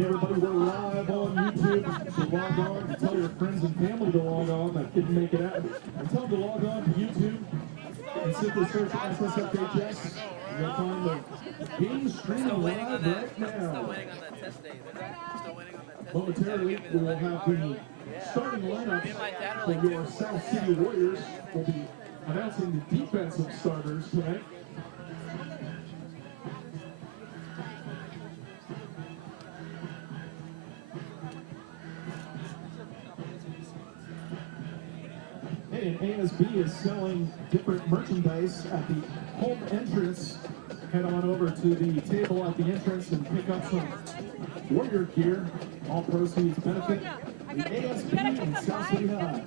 Hey everybody, we're live on YouTube, so log on and tell your friends and family to log on that didn't make it out. And tell them to log on to YouTube and simply search SSFHS. You'll find the game streaming live right now. Momentarily, we will have the starting lineups for your South City Warriors. We'll be announcing the defensive starters tonight. And ASB is selling different merchandise at the home entrance. Head on over to the table at the entrance and pick up some Warrior gear. All proceeds benefit the ASB and South City High.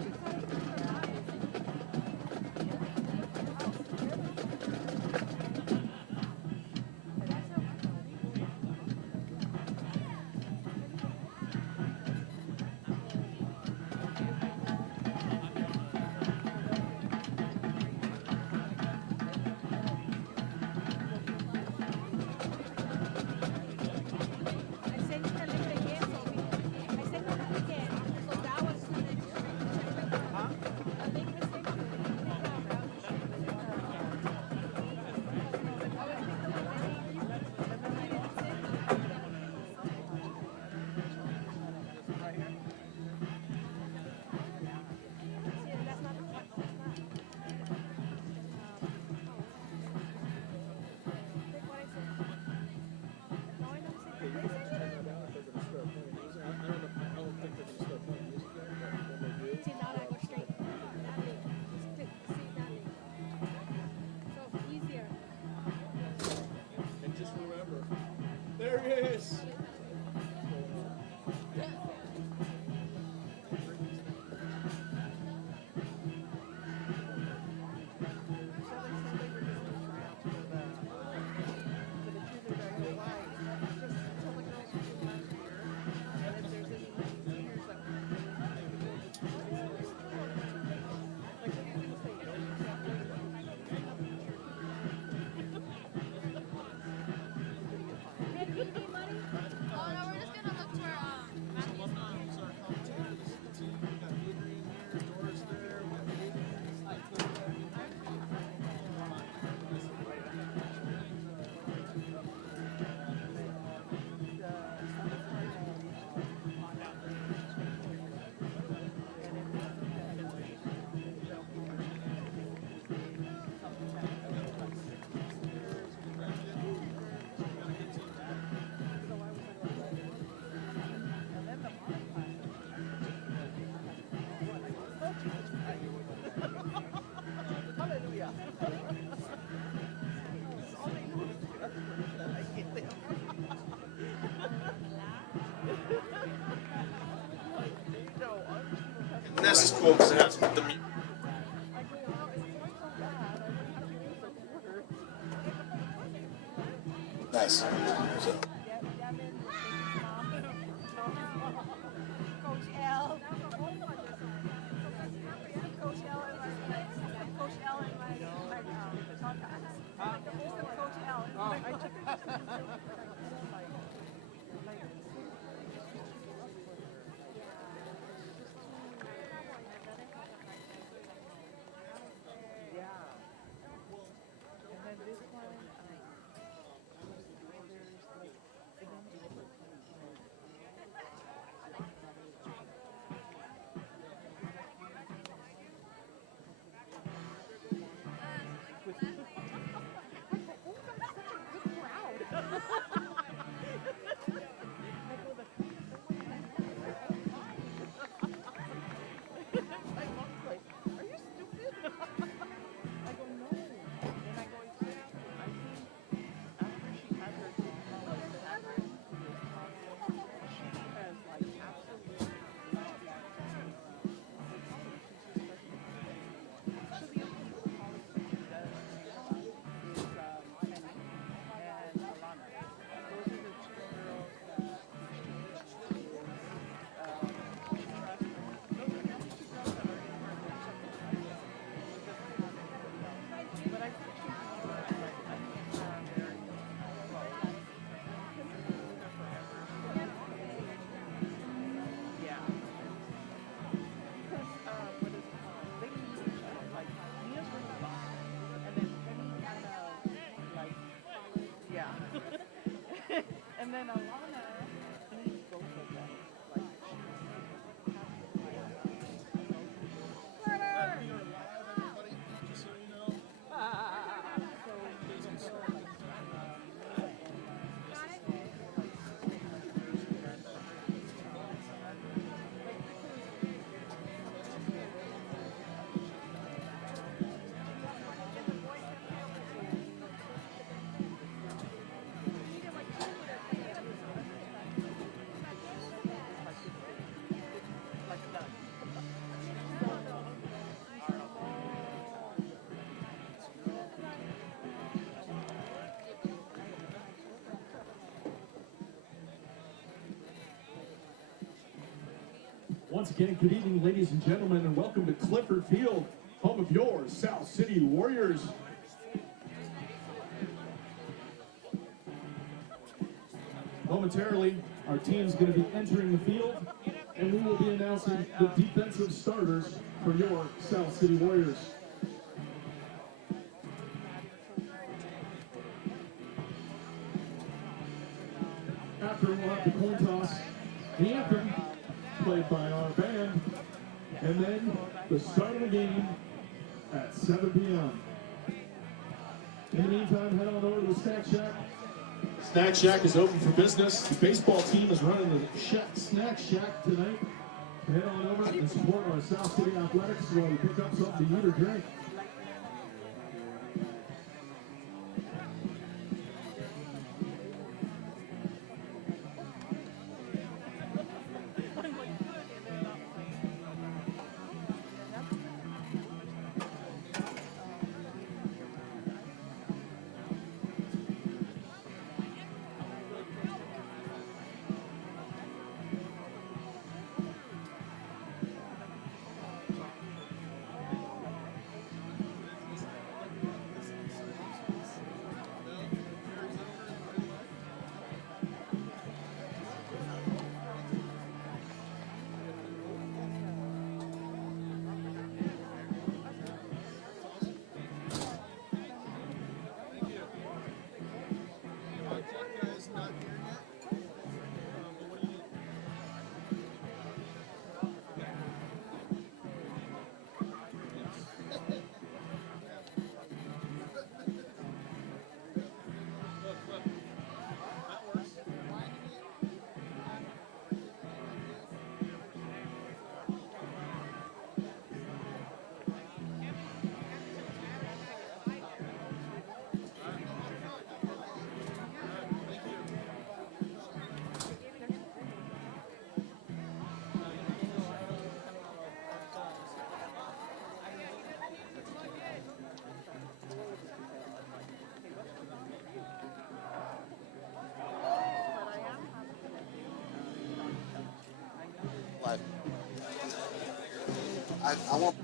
There he is. And this is cool because it has the nice. So, Once again, good evening, ladies and gentlemen, and welcome to Clifford Field, home of your South City Warriors. Momentarily, our team's going to be entering the field, and we will be announcing the defensive starters for your South City Warriors. After, we'll have the coin toss, the anthem, played by our band, and then the start of the game at 7 p.m. In the meantime, head on over to the Snack Shack. Snack Shack is open for business. The baseball team is running the Snack Shack tonight. Head on over and support our South City Athletics while we pick up something to eat or drink. I want.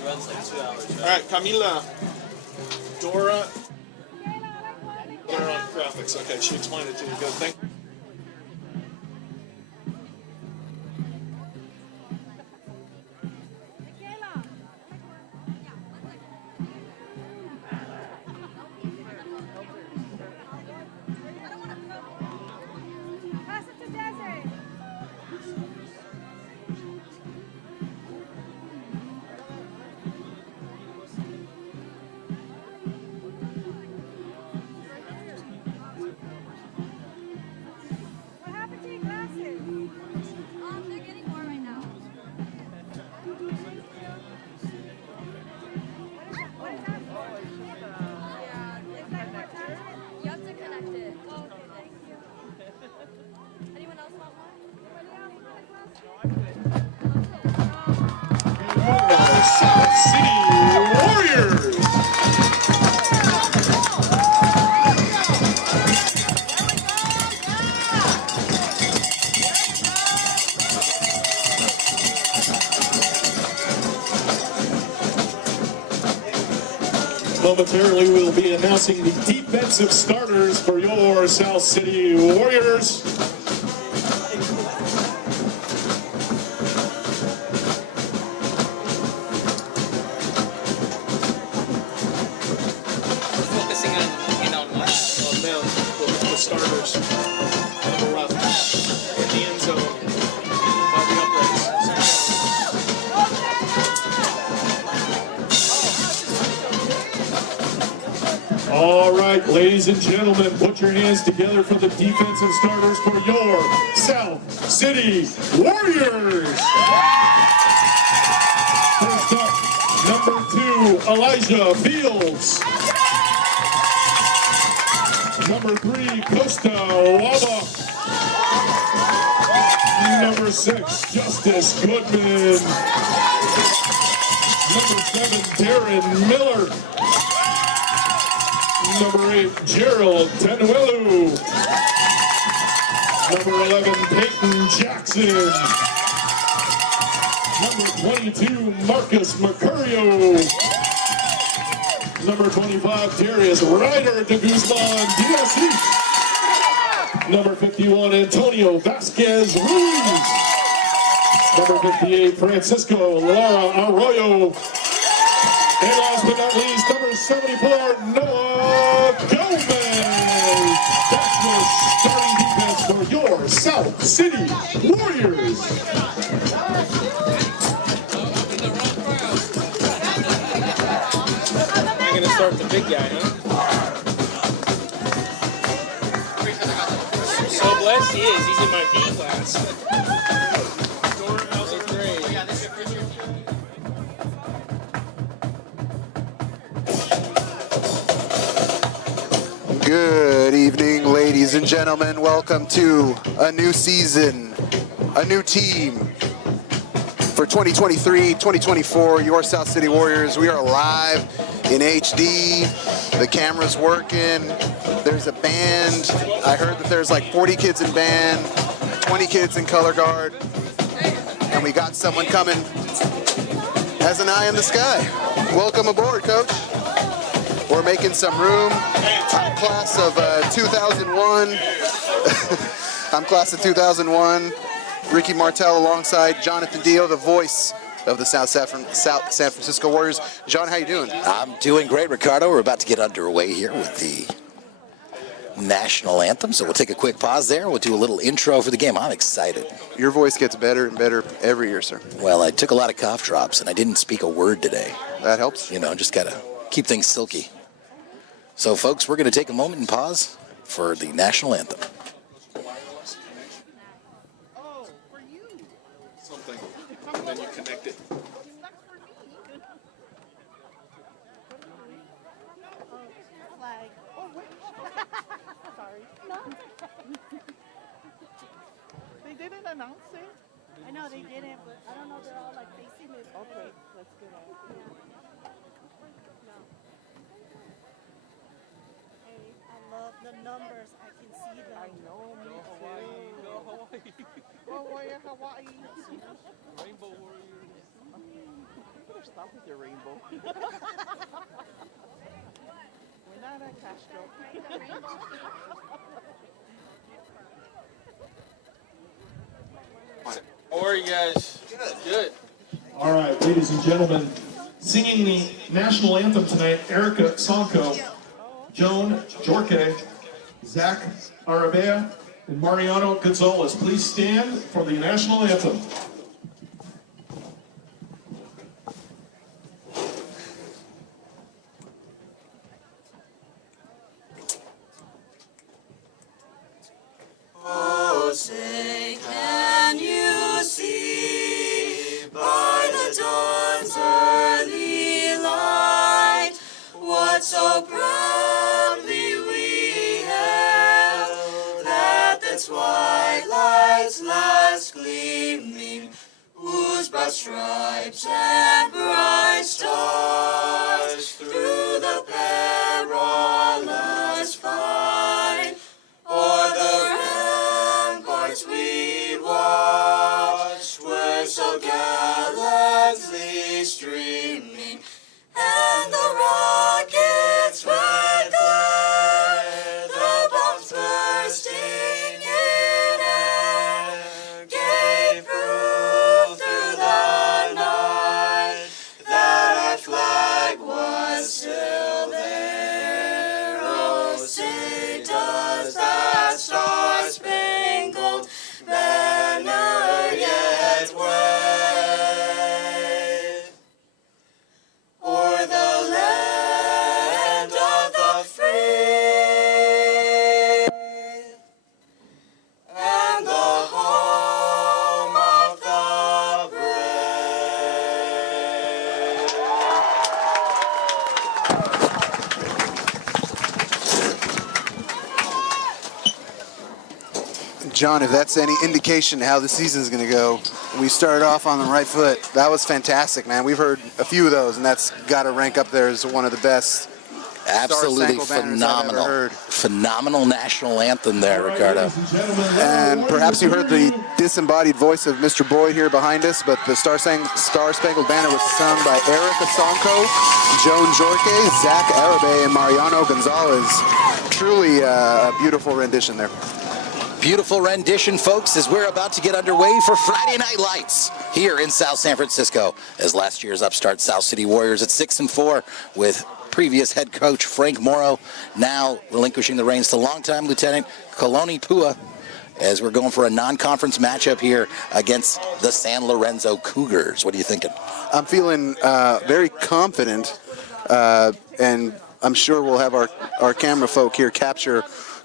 Runs like 2 hours. Right? All right, Camila, Dora, they're on graphics. Okay, she explained it to you. Good. Thank you. South City Warriors. Momentarily, we'll be announcing the defensive starters for your South City Warriors. Starters on the left in the end zone by the uprights. All right, ladies and gentlemen, put your hands together for the defensive starters for your South City Warriors. First up, number 2, Elijah Fields. Number 3, Costa Waba. Number 6, Justice Goodman. Number 7, Darren Miller. Number 8, Gerald Tenuelu. Number 11, Peyton Jackson. Number 22, Marcus Mercurio. Number 25, Darius Ryder de Guzman, DSE. Number 51, Antonio Vasquez Ruiz. Number 58, Francisco Lara Arroyo. And last but not least, number 74, Noah Gomez. That's the starting defense for your South City Warriors. You're gonna start the big guy, huh? So blessed he is. He's in my P class. Eighth grade. Good evening, ladies and gentlemen. Welcome to a new season, a new team for 2023-2024, your South City Warriors. We are live in HD. The camera's working. There's a band. I heard that there's like 40 kids in band, 20 kids in color guard, and we got someone coming as an eye in the sky. Welcome aboard, Coach. We're making some room. I'm class of 2001. I'm class of 2001. Ricky Martel alongside Jonathan Dio, the voice of the South San Francisco Warriors. John, how you doing? I'm doing great, Ricardo. We're about to get underway here with the national anthem, so we'll take a quick pause there. We'll do a little intro for the game. I'm excited. Your voice gets better and better every year, sir. Well, I took a lot of cough drops, and I didn't speak a word today. That helps. You know, just got to keep things silky. So, folks, we're going to take a moment and pause for the national anthem. Something. And then you connect it. Flag. Oh, wait. Sorry. No. They didn't announce it? I know they didn't, but I don't know, they're all like facing it. Okay, let's get on. Hey, I love the numbers. I can see them. I know, me too. Go Hawaii. Hawaii. Rainbow Warriors. You better stop with your rainbow. We're not at Castro. How are you guys? Good. All right, ladies and gentlemen, singing the national anthem tonight, Erica Sonko, Joan Jorke, Zach Arabea, and Mariano Gonzalez. Please stand for the national anthem. Oh, say, can you see by the dawn's early light what so proudly we hailed, that the twilight's last gleaming, whose broad stripes and bright stars through the perilous fight o'er the ramparts we watched were so gallantly streaming, and the rockets red glare, the bombs bursting in air, gave proof through the night that our flag was John, if that's any indication how the season's going to go, we started off on the right foot. That was fantastic, man. We've heard a few of those, and that's got to rank up there as one of the best. Absolutely phenomenal. Phenomenal national anthem there, Ricardo. And perhaps you heard the disembodied voice of Mr. Boyd here behind us, but the Star Spangled Banner was sung by Erica Sonko, Joan Jorque, Zach Arabe, and Mariano Gonzalez. Truly a beautiful rendition there. Beautiful rendition, folks, as we're about to get underway for Friday Night Lights here in South San Francisco, as last year's upstart South City Warriors at 6-4 with previous head coach Frank Morrow, now relinquishing the reins to longtime Lieutenant Kaloni Pua, as we're going for a non-conference matchup here against the San Lorenzo Cougars. What are you thinking? I'm feeling very confident, and I'm sure we'll have our camera folk here capture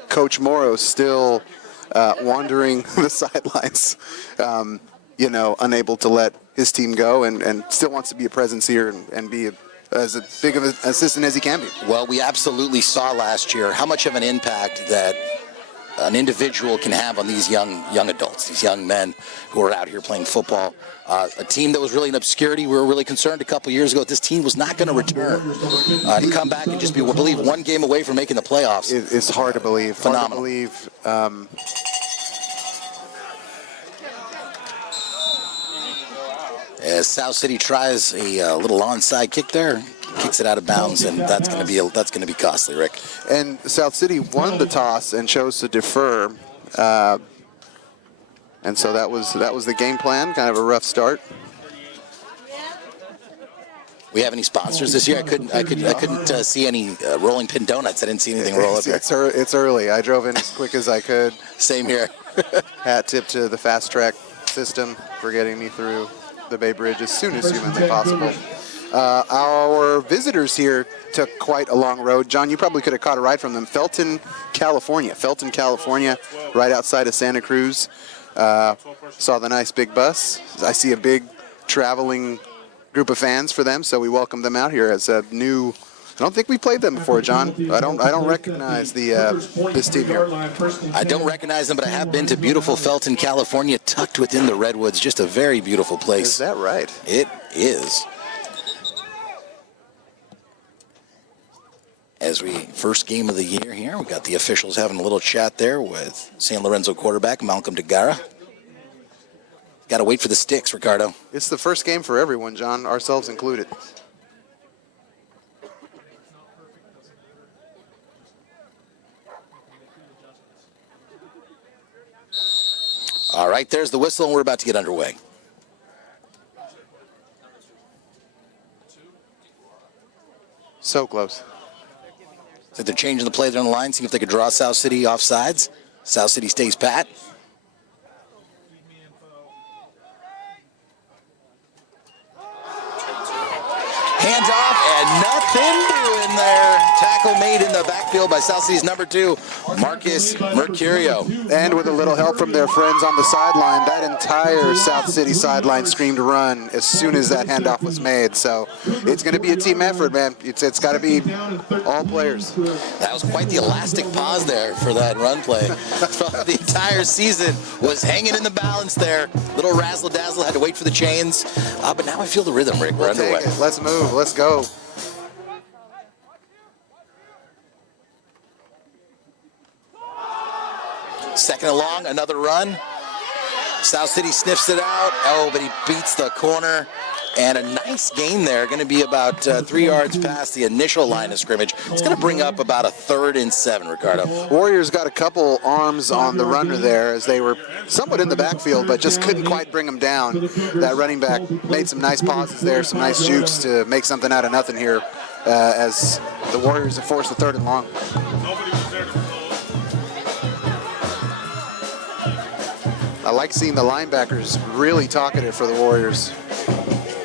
Coach Morrow still wandering the sidelines, unable to let his team go, and still wants to be a presence here and be as big of an assistant as he can be. Well, we absolutely saw last year how much of an impact that an individual can have on these young adults, these young men who are out here playing football. A team that was really in obscurity, we were really concerned a couple years ago that this team was not going to return. To come back and just be, we believe, one game away from making the playoffs. It's hard to believe. Phenomenal. Hard to believe. As South City tries a little onside kick there, kicks it out of bounds, and that's going to be costly, Rick. And South City won the toss and chose to defer, and so that was the game plan. Kind of a rough start. We have any sponsors this year? I couldn't see any rolling pin donuts. I didn't see anything roll up here. It's early. I drove in as quick as I could. Same here. Hat tip to the fast track system for getting me through the Bay Bridge as soon as humanly possible. Our visitors here took quite a long road. John, you probably could have caught a ride from them. Felton, California, right outside of Santa Cruz. Saw the nice big bus. I see a big traveling group of fans for them, so we welcome them out here as a new. I don't think we played them before, John. I don't recognize this team here. I don't recognize them, but I have been to beautiful Felton, California, tucked within the redwoods. Just a very beautiful place. Is that right? It is. As we first game of the year here, we got the officials having a little chat there with San Lorenzo quarterback Malcolm DeGara. Got to wait for the sticks, Ricardo. It's the first game for everyone, John, ourselves included. All right, there's the whistle, and we're about to get underway. So close. So they're changing the play there on the line, seeing if they could draw South City offsides. South City stays pat. Hands off, and nothing doing there. Tackle made in the backfield by South City's number 2, Marcus Mercurio. And with a little help from their friends on the sideline, that entire South City sideline screamed run as soon as that handoff was made. So it's going to be a team effort, man. It's got to be all players. That was quite the elastic pause there for that run play. The entire season was hanging in the balance there. Little razzle-dazzle, had to wait for the chains. But now I feel the rhythm, Rick. We're underway. Let's move. Let's go. Second and long, another run. South City sniffs it out. Oh, but he beats the corner. And a nice gain there. Going to be about 3 yards past the initial line of scrimmage. It's going to bring up about a 3rd and 7, Ricardo. Warriors got a couple arms on the runner there as they were somewhat in the backfield, but just couldn't quite bring them down. That running back made some nice pauses there, some nice jukes to make something out of nothing here as the Warriors have forced the 3rd and long. I like seeing the linebackers really talkative for the Warriors.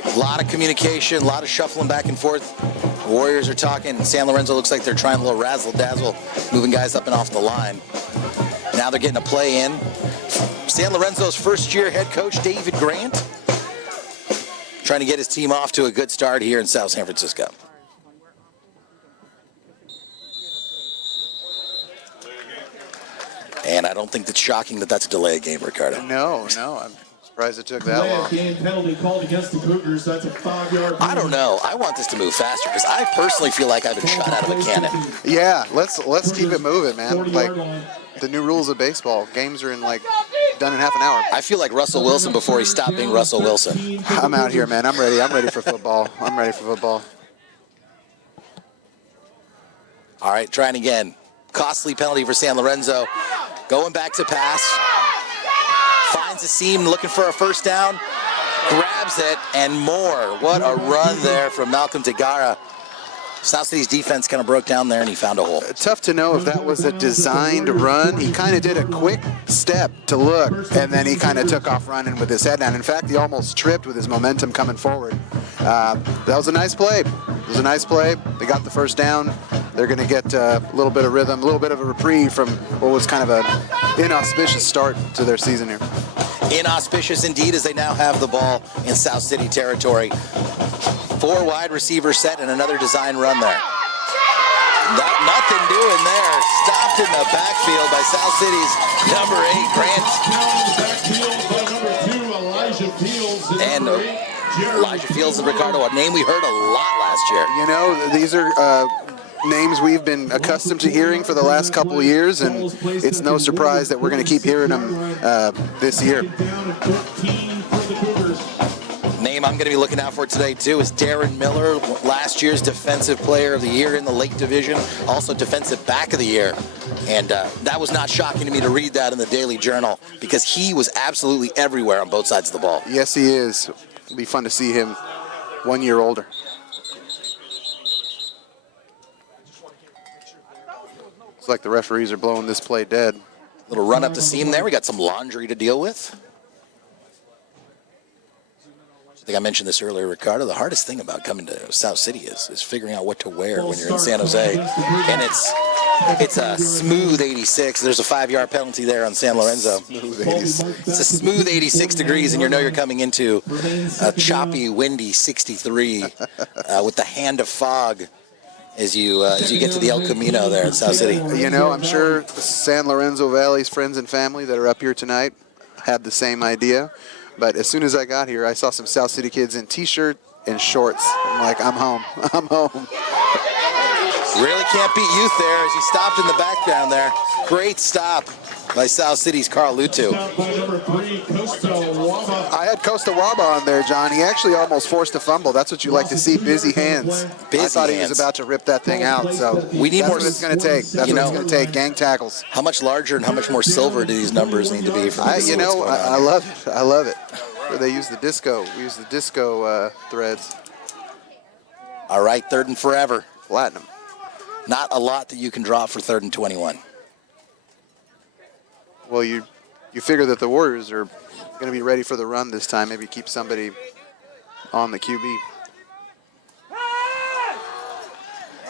A lot of communication, a lot of shuffling back and forth. The Warriors are talking. San Lorenzo looks like they're trying a little razzle-dazzle, moving guys up and off the line. Now they're getting a play in. San Lorenzo's first-year head coach, David Grant, trying to get his team off to a good start here in South San Francisco. And I don't think that's shocking that that's a delay game, Ricardo. No, I'm surprised it took that long. Game penalty called against the Cougars. That's a 5-yard. I don't know. I want this to move faster because I personally feel like I've been shot out of a cannon. Yeah, let's keep it moving, man. Like the new rules of baseball, games are done in half an hour. I feel like Russell Wilson before he stopped being Russell Wilson. I'm out here, man. I'm ready. I'm ready for football. I'm ready for football. All right, trying again. Costly penalty for San Lorenzo. Going back to pass. Finds a seam, looking for a first down. Grabs it, and more. What a run there from Malcolm Tagara. South City's defense kind of broke down there, and he found a hole. Tough to know if that was a designed run. He kind of did a quick step to look, and then he kind of took off running with his head down. In fact, he almost tripped with his momentum coming forward. That was a nice play. It was a nice play. They got the first down. They're going to get a little bit of rhythm, a little bit of a reprieve from what was kind of an inauspicious start to their season here. Inauspicious indeed, as they now have the ball in South City territory. 4 wide receiver set and another design run there. Nothing doing there. Stopped in the backfield by South City's number 8, Grant. And Elijah Fields and Ricardo, a name we heard a lot last year. You know, these are names we've been accustomed to hearing for the last couple of years, and it's no surprise that we're going to keep hearing them this year. Name I'm going to be looking out for today, too, is Darren Miller, last year's Defensive Player of the Year in the Lake Division, also Defensive Back of the Year. And that was not shocking to me to read that in the Daily Journal because he was absolutely everywhere on both sides of the ball. Yes, he is. It'll be fun to see him 1 year older. Looks like the referees are blowing this play dead. Little run up the seam there. We got some laundry to deal with. I think I mentioned this earlier, Ricardo. The hardest thing about coming to South City is figuring out what to wear when you're in San Jose. And it's a smooth 86. There's a 5-yard penalty there on San Lorenzo. It's a smooth 86 degrees, and you know you're coming into a choppy, windy 63 with the hand of fog as you get to the El Camino there in South City. You know, I'm sure the San Lorenzo Valley's friends and family that are up here tonight had the same idea. But as soon as I got here, I saw some South City kids in T-shirt and shorts. I'm like, I'm home. I'm home. Really can't beat youth there as he stopped in the background there. Great stop by South City's Carl Lutu. I had Costa Waba on there, John. He actually almost forced a fumble. That's what you like to see, busy hands. I thought he was about to rip that thing out. So we need that's more. What it's going to take. That's what it's going to take. Gang tackles. How much larger and how much more silver do these numbers need to be? For I love it. I love it. Where they use the disco. We use the disco threads. All right, 3rd and forever. Platinum. Not a lot that you can drop for 3rd and 21. Well, you figure that the Warriors are going to be ready for the run this time. Maybe keep somebody on the QB.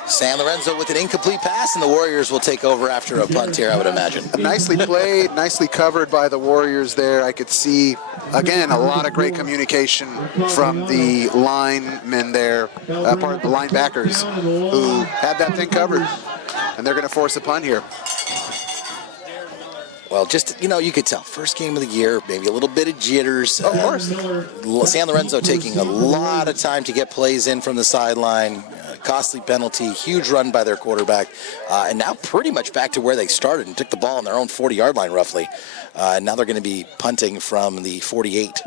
San Lorenzo with an incomplete pass, and the Warriors will take over after a punt here, I would imagine. Nicely played, nicely covered by the Warriors there. I could see, again, a lot of great communication from the linemen there, part of the linebackers, who had that thing covered. And they're going to force a punt here. Well, just, you could tell. First game of the year, maybe a little bit of jitters. Of course. San Lorenzo taking a lot of time to get plays in from the sideline. Costly penalty, huge run by their quarterback. And now pretty much back to where they started and took the ball on their own 40-yard line, roughly. And now they're going to be punting from the 48.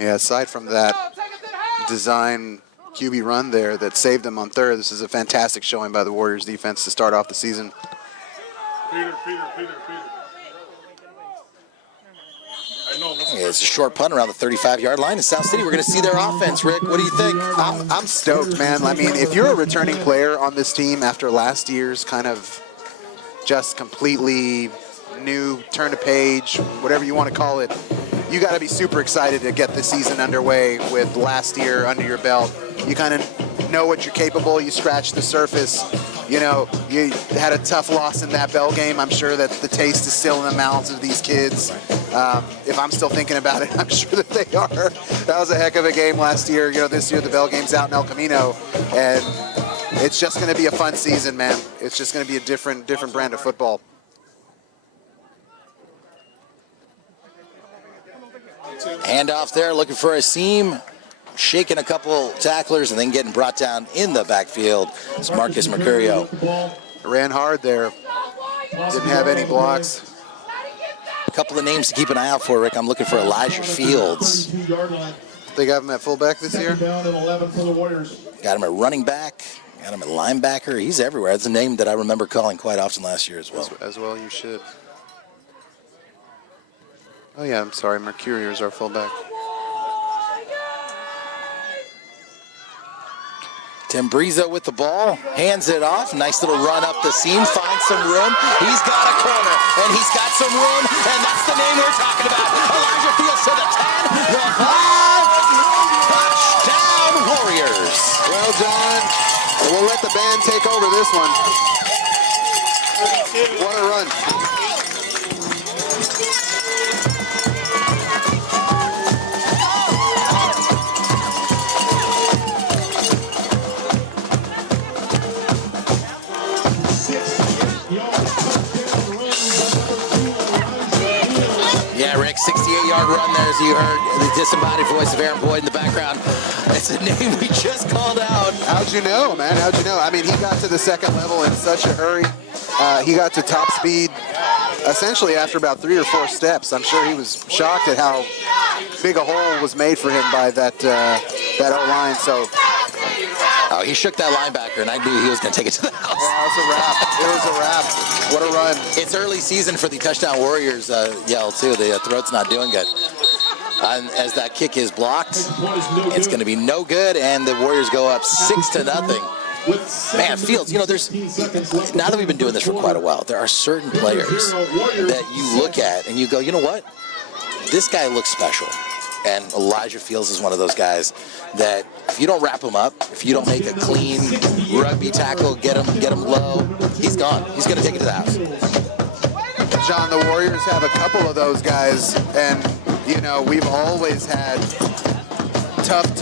Yeah, aside from that design QB run there that saved them on 3rd, this is a fantastic showing by the Warriors defense to start off the season. It's a short punt around the 35-yard line in South City. We're going to see their offense, Rick. What do you think? I'm stoked, man. I mean, if you're a returning player on this team after last year's kind of just completely new turn of page, whatever you want to call it, you got to be super excited to get the season underway with last year under your belt. You kind of know what you're capable. You scratch the surface. You know, you had a tough loss in that Bell game. I'm sure that the taste is still in the mouths of these kids. If I'm still thinking about it, I'm sure that they are. That was a heck of a game last year. You know, this year the Bell game's out in El Camino. And it's just going to be a fun season, man. It's just going to be a different brand of football. Handoff there, looking for a seam, shaking a couple tacklers, and then getting brought down in the backfield. It's Marcus Mercurio. Ran hard there. Didn't have any blocks. A couple of names to keep an eye out for, Rick. I'm looking for Elijah Fields. They got him at fullback this year? Down and 11 for the Warriors. Got him at running back. Got him at linebacker. He's everywhere. That's a name that I remember calling quite often last year as well. As well, you should. Oh yeah, I'm sorry. Mercurio is our fullback. Tembrizo with the ball, hands it off. Nice little run up the seam, finds some room. He's got a corner, and he's got some room, and that's the name we're talking about. Elijah Fields to the 10, the 5, touchdown Warriors. Well, John, we'll let the band take over this one. What a run. Yeah, Rick, 68-yard run there, as you heard the disembodied voice of Aaron Boyd in the background. It's a name we just called out. How'd you know, man? How'd you know? I mean, he got to the second level in such a hurry. He got to top speed essentially after about 3 or 4 steps. I'm sure he was shocked at how big a hole was made for him by that O-line. So, oh, he shook that linebacker, and I knew he was going to take it to the house. yeah, it was a wrap. It was a wrap. What a run. It's early season for the touchdown Warriors yell, too. The throat's not doing good. And as that kick is blocked, it's going to be no good, and the Warriors go up 6-0. Man, Fields, you know, there's, now that we've been doing this for quite a while, there are certain players that you look at and you go, you know what? This guy looks special. And Elijah Fields is one of those guys that if you don't wrap him up, if you don't make a clean rugby tackle, get him low, he's gone. He's going to take it to the house. John, the Warriors have a couple of those guys, and, you know, we've always had tough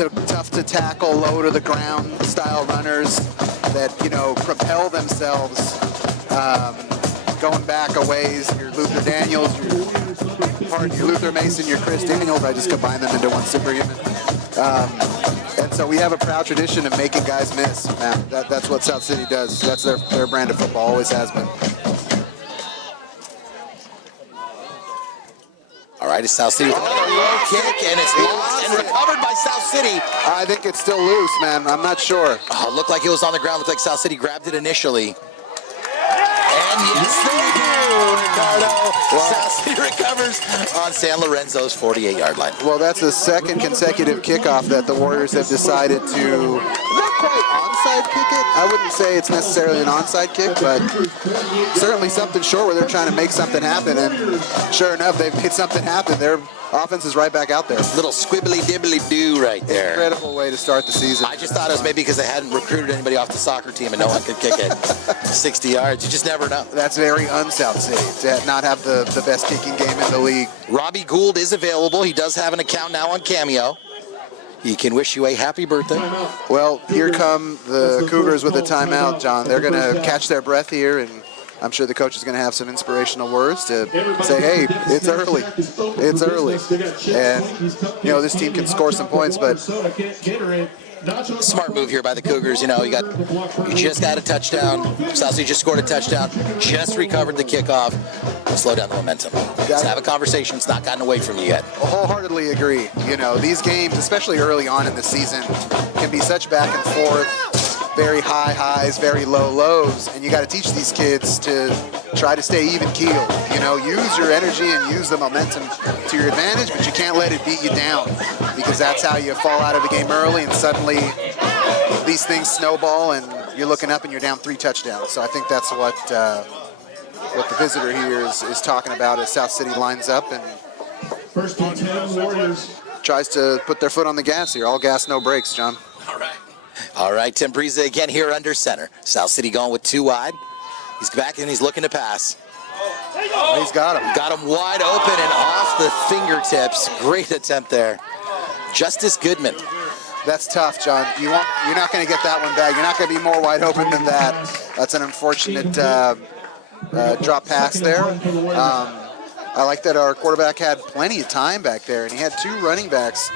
to tackle, low to the ground style runners that, you know, propel themselves going back a ways. Your Luther Daniels, your Luther Mason, your Chris Daniels. I just combined them into one superhuman. And so we have a proud tradition of making guys miss, man. That's what South City does. That's their brand of football, always has been. All right, it's South City with another low kick, and it's lost and recovered by South City. I think it's still loose, man. I'm not sure. Oh, it looked like it was on the ground. Looked like South City grabbed it initially. And yes, they do, Ricardo. South City recovers on San Lorenzo's 48-yard line. Well, that's the second consecutive kickoff that the Warriors have decided to not quite onside kick it. I wouldn't say it's necessarily an onside kick, but certainly something short where they're trying to make something happen. And sure enough, they've made something happen. Their offense is right back out there. Little squibbly-dibbly-doo right there. Incredible way to start the season. I just thought it was maybe because they hadn't recruited anybody off the soccer team and no one could kick it 60 yards. You just never know. That's very un-South City to not have the best kicking game in the league. Robbie Gould is available. He does have an account now on Cameo. He can wish you a happy birthday. Well, here come the Cougars with a timeout, John. They're going to catch their breath here, and I'm sure the coach is going to have some inspirational words to say, hey, it's early. It's early. And, you know, this team can score some points, but Smart move here by the Cougars. You know, you just got a touchdown. South City just scored a touchdown. Just recovered the kickoff. Slow down the momentum. Let's have a conversation. It's not gotten away from you yet. I wholeheartedly agree. You know, these games, especially early on in the season, can be such back and forth, very high highs, very low lows, and you got to teach these kids to try to stay even keeled. You know, use your energy and use the momentum to your advantage, but you can't let it beat you down, because that's how you fall out of a game early and suddenly these things snowball and you're looking up and you're down 3 touchdowns. So I think that's what the visitor here is talking about as South City lines up and First and 10 Warriors. Tries to put their foot on the gas here. All gas, no brakes, John. All right, Tim Briza again here under center. South City going with 2 wide. He's back and he's looking to pass. He's got him. Got him wide open and off the fingertips. Great attempt there. Justice Goodman That's tough, John. You're not going to get that one back. You're not going to be more wide open than that. That's an unfortunate drop pass there. I like that our quarterback had plenty of time back there, and he had two running backs,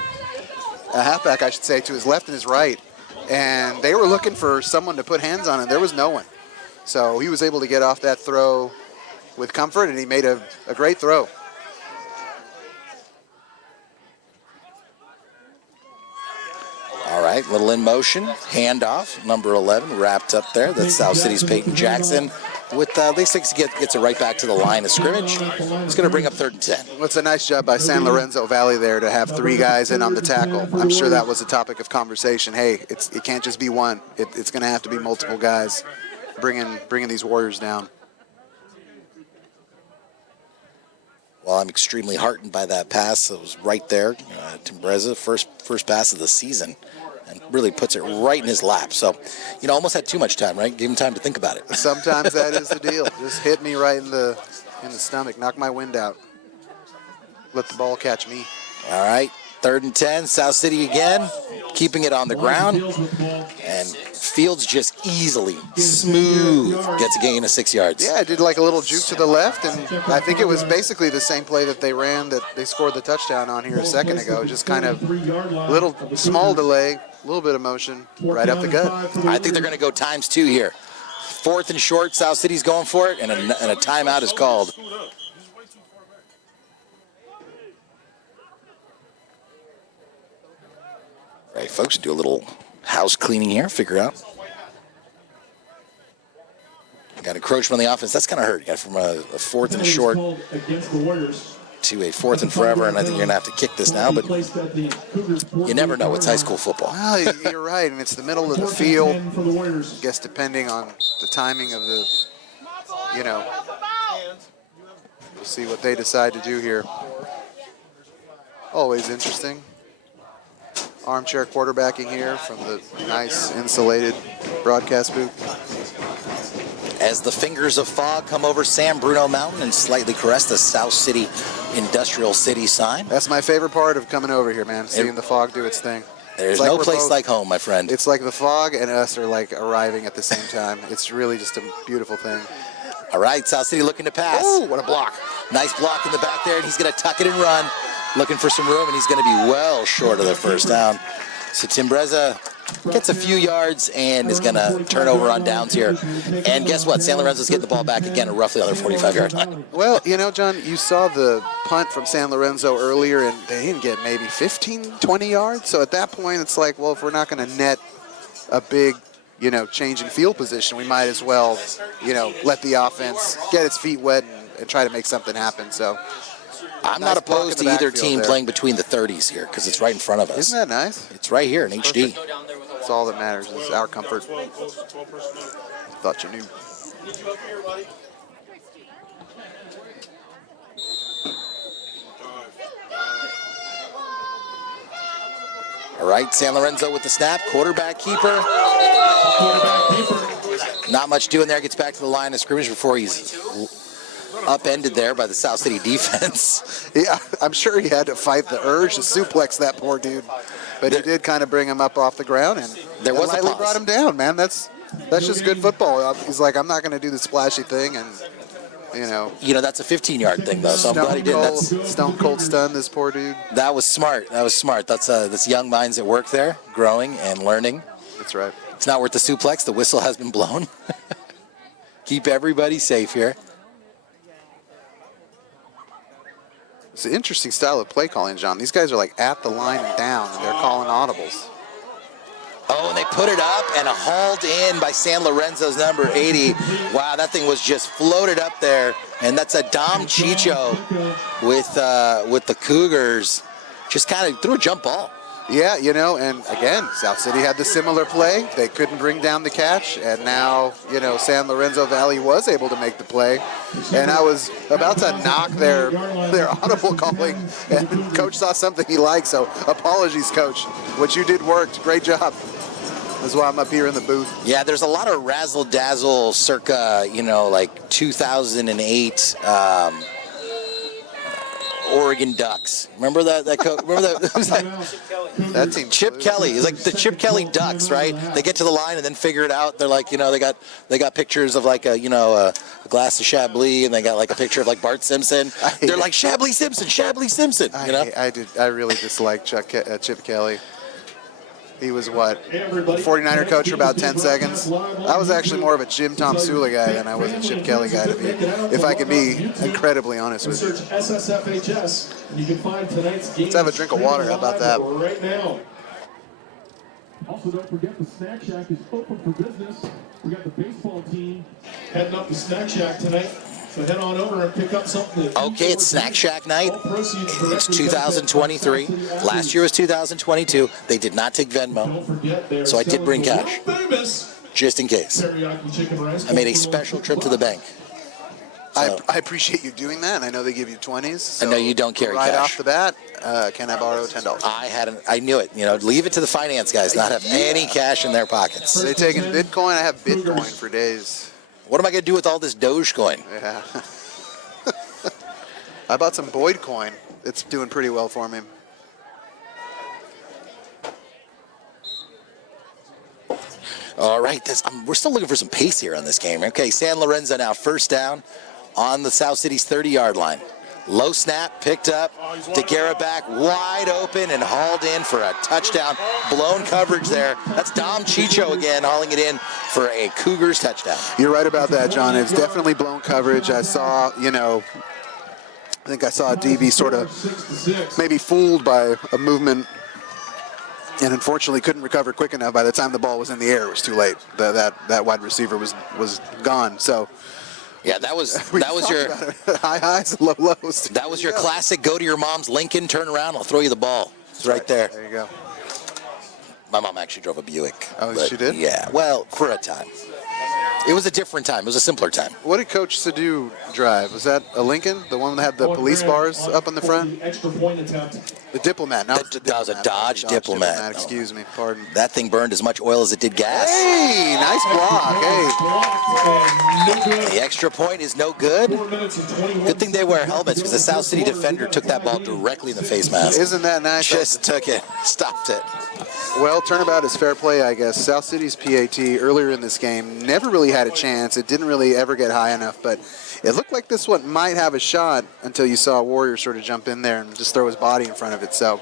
a halfback, I should say, to his left and his right. And they were looking for someone to put hands on, and there was no one. So he was able to get off that throw with comfort, and he made a great throw. All right, little in motion, handoff, number 11, wrapped up there. That's South City's Peyton Jackson. With Lisa gets it right back to the line of scrimmage. It's going to bring up 3rd and 10. Well, it's a nice job by San Lorenzo Valley there to have 3 guys in on the tackle. I'm sure that was a topic of conversation. Hey, it can't just be one. It's going to have to be multiple guys bringing these Warriors down. Well, I'm extremely heartened by that pass. It was right there. Timbreza, first pass of the season, and really puts it right in his lap. So, almost had too much time, right? Gave him time to think about it. Sometimes that is the deal. Just hit me right in the stomach, knock my wind out. Let the ball catch me. All right, 3rd and 10, South City again, keeping it on the ground. And Fields just easily, smooth, gets a gain of 6 yards. Yeah, I did like a little juke to the left, and I think it was basically the same play that they ran that they scored the touchdown on here a second ago. Just kind of little small delay, a little bit of motion, right up the gut. I think they're going to go ×2 here. 4th and short, South City's going for it, and a timeout is called. All right, folks, do a little house cleaning here, figure out. Got encroachment on the offense. That's kind of hurt. You got from a 4th and short to a 4th and forever, and I think you're going to have to kick this now, but you never know. It's high school football. Well, you're right, and it's the middle of the field. I guess depending on the timing of the, we'll see what they decide to do here. Always interesting. Armchair quarterbacking here from the nice insulated broadcast booth. As the fingers of fog come over San Bruno Mountain and slightly caress the South City Industrial City sign. That's my favorite part of coming over here, man, seeing the fog do its thing. There's no place like home, my friend. It's like the fog and us are like arriving at the same time. It's really just a beautiful thing. All right, South City looking to pass. Oh, what a block. Nice block in the back there, and he's going to tuck it and run. Looking for some room, and he's going to be well short of the first down. So Timbreza gets a few yards and is going to turn over on downs here. And guess what? San Lorenzo's getting the ball back again at roughly on their 45-yard line. Well, John, you saw the punt from San Lorenzo earlier, and they didn't get maybe 15, 20 yards. So at that point, it's like, well, if we're not going to net a big, change in field position, we might as well, let the offense get its feet wet and try to make something happen. So I'm not opposed to either team playing between the 30s here because it's right in front of us. Isn't that nice? It's right here in HD. That's all that matters is our comfort. Thought you knew. All right, San Lorenzo with the snap. Quarterback keeper. Not much doing there. Gets back to the line of scrimmage before he's upended there by the South City defense. Yeah, I'm sure he had to fight the urge to suplex that poor dude. But he did kind of bring him up off the ground, and there was lightly brought him down, man. That's just good football. He's like, I'm not going to do the splashy thing, and that's a 15-yard thing though. So I'm glad he did. That's stone cold stun this poor dude. That was smart. That's young minds at work there, growing and learning. That's right. It's not worth the suplex. The whistle has been blown. Keep everybody safe here. It's an interesting style of play calling, John. These guys are like at the line and down, and they're calling audibles. Oh, and they put it up and hauled in by San Lorenzo's number 80. Wow, that thing was just floated up there. And that's a Dom Chicho with the Cougars. Just kind of threw a jump ball. Yeah, and again, South City had the similar play. They couldn't bring down the catch, and now, San Lorenzo Valley was able to make the play. And I was about to knock their audible calling, and Coach saw something he liked, so apologies, Coach. What you did worked. Great job. That's why I'm up here in the booth. Yeah, there's a lot of razzle-dazzle circa, 2008 Oregon Ducks. Remember that? Remember that? That team. Chip Kelly is like the Chip Kelly Ducks, right? They get to the line and then figure it out. They're like, they got pictures of like a glass of Chablis, and they got like a picture of like Bart Simpson. They're like Chablis Simpson. I really dislike Chip Kelly. He was what, 49er coach for about 10 seconds. I was actually more of a Jim Tom Sula guy than I was a Chip Kelly guy, to be, if I could be incredibly honest with you. SSFHS, and you can find tonight's game. Let's have a drink of water. How about that? Right now. Also, don't forget the Snack Shack is open for business. We got the baseball team heading up to Snack Shack tonight. So head on over and pick up something. Okay, it's Snack Shack night. It's 2023. Last year was 2022. They did not take Venmo, so I did bring cash, just in case. I made a special trip to the bank. So, I appreciate you doing that, and I know they give you 20s. So I know you don't carry right cash. off the bat, can I borrow $10? I knew it. Leave it to the finance guys not have any cash in their pockets. They taking Bitcoin? I have Bitcoin for days. What am I going to do with all this Dogecoin? Yeah. I bought some Boyd coin. It's doing pretty well for me. All right, we're still looking for some pace here on this game. Okay, San Lorenzo now first down on the South City's 30-yard line. Low snap, picked up. DeGuerra back, wide open and hauled in for a touchdown. Blown coverage there. That's Dom Chicho again, hauling it in for a Cougars touchdown. You're right about that, John. It's definitely blown coverage. I saw, I think I saw a DB sort of maybe fooled by a movement, and unfortunately couldn't recover quick enough. By the time the ball was in the air, it was too late. That wide receiver was gone. So. Yeah, that was your high highs, low lows. That was your classic go to your mom's Lincoln, turn around, I'll throw you the ball. It's right there. There you go. My mom actually drove a Buick. Oh, she did? Yeah, well, for a time. It was a different time. It was a simpler time. What did Coach Sadu drive? Was that a Lincoln? The one that had the police bars up in the front? Extra point attempt. The Diplomat. That was a Dodge Diplomat. Excuse me. Pardon. That thing burned as much oil as it did gas. Hey, nice block. Hey. The extra point is no good. Good thing they wear helmets because the South City defender took that ball directly in the face mask. Isn't that nice? Just took it. Stopped it. Well, turnabout is fair play, I guess. South City's PAT earlier in this game never really had a chance. It didn't really ever get high enough, but it looked like this one might have a shot until you saw Warrior sort of jump in there and just throw his body in front of it. So,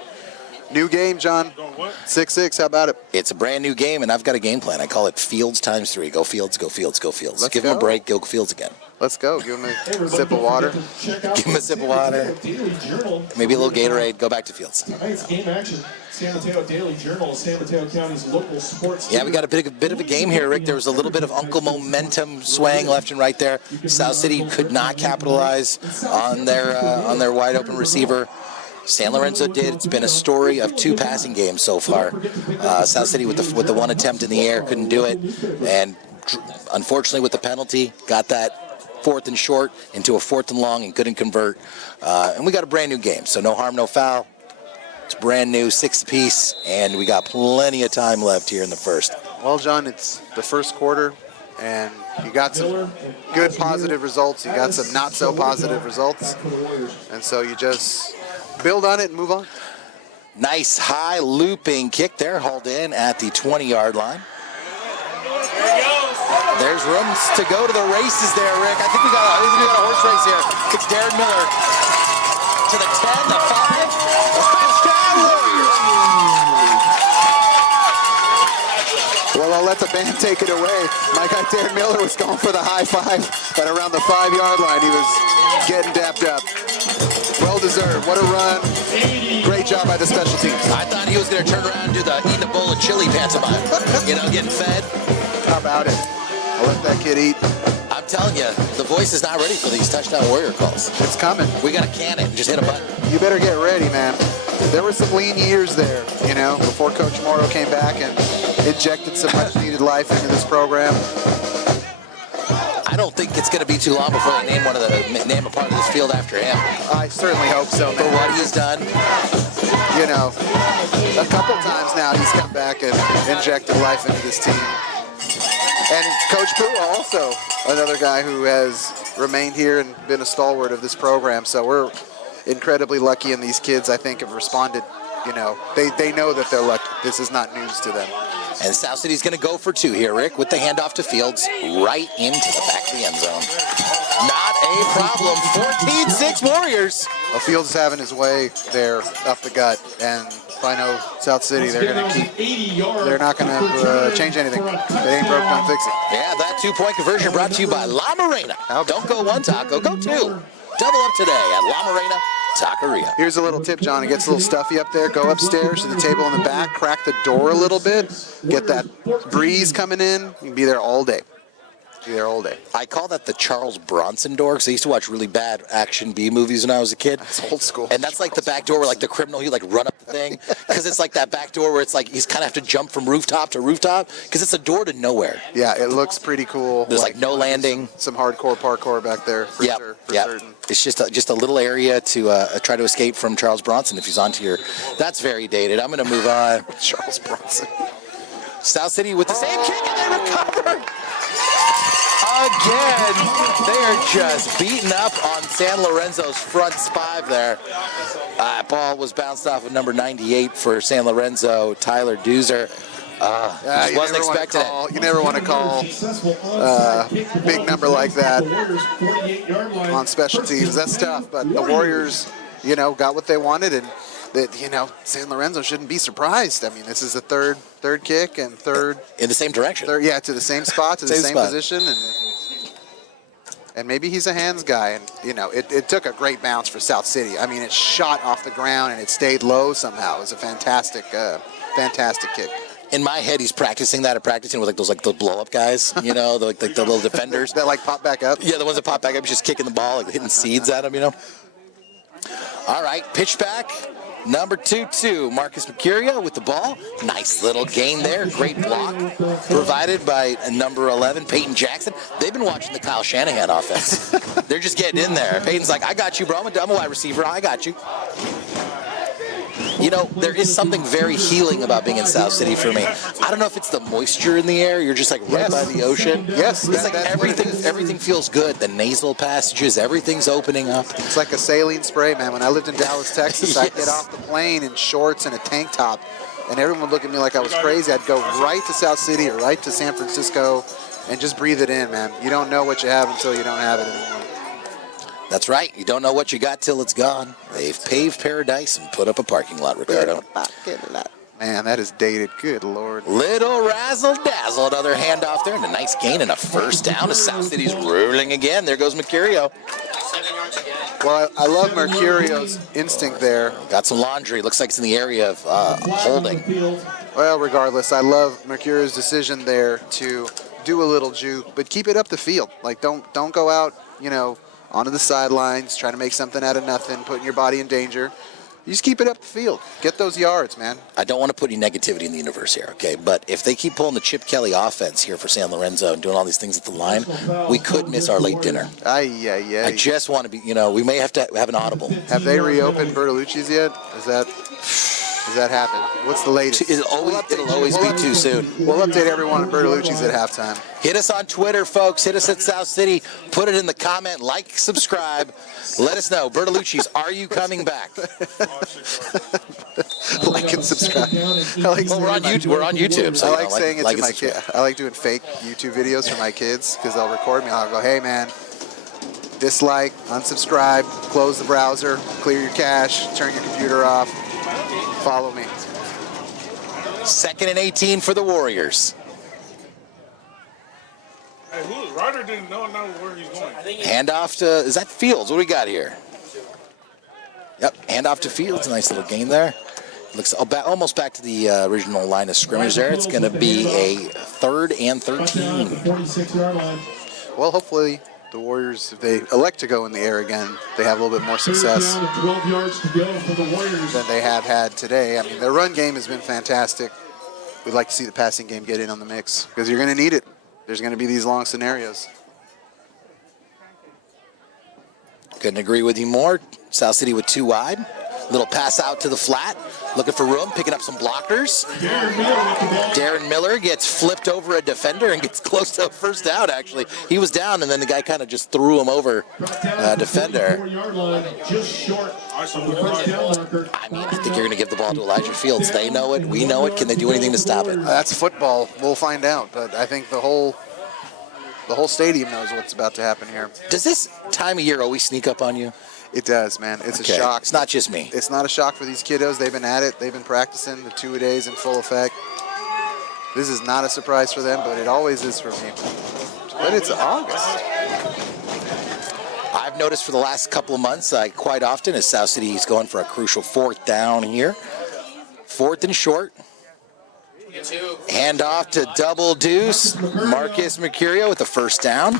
new game, John. 6-6, how about it? It's a brand new game, and I've got a game plan. I call it Fields times 3. Go Fields, go Fields, go Fields. Give him a break, go Fields again. Let's go. Give him a sip of water. Give him a sip of water. Maybe a little Gatorade. Go back to Fields. Tonight's game action. San Mateo Daily Journal, San Mateo County's local sports. Yeah, we got a bit of a game here, Rick. There was a little bit of Uncle momentum swaying left and right there. South City could not capitalize on their wide open receiver. San Lorenzo did. It's been a story of 2 passing games so far. South City with the one attempt in the air couldn't do it, and unfortunately with the penalty got that 4th and short into a 4th and long and couldn't convert. And we got a brand new game, so no harm, no foul. It's brand new, 6 apiece, and we got plenty of time left here in the first. Well, John, it's the first quarter, and you got some good positive results. You got some not so positive results, and so you just build on it and move on. Nice high looping kick there, hauled in at the 20-yard line. There's rooms to go to the races there, Rick. I think we got a horse race here. It's Darren Miller to the 10, the 5. Touchdown Warriors. Well, I'll let the band take it away. My guy Darren Miller was going for the high 5, but around the 5-yard line, he was getting dapped up. Well deserved. What a run. Great job by the special teams. I thought he was going to turn around and do the eating a bowl of chili pantomime. Getting fed. How about it? I'll let that kid eat. I'm telling you, the voice is not ready for these touchdown Warrior calls. It's coming. We got to can it and just hit a button. You better get ready, man. There were some lean years there, before Coach Morrow came back and injected some much-needed life into this program. I don't think it's going to be too long before they name a part of this field after him. I certainly hope so, man. For what he's done. A couple times now he's come back and injected life into this team. And Coach Pua also, another guy who has remained here and been a stalwart of this program. So we're incredibly lucky, and these kids, I think, have responded you know, they know that they're lucky. This is not news to them. And South City's going to go for two here, Rick, with the handoff to Fields right into the back of the end zone. Not a problem. 14-6 Warriors. Well, Fields is having his way there up the gut, and I know South City, they're going to keep, they're not going to change anything. If it ain't broke, don't fix it. Yeah, that two-point conversion brought to you by La Morena. Don't go one taco, go two. Double up today at La Morena Taqueria. Here's a little tip, John. It gets a little stuffy up there. Go upstairs to the table in the back, crack the door a little bit, get that breeze coming in. You can be there all day. Be there all day. I call that the Charles Bronson door because I used to watch really bad action B movies when I was a kid. That's old school. And that's like the back door where like the criminal, he like run up the thing because it's like that back door where it's like he's kind of have to jump from rooftop to rooftop because it's a door to nowhere. Yeah, it looks pretty cool. There's like no landing. Some hardcore parkour back there for sure. For certain. It's just a little area to try to escape from Charles Bronson if he's onto your. That's very dated. I'm going to move on. Charles Bronson. South City with the same kick and they recover. Again, they are just beating up on San Lorenzo's front five there. Ball was bounced off of number 98 for San Lorenzo, Tyler Doozer. Just wasn't expecting it. You never want to call big number like that on special teams. That's tough, but the Warriors, you know, got what they wanted, and that, you know, San Lorenzo shouldn't be surprised. I mean, this is the third kick and third in the same direction. Yeah, to the same spot, to the same position, and maybe he's a hands guy. And you know, it took a great bounce for South City. I mean, it shot off the ground and it stayed low somehow. It was a fantastic kick. In my head, he's practicing that, with like those blow up guys, you know, the little defenders that like pop back up. Yeah, the ones that pop back up, just kicking the ball, like hitting seeds at him, you know. All right, pitch back. Number 2-2, Marcus Mercurio with the ball. Nice little gain there. Great block provided by number 11, Peyton Jackson. They've been watching the Kyle Shanahan offense. They're just getting in there. Peyton's like, I got you, bro. I'm a wide receiver. I got you. You know, there is something very healing about being in South City for me. I don't know if it's the moisture in the air. You're just like right by the ocean. Yes. It's like everything feels good. The nasal passages, everything's opening up. It's like a saline spray, man. When I lived in Dallas, Texas, I'd get off the plane in shorts and a tank top, and everyone would look at me like I was crazy. I'd go right to South City or right to San Francisco and just breathe it in, man. You don't know what you have until you don't have it anymore. That's right. You don't know what you got till it's gone. They've paved paradise and put up a parking lot, Ricardo. Man, that is dated. Good Lord. Little razzle-dazzle. Another handoff there and a nice gain and a first down as South City's rolling again. There goes Mercurio. Well, I love Mercurio's instinct there. Got some laundry. Looks like it's in the area of holding. Well, regardless, I love Mercurio's decision there to do a little juke, but keep it up the field. Like, don't go out, you know, onto the sidelines, trying to make something out of nothing, putting your body in danger. You just keep it up the field. Get those yards, man. I don't want to put any negativity in the universe here, okay? But if they keep pulling the Chip Kelly offense here for San Lorenzo and doing all these things at the line, we could miss our late dinner. I just want to be, you know, we may have to have an audible. Have they reopened Bertolucci's yet? Does that happen? What's the latest? It'll always be too soon. We'll update everyone on Bertolucci's at halftime. Hit us on Twitter, folks. Hit us at South City. Put it in the comment. Like, subscribe. Let us know. Bertolucci's, are you coming back? Like and subscribe. We're on YouTube. We're on YouTube. So I like saying it to my kids. I like doing fake YouTube videos for my kids because they'll record me. I'll go, hey, man, dislike, unsubscribe, close the browser, clear your cache, turn your computer off. Follow me. 2nd and 18 for the Warriors. Hey, Ryder didn't know where he's going. Handoff to, is that Fields? What do we got here? Yep, handoff to Fields. Nice little gain there. Looks almost back to the original line of scrimmage there. It's going to be a 3rd and 13. 46-yard line. Well, hopefully the Warriors, if they elect to go in the air again, they have a little bit more success 12 yards to go for the Warriors than they have had today. I mean, their run game has been fantastic. We'd like to see the passing game get in on the mix because you're going to need it. There's going to be these long scenarios. Couldn't agree with you more. South City with 2 wide. Little pass out to the flat, looking for room, picking up some blockers. Darren Miller gets flipped over a defender and gets close to a first down, actually. He was down, and then the guy kind of just threw him over a defender. Just short of the first down marker. I mean, I think you're going to give the ball to Elijah Fields. They know it. We know it. Can they do anything to stop it? That's football. We'll find out. But I think the whole stadium knows what's about to happen here. Does this time of year always sneak up on you? It does, man. It's Okay. a shock. It's not just me. It's not a shock for these kiddos. They've been at it. They've been practicing the 2-a-days in full effect. This is not a surprise for them, but it always is for me. But it's August. I've noticed for the last couple of months, quite often, as South City is going for a crucial 4th down here. 4th and short. Hand off to Double Deuce. Marcus Mercurio with the first down.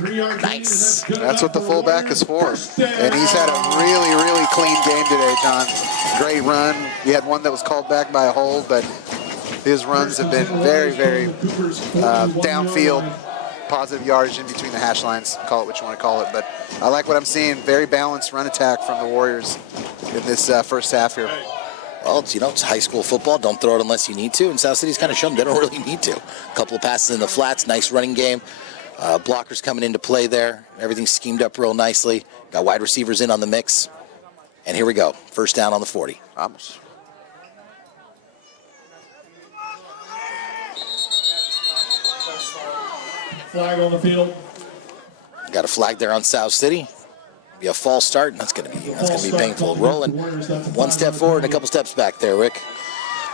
Nice. That's what the fullback is for. And he's had a really, really clean game today, John. Great run. We had one that was called back by a hold, but his runs have been very, very downfield, positive yardage in between the hash lines. Call it what you want to call it. But I like what I'm seeing. Very balanced run attack from the Warriors in this first half here. Well, it's high school football. Don't throw it unless you need to. And South City's kind of shown they don't really need to. A couple of passes in the flats. Nice running game. Blockers coming into play there. Everything's schemed up real nicely. Got wide receivers in on the mix. And here we go. First down on the 40. Vamos. Flag on the field. Got a flag there on South City. Be a false start, and that's gonna be painful. Rolling one step forward and a couple steps back there, Rick.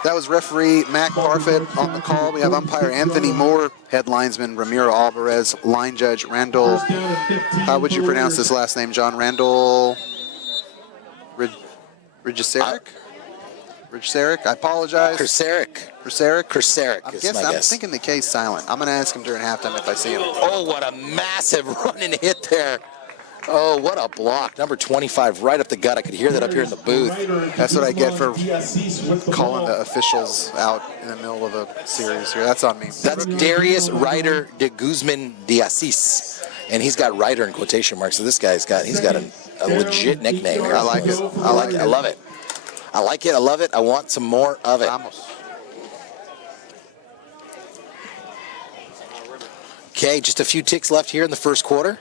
That was referee Mac Parfit on the call. We have umpire Anthony Moore, head linesman Ramiro Alvarez, line judge Randall. How would you pronounce this last name, John? Randall Rijasaric? Rijasaric? I apologize. Kerseric. Kerseric? Is my I'm guess. thinking the K's silent. I'm going to ask him during halftime if I see him. Oh, what a massive running hit there. Oh, what a block. Number 25 right up the gut. I could hear that up here in the booth. That's what I get for calling the officials out in the middle of a series here. That's on me. That's Darius Ryder de Guzman de Assis. And he's got Ryder in quotation marks. So this guy's got a legit nickname here. I like it. I like it. I love it. I like it. I love it. I want some more of it. Vamos. Okay, just a few ticks left here in the first quarter.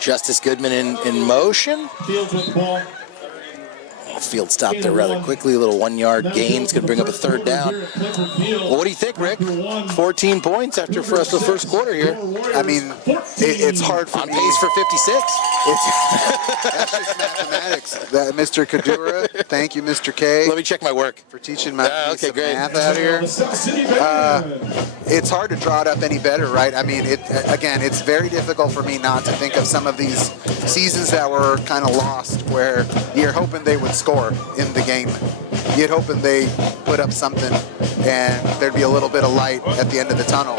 Justice Goodman in motion. Fields with the ball. Field stopped there rather quickly. A little 1-yard gain. It's going to bring up a third down. Well, what do you think, Rick? 14 points after for us the first quarter here. I mean, it's hard for On me. pace for 56. That's just mathematics. Mr. Kadura, thank you, Mr. K, Let me check my work. for teaching my Okay, great. math out here. It's hard to draw it up any better, right? I mean, again, it's very difficult for me not to think of some of these seasons that were kind of lost where you're hoping they would score in the game. You'd hoping they put up something and there'd be a little bit of light at the end of the tunnel.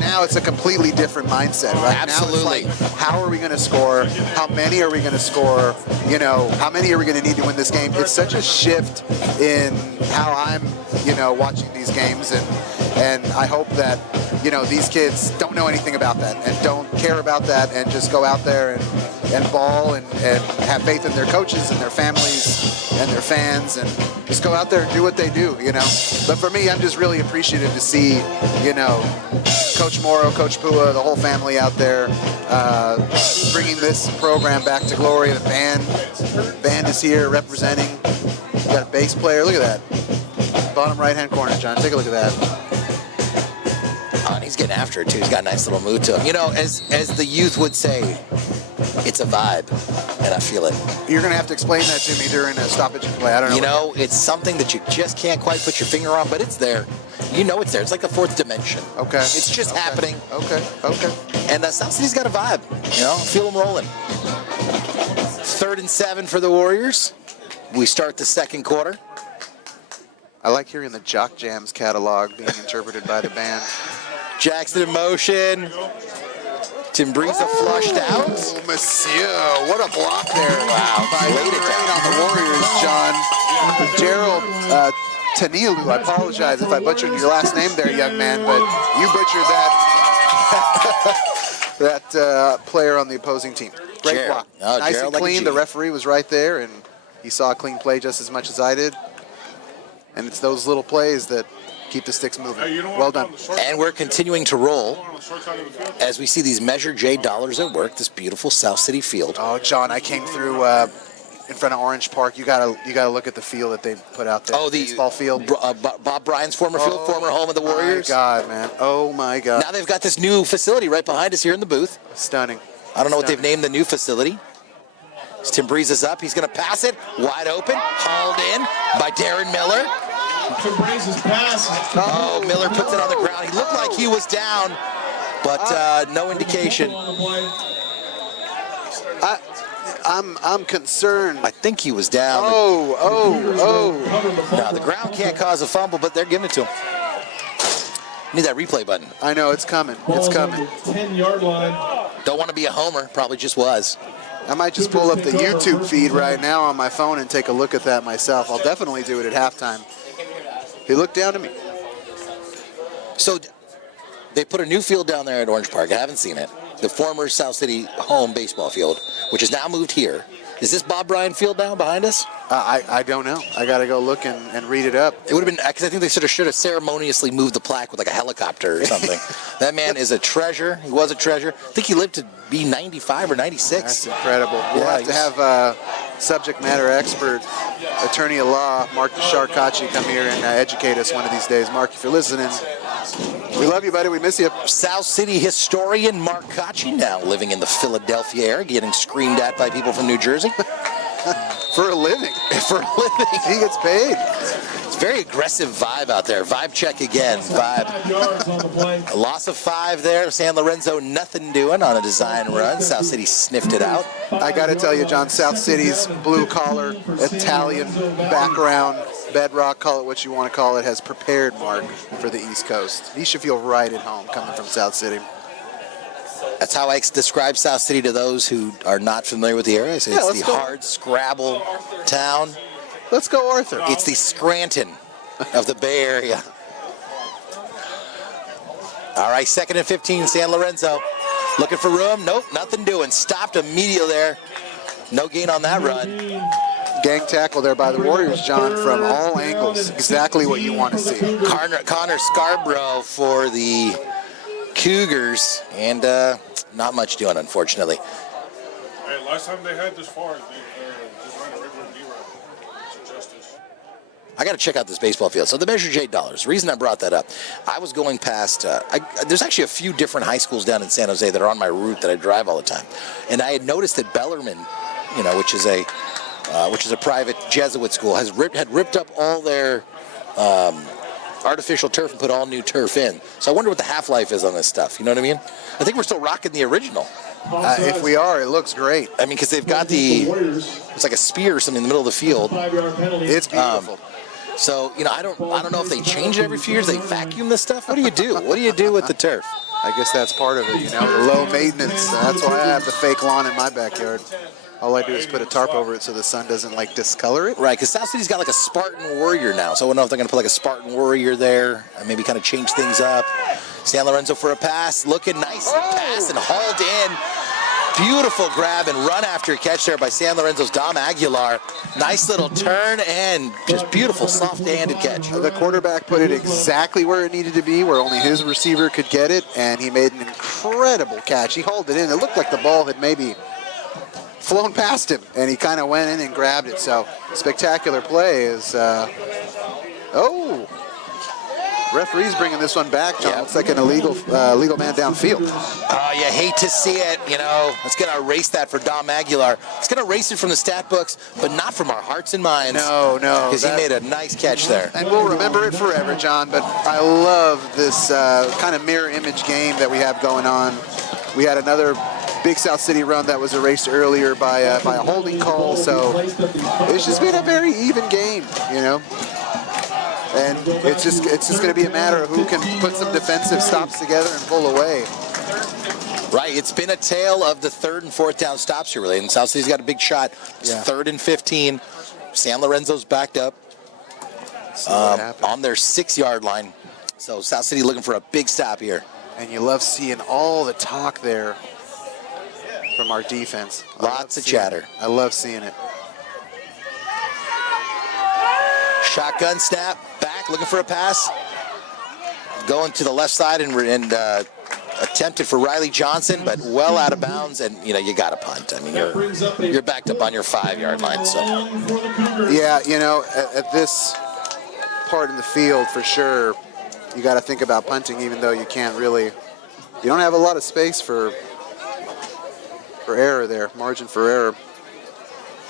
Now it's a completely different mindset, right? Absolutely. Now it's like, how are we going to score? How many are we going to score? How many are we going to need to win this game? It's such a shift in how I'm, watching these games, and I hope that, these kids don't know anything about that and don't care about that and just go out there and ball and have faith in their coaches and their families and their fans and just go out there and do what they do, But for me, I'm just really appreciative to see, Coach Morrow, Coach Pua, the whole family out there bringing this program back to glory. The band is here representing. We got a bass player. Look at that. Bottom right-hand corner, John. Take a look at that. And he's getting after it, too. He's got a nice little mood to him. As the youth would say, it's a vibe, and I feel it. You're going to have to explain that to me during a stoppage and play. I don't know. It's something that you just can't quite put your finger on, but it's there. It's there. It's like the fourth dimension. Okay. It's just happening. Okay. And South City's got a vibe. Feel them rolling. 3rd and 7 for the Warriors. We start the second quarter. I like hearing the Jock Jams catalog being interpreted by the band. Jackson in motion. Timbriza flushed out. Oh, Monsieur, what a block there. Wow, by laid it Lorraine down. on the Warriors, John. Gerald Tanilu, I apologize if I butchered your last name there, young man, but you butchered that player on the opposing team. Great Gerald. block. Oh, Nice Gerald and like a clean. G. The referee was right there, and he saw a clean play just as much as I did. And it's those little plays that keep the sticks moving. Hey, you don't Well want to go done. on the short And we're continuing to roll on the short side of the field? as we see these Measure J dollars at work, this beautiful South City field. Oh, John, I came through in front of Orange Park. You gotta look at the field that they put out there. Oh, the baseball field. Bob Bryan's former field, former home of the Warriors. Oh my God, man! Oh my God! Now they've got this new facility right behind us here in the booth. Stunning. I don't know what they've Stunning. named the new facility. As Tim Breeze is up, he's going to pass it wide open, hauled in by Darren Miller. Braze's pass. Oh, Miller puts it on the ground. He looked like he was down, but no indication. I'm concerned. I think he was down. Oh. No, the ground can't cause a fumble, but they're giving it to him. Need that replay button. I know it's coming. It's coming. 10-yard line. Don't want to be a homer. Probably just was. I might just pull up the YouTube feed right now on my phone and take a look at that myself. I'll definitely do it at halftime. He looked down to me. So they put a new field down there at Orange Park. I haven't seen it. The former South City home baseball field, which is now moved here. Is this Bob Bryan Field now behind us? I don't know. I got to go look and read it up. It would have been, because I think they should have ceremoniously moved the plaque with like a helicopter or something. That man is a treasure. He was a treasure. I think he lived to be 95 or 96. That's incredible. We'll Yeah, have to have subject matter expert, attorney at law, Mark Sharkachi, come here and educate us one of these days. Mark, if you're listening, we love you, buddy. We miss you. South City historian Mark Kachi, now living in the Philadelphia area, getting screamed at by people from New Jersey. For a living. For a living. He gets paid. It's a very aggressive vibe out there. Vibe check again. Vibe. 5 yards on the play. A loss of 5 there. San Lorenzo, nothing doing on a design run. South City sniffed it out. I got to tell you, John, South City's blue-collar, Italian background, bedrock, call it what you want to call it, has prepared Mark for the East Coast. He should feel right at home coming from South City. That's how I describe South City to those who are not familiar with the area. So it's the hard scrabble town. Let's go, Arthur. It's the Scranton of the Bay Area. All right, 2nd and 15, San Lorenzo. Looking for room? Nope, nothing doing. Stopped immediately there. No gain on that run. Gang tackle there by the Warriors, John, from all angles. Exactly what you want to see. Connor Scarborough for the Cougars, and not much doing, unfortunately. Hey, last time they had this far, they just ran a regular D-run. It's justice. I got to check out this baseball field. So the Measure J dollars. The reason I brought that up, I was going past. There's actually a few different high schools down in San Jose that are on my route that I drive all the time, and I had noticed that Bellarmine, which is a private Jesuit school, had ripped up all their artificial turf and put all new turf in. So I wonder what the half-life is on this stuff. You know what I mean? I think we're still rocking the original. If we are, it looks great. I mean, because they've got it's like a spear or something in the middle of the field. 5-yard penalty. It's beautiful. So, I don't know if they change it every few years. They vacuum this stuff. What do you do? What do you do with the turf? I guess that's part of it, the low maintenance. That's why I have the fake lawn in my backyard. All I do is put a tarp over it so the sun doesn't discolor it. Right, because South City's got like a Spartan Warrior now, so I don't know if they're going to put like a Spartan Warrior there and maybe kind of change things up. San Lorenzo for a pass, looking nice pass and hauled in. Beautiful grab and run after catch there by San Lorenzo's Dom Aguilar. Nice little turn and just beautiful soft-handed catch. The quarterback put it exactly where it needed to be, where only his receiver could get it, and he made an incredible catch. He hauled it in. It looked like the ball had maybe flown past him, and he kind of went in and grabbed it. So spectacular play is, referee's bringing this one back, John. Yeah. Looks like an illegal man downfield. You hate to see it, It's going to erase that for Dom Aguilar. It's going to erase it from the stat books, but not from our hearts and minds. No. Because he made a nice catch there. And we'll remember it forever, John, but I love this kind of mirror image game that we have going on. We had another big South City run that was erased earlier by a holding call, so it's just been a very even game, And it's just going to be a matter of who can put some defensive stops together and pull away. Right, it's been a tale of the 3rd and 4th down stops here, really. And South City's got a big shot. It's 3rd and 15. San Lorenzo's backed up on their 6-yard line. So South City looking for a big stop here. And you love seeing all the talk there from our defense. Lots of chatter. I love seeing it. Shotgun snap, back, looking for a pass. Going to the left side and attempted for Riley Johnson, but well out of bounds, and you got to punt. I mean, you're backed up on your 5-yard line. So yeah, at this part in the field, for sure, you got to think about punting, even though you can't really. You don't have a lot of space for error there, margin for error.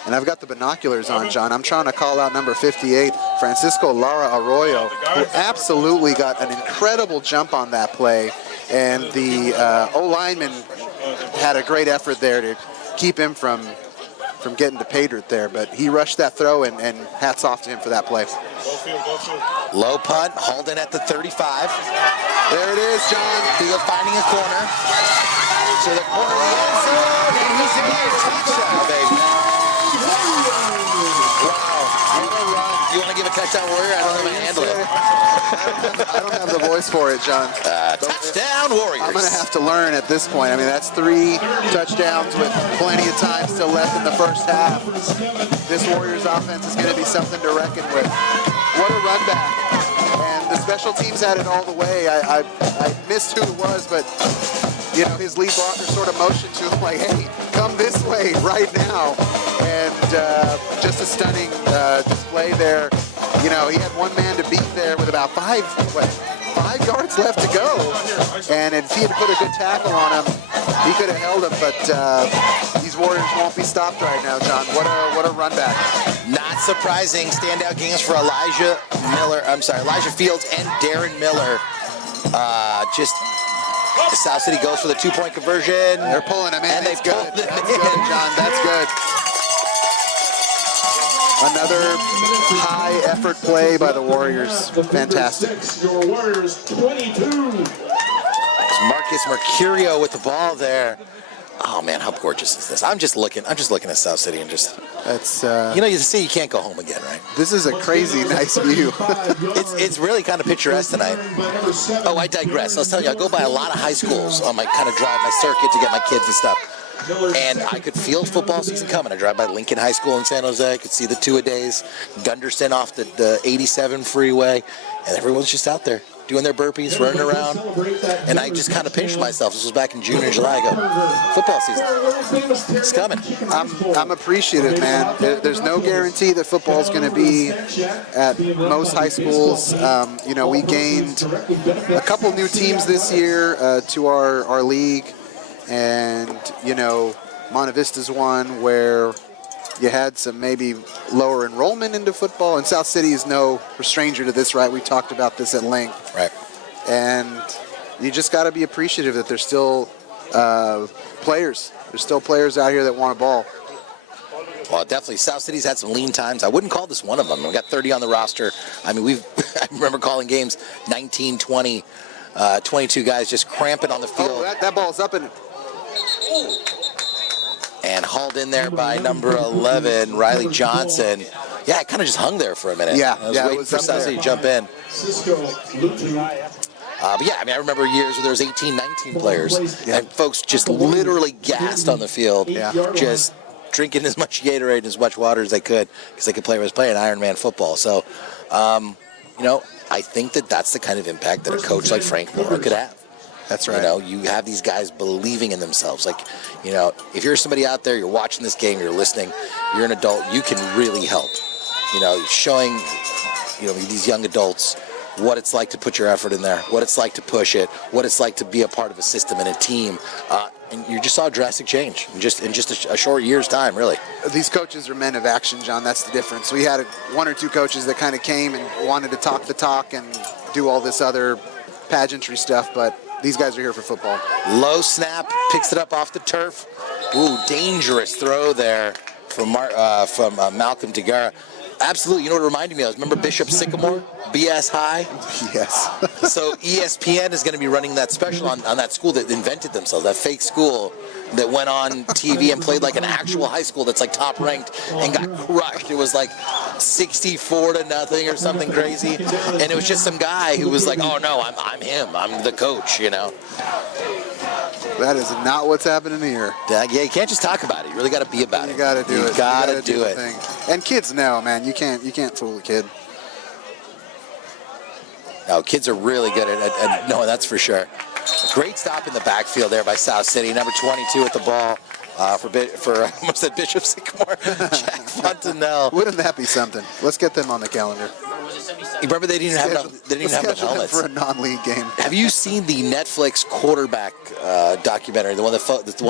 And I've got the binoculars on, John. I'm trying to call out number 58, Francisco Lara Arroyo, who absolutely got an incredible jump on that play. And the O-lineman had a great effort there to keep him from getting to pay dirt there. But he rushed that throw, and hats off to him for that play. Low punt, hauled in at the 35. There it is, John. Field finding a corner. To the corner of the end zone, and he's in here. Touchdown, baby. You want to give a touchdown warrior? I don't know how to handle it. I don't have the voice for it, John. Touchdown Warriors. I'm going to have to learn at this point. I mean, that's 3 touchdowns with plenty of time still left in the first half. This Warriors offense is going to be something to reckon with. What a run back. And the special teams had it all the way. I missed who it was, but his lead blocker sort of motioned to him like, hey, come this way right now. And just a stunning display there. He had one man to beat there with about 5 yards left to go. And if he had put a good tackle on him, he could have held him. But these Warriors won't be stopped right now, John. What a run back. Not surprising. Standout games for Elijah Fields and Darren Miller. South City goes for the 2-point conversion. They're pulling him in. And That's good. That's good, John. That's good. Another high-effort play by the Warriors. Fantastic. Your Warriors 22. Marcus Mercurio with the ball there. Oh man, how gorgeous is this? I'm just looking at South City and just. That's. You see, you can't go home again, right? This is a crazy nice view. It's really kind of picturesque tonight. Oh, I digress. I'll tell you, I go by a lot of high schools on my kind of drive, my circuit to get my kids and stuff. And I could feel football season coming. I drive by Lincoln High School in San Jose. I could see the two-a-days, Gunderson off the 87 freeway, and everyone's just out there doing their burpees, running around. And I just kind of pinched myself. This was back in June or July. I go, football season. It's coming. I'm appreciative, man. There's no guarantee that football's going to be at most high schools. We gained a couple new teams this year to our league. And, Monte Vista's one where you had some maybe lower enrollment into football. And South City is no stranger to this, right? We talked about this at length. Right. And you just got to be appreciative that there's still players. There's still players out here that want a ball. Well, definitely. South City's had some lean times. I wouldn't call this one of them. We got 30 on the roster. I mean, I remember calling games 19, 20, 22 guys just cramping on the field. Oh, that ball's up and... And hauled in there by number 11, Riley Johnson. Yeah, it kind of just hung there for a minute. Yeah, I was waiting for South City to jump in. But yeah, I mean, I remember years where there was 18, 19 players, and folks just literally gassed on the field, just drinking as much Gatorade and as much water as they could because they could play Ironman football. So, I think that's the kind of impact that a coach like Frank Mora could have. That's right. You have these guys believing in themselves. Like, if you're somebody out there, you're watching this game, you're listening, you're an adult, you can really help. Showing, these young adults what it's like to put your effort in there, what it's like to push it, what it's like to be a part of a system and a team. And you just saw a drastic change in just a short year's time, really. These coaches are men of action, John. That's the difference. We had 1 or 2 coaches that kind of came and wanted to talk the talk and do all this other pageantry stuff, but these guys are here for football. Low snap, picks it up off the turf. Ooh, dangerous throw there from Malcolm Tagara. Absolutely. You know what it reminded me of? Remember Bishop Sycamore? BS High? Yes. So ESPN is going to be running that special on that school that invented themselves, that fake school that went on TV and played like an actual high school that's like top ranked and got crushed. It was like 64-0 or something crazy. And it was just some guy who was like, oh no, I'm him. I'm the coach, That is not what's happening here. Yeah, you can't just talk about it. You really got to be about it. You got to do it. You got to You do the it. thing. And kids know, man. You can't fool a kid. No, kids are really good at knowing, that's for sure. A great stop in the backfield there by South City. Number 22 at the ball for almost said Bishop Sycamore, Jack Fontanelle. Wouldn't that be something? Let's get them on the calendar. You remember they didn't even have enough helmets for a non-league game. Have you seen the Netflix quarterback documentary? The one that follows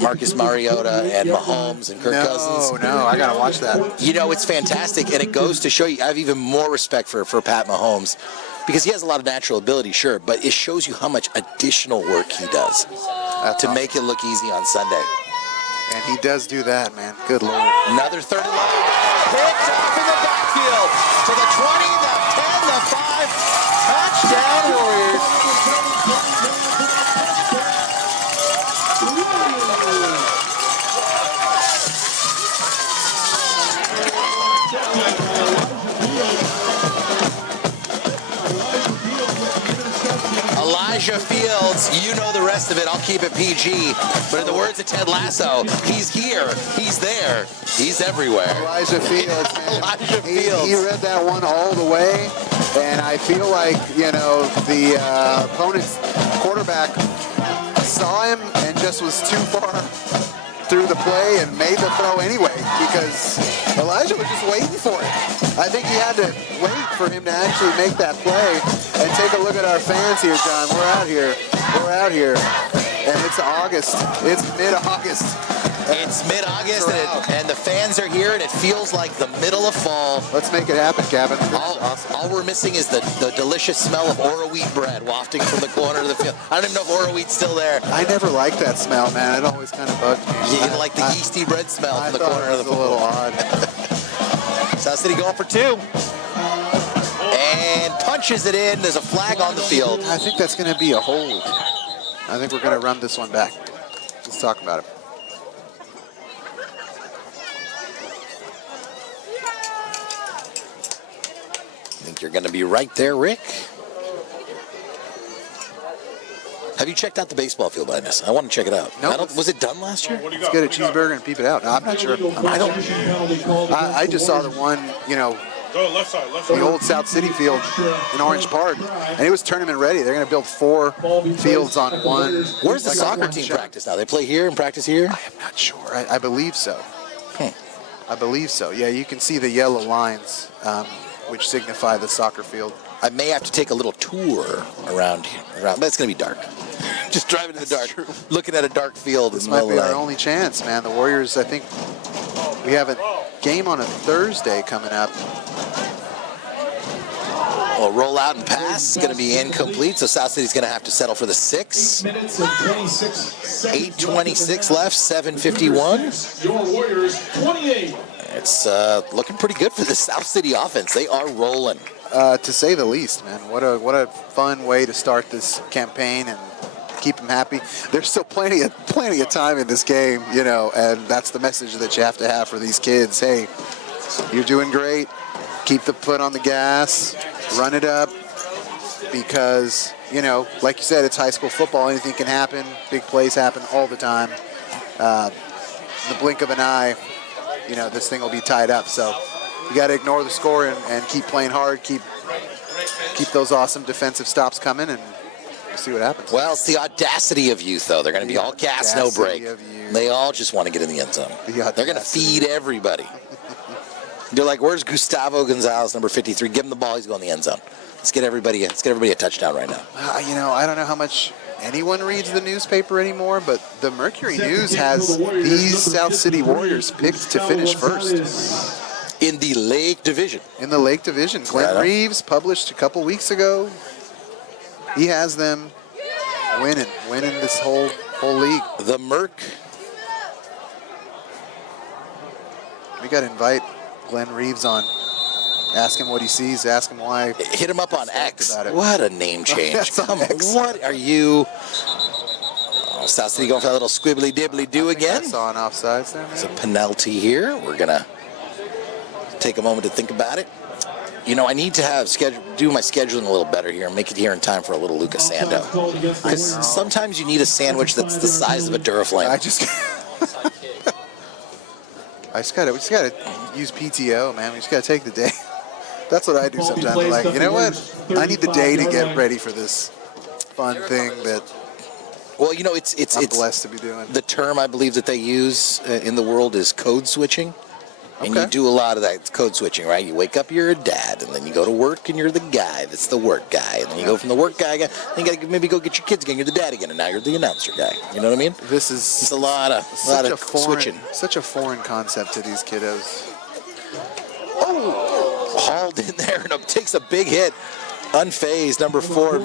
Marcus Mariota and Mahomes and Kirk Cousins. No, I gotta watch that. You know, it's fantastic, and it goes to show you I have even more respect for Pat Mahomes because he has a lot of natural ability, sure, but it shows you how much additional work he does to make it look easy on Sunday. And he does do that, man. Good Lord. Another third and long. Picked off in the backfield to the 20, the 10, the 5. Touchdown Warriors. Elijah Fields, you know the rest of it. I'll keep it PG. But in the words of Ted Lasso, he's here, he's there, he's everywhere. Elijah Fields, man. Elijah Fields. He read that one all the way, and I feel like, you know, the opponent's quarterback saw him and just was too far through the play and made the throw anyway because Elijah was just waiting for it. I think he had to wait for him to actually make that play. And take a look at our fans here, John. We're out here. We're out here. And it's August. It's mid-August. It's mid-August, and the fans are here, and it feels like the middle of fall. Let's make it happen, Kevin. All we're missing is the delicious smell of Oro wheat bread wafting from the corner of the field. I don't even know if Oro wheat's still there. I never liked that smell, man. It always kind of bugged me. You didn't like the yeasty bread smell from the corner of the field. It was a little odd. South City going for 2. And punches it in. There's a flag on the field. I think that's going to be a hold. I think we're going to run this one back. Let's talk about it. I think you're going to be right there, Rick. Have you checked out the baseball field by this? I want to check it out. No. Was it done last year? Let's get a cheeseburger and peep it out. No, I'm not sure. I just saw the one, you know, Go left side, left the side. old South City field in Orange Park, and it was tournament ready. They're going to build 4 fields on one. Where's the soccer team practice now? They play here and practice here? I'm not sure. I believe so. I believe so. Yeah, you can see the yellow lines, which signify the soccer field. I may have to take a little tour around here, but it's going to be dark. Just driving in the dark, looking at a dark field. This might be our only chance, man. The Warriors, I think, we have a game on a Thursday coming up. Well, roll out and pass is going to be incomplete, so South City's going to have to settle for the 6. 8:26 left, 7:51. Your Warriors 28. It's looking pretty good for the South City offense. They are rolling. To say the least, man. What a fun way to start this campaign and keep them happy. There's still plenty of time in this game, you know, and that's the message that you have to have for these kids. Hey, you're doing great. Keep the foot on the gas. Run it up, because, you know, like you said, it's high school football. Anything can happen. Big plays happen all the time. In the blink of an eye, you know, this thing will be tied up. So you got to ignore the score and keep playing hard. Keep those awesome defensive stops coming, and we'll see what happens. Well, it's the audacity of youth, though. They're going to be all gas, no break. They all just want to get in the end zone. They're going to feed everybody. They're like, where's Gustavo Gonzalez, number 53? Give him the ball. He's going in the end zone. Let's get everybody a touchdown right now. You know, I don't know how much anyone reads the newspaper anymore, but the Mercury News has these South City Warriors picked to finish first. In the Lake Division. In the Lake Division. Glenn Reeves published a couple weeks ago. He has them winning this whole league. The Merc. We got to invite Glenn Reeves on. Ask him what he sees. Ask him why. Hit him up on X. What a name change. Come on. What are you? Oh, South City going for that little squibbly dibbly do again. I saw an offsides there. There's a penalty here. We're going to take a moment to think about it. You know, I need to do my scheduling a little better here and make it here in time for a little Lucas Sando. Because sometimes you need a sandwich that's the size of a Duraflame. We just gotta use PTO, man. We just gotta take the day. That's what I do sometimes. I'm like, you know what? I need the day to get ready for this fun thing that. Well, you know, it's blessed to be doing. The term I believe that they use in the world is code switching. And you do a lot of that code switching, right? You wake up, you're a dad, and then you go to work, and you're the guy that's the work guy. And then you go from the work guy, then you got to maybe go get your kids again. You're the dad again, and now you're the announcer guy. You know what I mean? It's a lot of switching. Such a foreign concept to these kiddos. Oh, hauled in there and takes a big hit. Unfazed, number 4.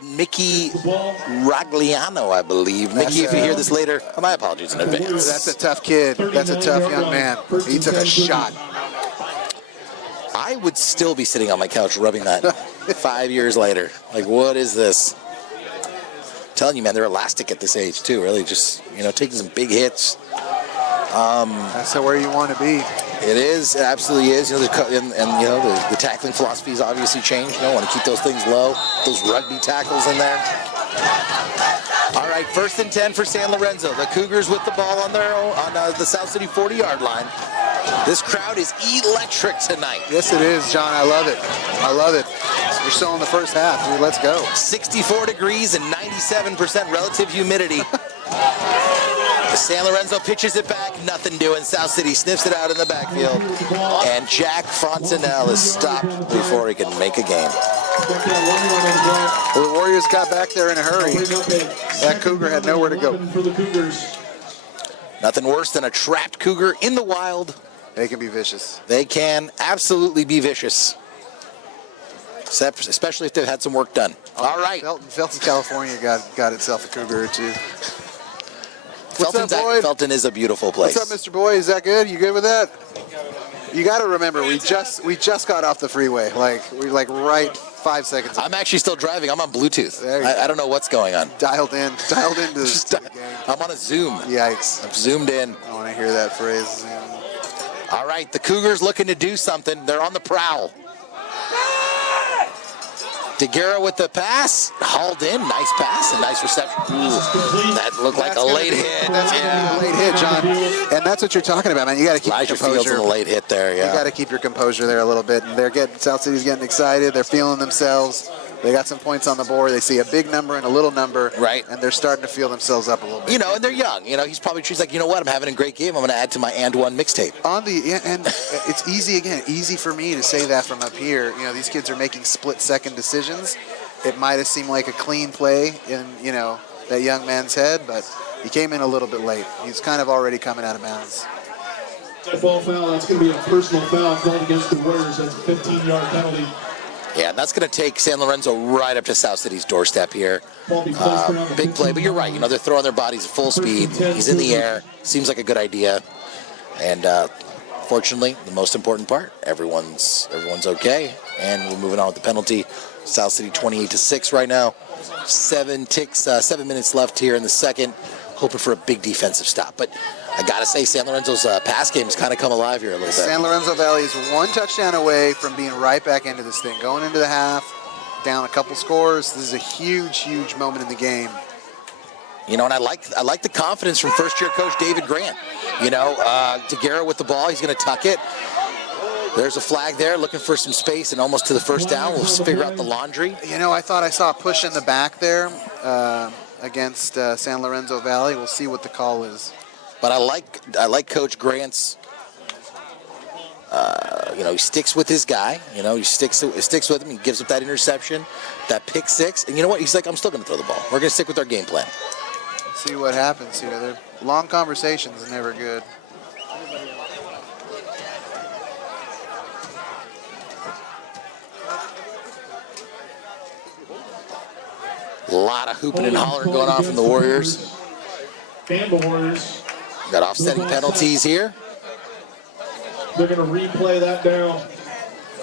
Mickey Ragliano, I believe. Mickey, if you hear this later, my apologies in advance. That's a tough kid. That's a tough young man. He took a shot. I would still be sitting on my couch rubbing that 5 years later. Like, what is this? I'm telling you, man, they're elastic at this age, too. Really just, taking some big hits. That's where you want to be. It is. It absolutely is. The tackling philosophy has obviously changed. You want to keep those things low. Those rugby tackles in there. All right, 1st and 10 for San Lorenzo. The Cougars with the ball on the South City 40-yard line. This crowd is electric tonight. Yes, it is, John. I love it. I love it. We're still in the first half. Dude, let's go. 64 degrees and 97% relative humidity. San Lorenzo pitches it back, nothing doing. South City sniffs it out in the backfield, and Jack Fontanelle is stopped before he can make a game. Well, the Warriors got back there in a hurry. That Cougar had nowhere to go. Nothing worse than a trapped Cougar in the wild. They can be vicious. They can absolutely be vicious, especially if they've had some work done. All right. Felton, California got itself a Cougar or two. Felton is a beautiful place. What's up, Mr. Boyd? Is that good? You good with that? You got to remember, we just got off the freeway. We're right 5 seconds. I'm actually still driving. I'm on Bluetooth. I don't know what's going on. Dialed into the game. I'm on a Zoom. Yikes. I've zoomed in. I want to hear that phrase. All right, the Cougars looking to do something. They're on the prowl. DeGuerra with the pass, hauled in, nice pass, and nice reception. Ooh, that looked like a late hit. That's going to be a late hit, John. And that's what you're talking about, man. You got to keep your composure. Fields in a late hit there, yeah. You got to keep your composure there a little bit. And South City's getting excited. They're feeling themselves. They got some points on the board. They see a big number and a little number. Right. And they're starting to feel themselves up a little bit. And they're young. He's like, you know what? I'm having a great game. I'm going to add to my and one mixtape. And it's easy for me to say that from up here. These kids are making split-second decisions. It might have seemed like a clean play in, that young man's head, but he came in a little bit late. He's kind of already coming out of bounds. That ball foul, that's going to be a personal foul going against the Warriors. That's a 15-yard penalty. Yeah, and that's going to take San Lorenzo right up to South City's doorstep here. Big play, but you're right. They're throwing their bodies at full speed. He's in the air. Seems like a good idea. And fortunately, the most important part, everyone's okay. And we're moving on with the penalty. South City 28-6 right now. 7 minutes left here in the second. Hoping for a big defensive stop. But I got to say, San Lorenzo's pass game has kind of come alive here a little bit. San Lorenzo Valley is 1 touchdown away from being right back into this thing. Going into the half, down a couple scores. This is a huge, huge moment in the game. And I like the confidence from first-year coach David Grant. DeGuerra with the ball, he's going to tuck it. There's a flag there, looking for some space and almost to the first down. We'll figure out the laundry. I thought I saw a push in the back there against San Lorenzo Valley. We'll see what the call is. But I like Coach Grant's. He sticks with his guy. He sticks with him. He gives up that interception, that pick six, and you know what? He's like, I'm still going to throw the ball. We're going to stick with our game plan. Let's see what happens here. They're long conversations are never good. A lot of hooping and hollering going on from the Warriors. And the Warriors. Got offsetting penalties here. They're going to replay that down.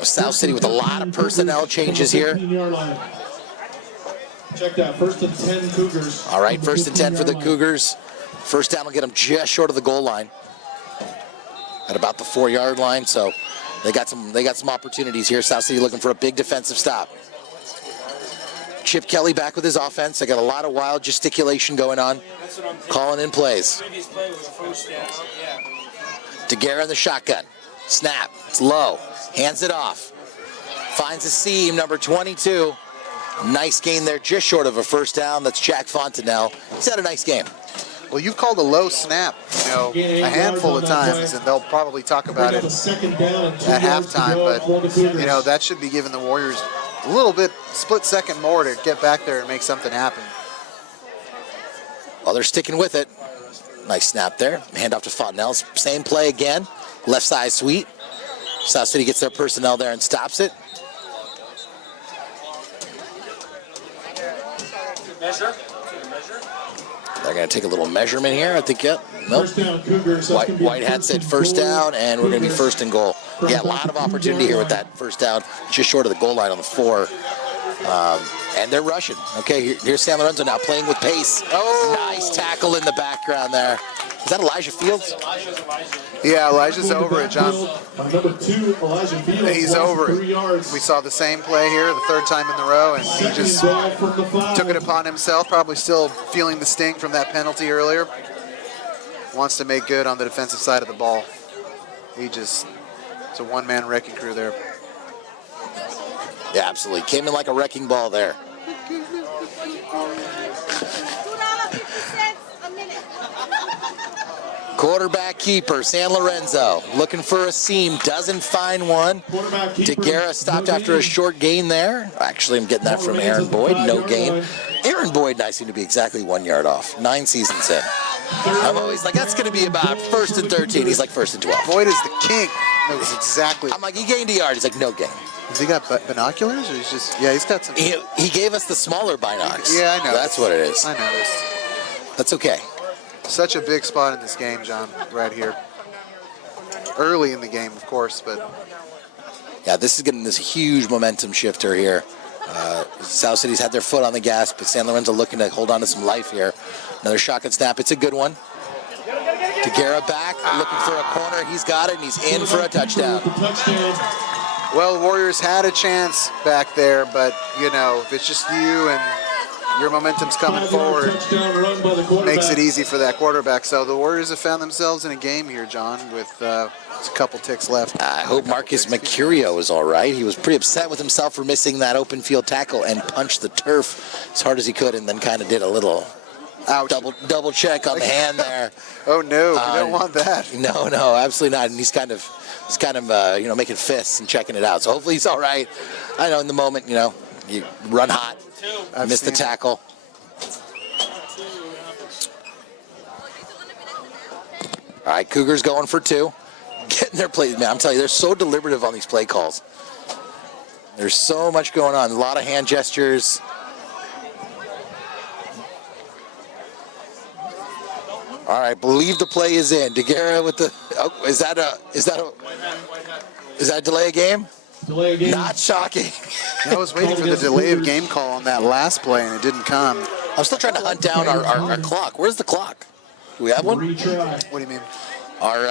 South City with a lot of personnel changes here. Check that. 1st and 10 Cougars. All right, 1st and 10 for the Cougars. First down will get them just short of the goal line. At about the 4-yard line, so They got some opportunities here. South City looking for a big defensive stop. Chip Kelly back with his offense. They got a lot of wild gesticulation going on, calling in plays. Previous play was a first down. Yeah. Daguerre in the shotgun. Snap. It's low. Hands it off. Finds a seam, number 22. Nice gain there, just short of a first down. That's Jack Fontenelle. He's had a nice game. Well, you've called a low snap, a handful of times, and they'll probably talk about it at halftime, but, that should be giving the Warriors a little bit, split second more to get back there and make something happen. Well, they're sticking with it. Nice snap there. Hand off to Fontenelle. Same play again. Left side sweep. South City gets their personnel there and stops it. Measure. They're going to take a little measurement here. I think, yep. Nope. First down, Cougars. Whitehead said first down, and we're going to be first and goal. Yeah, a lot of opportunity here with that first down, just short of the goal line on the 4. And they're rushing. Okay, here's San Lorenzo now playing with pace. Oh, nice tackle in the background there. Is that Elijah Fields? Yeah, Elijah's over it, John. Number 2, Elijah Fields. He's over it. 3 yards. We saw the same play here, the third time in the row, and he just took it upon himself, probably still feeling the sting from that penalty earlier. Wants to make good on the defensive side of the ball. It's a one-man wrecking crew there. Yeah, absolutely. Came in like a wrecking ball there. Quarterback keeper, San Lorenzo, looking for a seam, doesn't find one. Daguerre stopped after a short gain there. Actually, I'm getting that from Aaron Boyd, no gain. Aaron Boyd and I seem to be exactly 1 yard off, 9 seasons in. I'm always like, that's going to be about 1st and 13. He's like 1st and 12. Boyd is the king. That was exactly. I'm like, he gained a yard. He's like, no gain. Has he got binoculars, or he's just? Yeah, he's got some. He gave us the smaller binocs. Yeah, I know. That's what it is. I noticed. That's okay. Such a big spot in this game, John, right here. Early in the game, of course, but. Yeah, this is getting this huge momentum shifter here. South City's had their foot on the gas, but San Lorenzo looking to hold on to some life here. Another shotgun snap. It's a good one. Daguerre back, looking for a corner. He's got it, and he's in for a touchdown. Well, Warriors had a chance back there, but, if it's just you and your momentum's coming forward, makes it easy for that quarterback. So the Warriors have found themselves in a game here, John, with a couple ticks left. I hope Marcus Mercurio is all right. He was pretty upset with himself for missing that open field tackle and punched the turf as hard as he could, and then kind of did a little double check on the hand there. Oh no, you don't want that. No, absolutely not. And he's kind of making fists and checking it out. So hopefully he's all right. I know in the moment, you run hot, missed the tackle. All right, Cougars going for 2. Getting their play, man, I'm telling you, they're so deliberative on these play calls. There's so much going on. A lot of hand gestures. All right, believe the play is in. Daguerre with the. Oh, is that a delay of game? Delay of game. Not shocking. I was waiting for the delay of game call on that last play, and it didn't come. I'm still trying to hunt down our clock. Where's the clock? Do we have one? What do you mean? Our,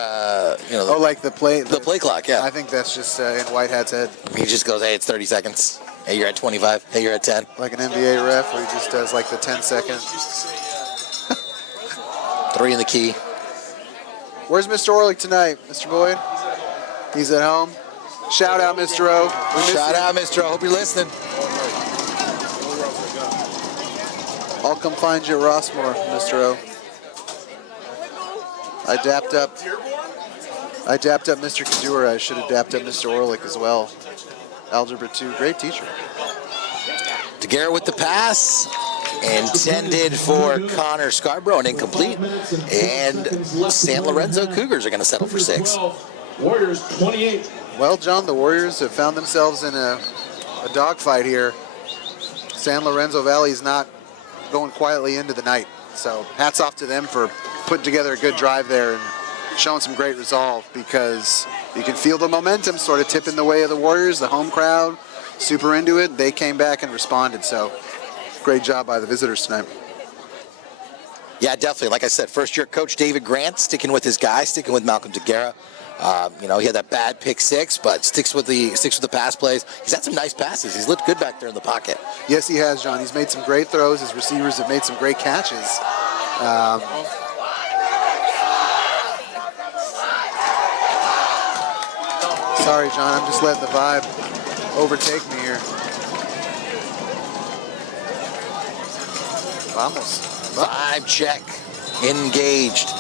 like the play. The play clock, yeah. I think that's just in Whitehead's head. He just goes, hey, it's 30 seconds. Hey, you're at 25. Hey, you're at 10. Like an NBA ref where he just does like the 10-second. 3 in the key. Where's Mr. Orlick tonight, Mr. Boyd? He's at home. Shout out, Mr. O. Shout out, Mr. O. Hope you're listening. I'll come find you at Rossmore, Mr. O. I dapped up Mr. Kadura. I should have dapped up Mr. Orlick as well. Algebra 2, great teacher. Daguerre with the pass. Intended for Connor Scarborough and incomplete. And San Lorenzo Cougars are going to settle for 6. Warriors 28. Well, John, the Warriors have found themselves in a dogfight here. San Lorenzo Valley is not going quietly into the night. So hats off to them for putting together a good drive there and showing some great resolve, because you can feel the momentum sort of tipping the way of the Warriors. The home crowd, super into it. They came back and responded. So great job by the visitors tonight. Yeah, definitely. Like I said, first-year coach David Grant sticking with his guy, sticking with Malcolm Daguerre. You know, he had that bad pick six, but sticks with the pass plays. He's had some nice passes. He's looked good back there in the pocket. Yes, he has, John. He's made some great throws. His receivers have made some great catches. Sorry, John. I'm just letting the vibe overtake me here. Vamos. 5 check. Engaged.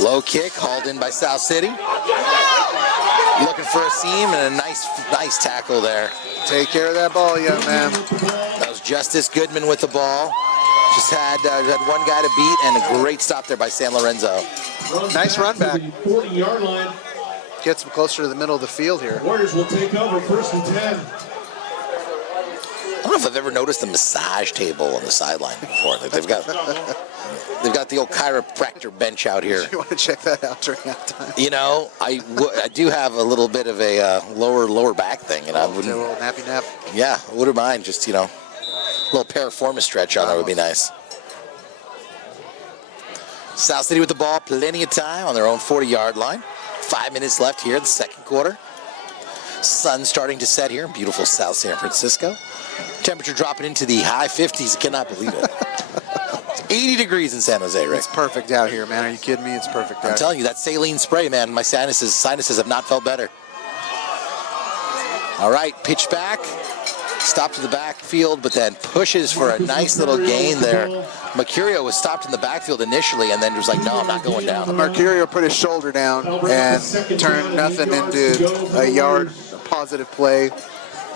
Low kick, hauled in by South City. Looking for a seam and a nice tackle there. Take care of that ball, young man. That was Justice Goodman with the ball. Just had one guy to beat, and a great stop there by San Lorenzo. Nice run back. 40-yard line. Gets him closer to the middle of the field here. Warriors will take over 1st and 10. I don't know if I've ever noticed the massage table on the sideline before. They've got the old chiropractor bench out here. You want to check that out during that time? You know, I do have a little bit of a lower back thing, and I A wouldn't. little nappy nap. Yeah, I wouldn't mind. Just, you know, a little piriformis stretch on there would be nice. South City with the ball, plenty of time on their own 40-yard line. 5 minutes left here in the second quarter. Sun starting to set here in beautiful South San Francisco. Temperature dropping into the high 50s. I cannot believe it. 80 degrees in San Jose, Rick. It's perfect out here, man. Are you kidding me? It's perfect out I'm telling you, that saline spray, man, my sinuses have not felt better. All right, pitch back. Stop to the backfield, but then pushes for a nice little gain there. Mercurio was stopped in the backfield initially, and then was like, no, I'm not going down. Mercurio put his shoulder down and turned nothing into a yard, a positive play.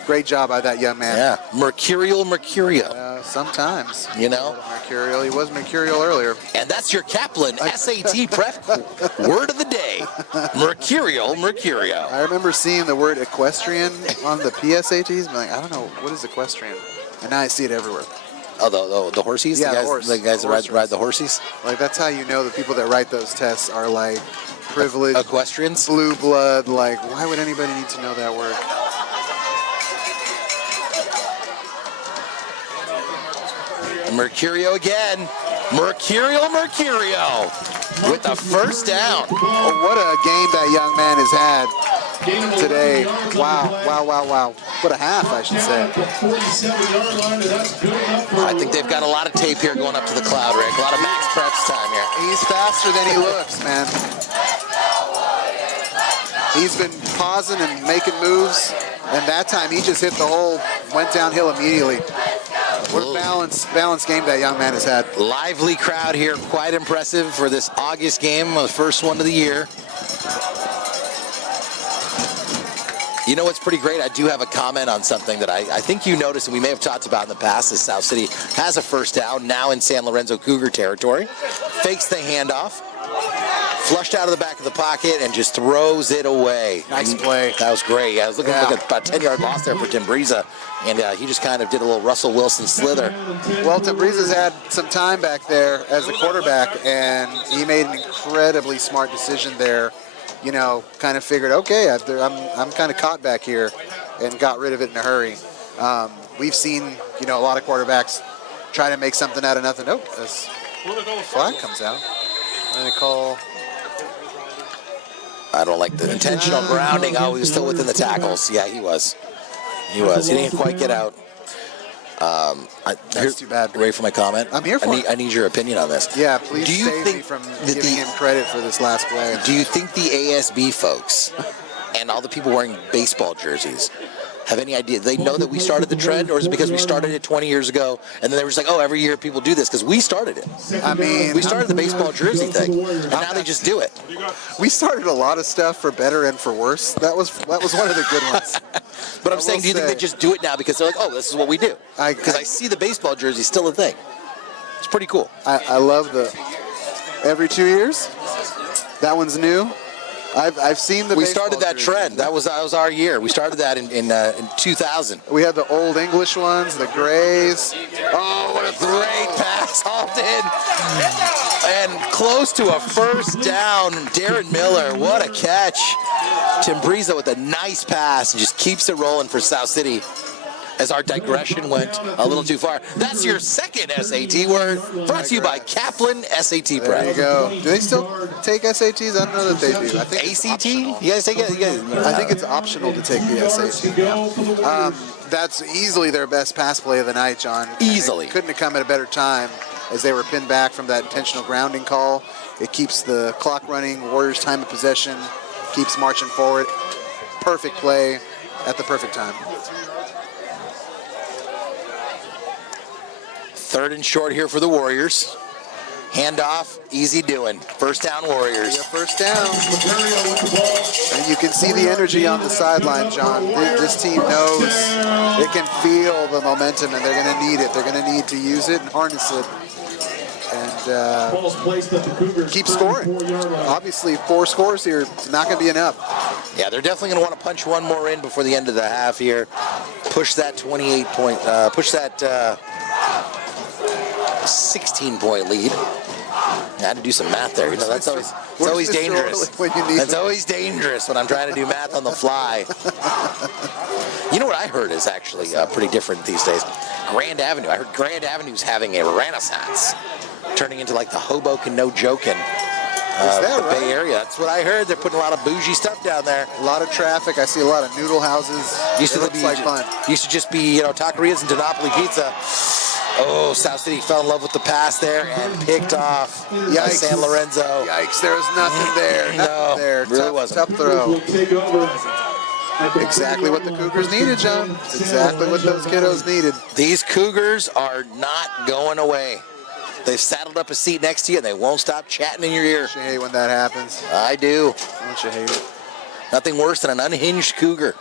Great job by that young man. Yeah, Mercurio. Sometimes. You know? Mercurial. He was mercurial earlier. And that's your Kaplan SAT prep word of the day. Mercurio. I remember seeing the word equestrian on the PSATs. I'm like, I don't know, what is equestrian? And now I see it everywhere. Oh, the horsies? Yeah, the guys that ride the horsies? Like, that's how you know the people that write those tests are, like, privileged. Equestrians? Blue blood. Like, why would anybody need to know that word? Mercurio again. Mercurio with the first down. Oh, what a game that young man has had today. Wow. What a half, I should say. I think they've got a lot of tape here going up to the cloud, Rick. A lot of max preps time here. He's faster than he looks, man. He's been pausing and making moves, and that time he just hit the hole, went downhill immediately. What a balanced game that young man has had. Lively crowd here, quite impressive for this August game, the first one of the year. You know what's pretty great? I do have a comment on something that I think you noticed, and we may have talked about in the past, is South City has a first down now in San Lorenzo Cougar territory. Fakes the handoff, flushed out of the back of the pocket, and just throws it away. Nice play. That was great. I was looking at about a 10-yard loss there for Timbriza, and he just kind of did a little Russell Wilson slither. Well, Timbriza's had some time back there as a quarterback, and he made an incredibly smart decision there. You know, kind of figured, okay, I'm kind of caught back here, and got rid of it in a hurry. We've seen, you know, a lot of quarterbacks try to make something out of nothing. Oh, this flag comes out. And they call. I don't like the intentional grounding. Oh, he was still within the tackles. Yeah, he was. He didn't quite get out. That's too bad. Ready for my comment? I'm here for it. I need your opinion on this. Yeah, please save me from giving him credit for this last play. Do you think the ASB folks and all the people wearing baseball jerseys have any idea? They know that we started the trend, or is it because we started it 20 years ago and then they were just like, oh, every year people do this? Because we started it. I mean, we started the baseball jersey thing, and now they just do it. We started a lot of stuff for better and for worse. That was one of the good ones. But I'm saying, do you think they just do it now because they're like, oh, this is what we do? Because I see the baseball jersey still a thing. It's pretty cool. I love the every 2 years. That one's new. I've seen the. We started that trend. That was our year. We started that in 2000. We had the old English ones, the grays. Oh, what a great pass, hauled in, and close to a first down. Darren Miller, what a catch! Timbriza with a nice pass and just keeps it rolling for South City. as our digression went a little too far. That's your second SAT word, brought to you by Kaplan SAT Prep. There you go. Do they still take SATs? I don't know that they do. I think it's ACT? optional. You guys take it? I think it's optional to take the SAT. Yeah. That's easily their best pass play of the night, John. Easily. It couldn't have come at a better time as they were pinned back from that intentional grounding call. It keeps the clock running, Warriors' time of possession, keeps marching forward. Perfect play at the perfect time. 3rd and short here for the Warriors. Handoff, easy doing. First down, Warriors. Yeah, first down. And you can see the energy on the sideline, John. This team knows it can feel the momentum, and they're going to need it. They're going to need to use it and harness it. And keep scoring. Obviously, 4 scores here, it's not going to be enough. Yeah, they're definitely going to want to punch one more in before the end of the half here. Push that 16-point lead. I had to do some math there. You know, that's always, it's always dangerous. That's always dangerous when I'm trying to do math on the fly. You know what I heard is actually pretty different these days? Grand Avenue. I heard Grand Avenue's having a renaissance, turning into like the Hoboken No Jokin' the right? Bay Area. That's what I heard. They're putting a lot of bougie stuff down there. A lot of traffic. I see a lot of noodle houses. Used to looks like fun. Used to just be, you know, taquerias and Donopoli pizza. Oh, South City fell in love with the pass there and picked off by San Lorenzo. Yikes, there was nothing there. No, there. Really wasn't. Tough throw. Exactly what the Cougars needed, John. Exactly what those kiddos needed. These Cougars are not going away. They've saddled up a seat next to you, and they won't stop chatting in your ear. Don't you hate when that happens? I do. Don't you hate it? Nothing worse than an unhinged Cougar.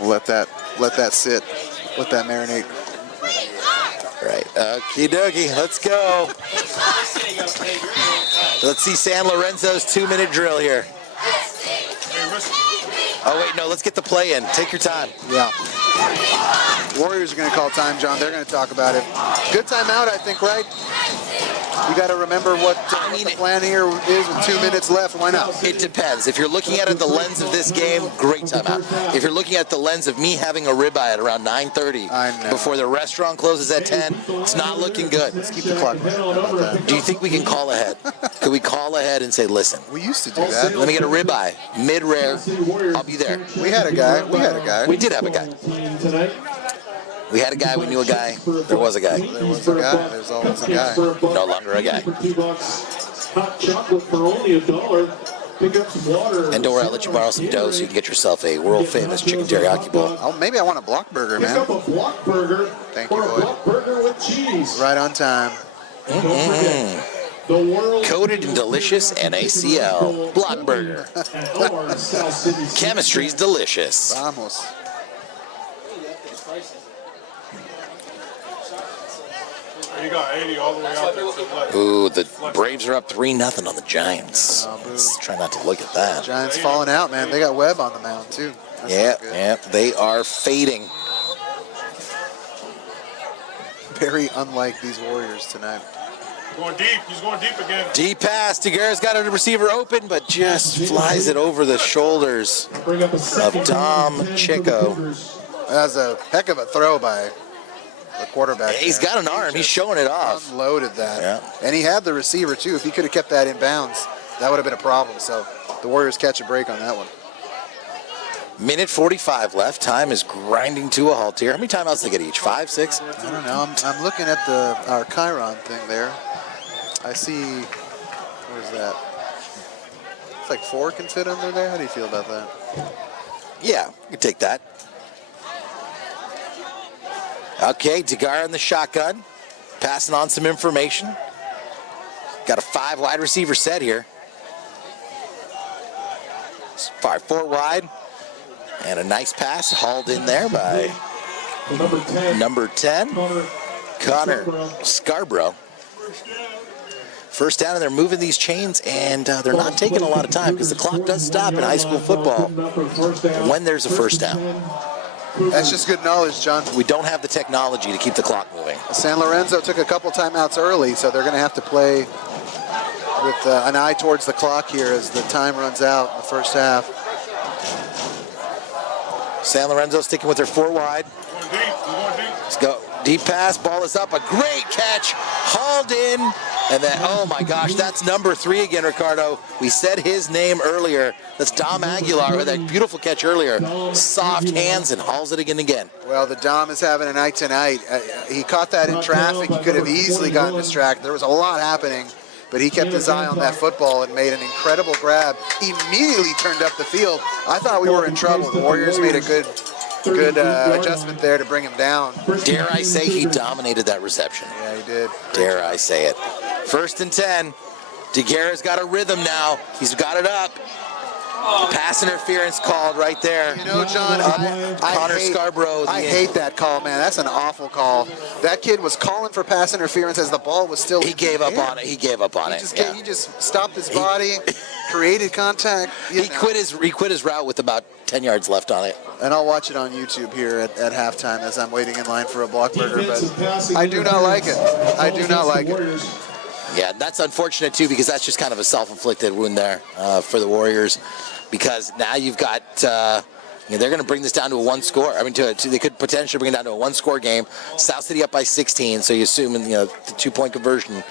Let that sit. Let that marinate. Right. Okie dokie. Let's go. Let's see San Lorenzo's 2-minute drill here. Oh, wait, no, let's get the play in. Take your time. Yeah. Warriors are going to call time, John. They're going to talk about it. Good timeout, I think, right? You got to remember what the plan here is with 2 minutes left. Why not? It depends. If you're looking at it the lens of this game, great timeout. If you're looking at the lens of me having a ribeye at around 9:30 before the restaurant closes at 10, it's not looking good. Let's keep the clock running. Do you think we can call ahead? Could we call ahead and say, listen, We used to do that. let me get a ribeye, mid-rare, I'll be there. We had a guy. We did have a guy. We had a guy, we knew a guy, there was a guy. There was a guy. There's always a guy. No longer a guy. Hot chocolate for only $1. Pick up some water. And don't worry, I'll let you borrow some dough so you can get yourself a world-famous chicken teriyaki bowl. Oh, maybe I want a block burger, Pick up man. a block burger. Thank you, or a boy. block burger with cheese. Right on time. Don't forget, the world Coated in delicious NaCl. Block burger. at our South City. Chemistry's delicious. Vamos. You got 80 all the way out there to the left. Ooh, the Braves are up 3-0 on the Giants. Let's try not to look at that. Giants falling out, man. They got Webb on the mound, too. That's Yeah, not good. yeah, they are fading. Very unlike these Warriors tonight. Going deep. He's going deep again. Deep pass. Deguera's got a receiver open, but just flies it over the shoulders Bring up a of second Dom down for the Chico. Cougars. That was a heck of a throw by the quarterback. He's there. got an arm. He's showing it off. Unloaded that. Yeah. And he had the receiver, too. If he could have kept that in bounds, that would have been a problem. So the Warriors catch a break on that one. Minute 45 left. Time is grinding to a halt here. How many timeouts they get each? 5, 6? I don't know. I'm looking at our Chiron thing there. I see, where's that? It's like 4 can fit under there. How do you feel about that? Yeah, you can take that. Okay, Deguera in the shotgun. Passing on some information. Got a 5 wide receiver set here. 5-4 wide. And a nice pass hauled in there by number 10, Connor Scarborough. First down, and they're moving these chains, and they're not taking a lot of time because the clock does stop in high school football when there's a first down. That's just good knowledge, John. We don't have the technology to keep the clock moving. San Lorenzo took a couple timeouts early, so they're going to have to play with an eye towards the clock here as the time runs out in the first half. San Lorenzo sticking with their 4 wide. Going deep. We're going deep. Let's go. Deep pass, ball is up, a great catch, hauled in, and then, oh my gosh, that's number 3 again, Ricardo. We said his name earlier. That's Dom Aguilar with that beautiful catch earlier. Soft hands and hauls it again. Well, the Dom is having a night tonight. He caught that in traffic. He could have easily gotten distracted. There was a lot happening, but he kept his eye on that football and made an incredible grab. Immediately turned up the field. I thought we were in trouble. The Warriors made a good adjustment there to bring him down. Dare I say he dominated that reception. Yeah, he did. Dare I say it. 1st and 10. DeGuera's got a rhythm now. He's got it up. Pass interference called right there. You know, John, Connor Scarborough. I hate that call, man. That's an awful call. That kid was calling for pass interference as the ball was still. He gave up on it. He gave up on it. He just stopped his body, created contact. He quit his route with about 10 yards left on it. And I'll watch it on YouTube here at halftime as I'm waiting in line for a block burger. But I do not like it. I do not like it. Yeah, that's unfortunate too, because that's just kind of a self-inflicted wound there for the Warriors, because now you've got they're going to bring this down to a 1 score. I mean, they could potentially bring it down to a 1 score game. South City up by 16, so you assume the 2-point conversion.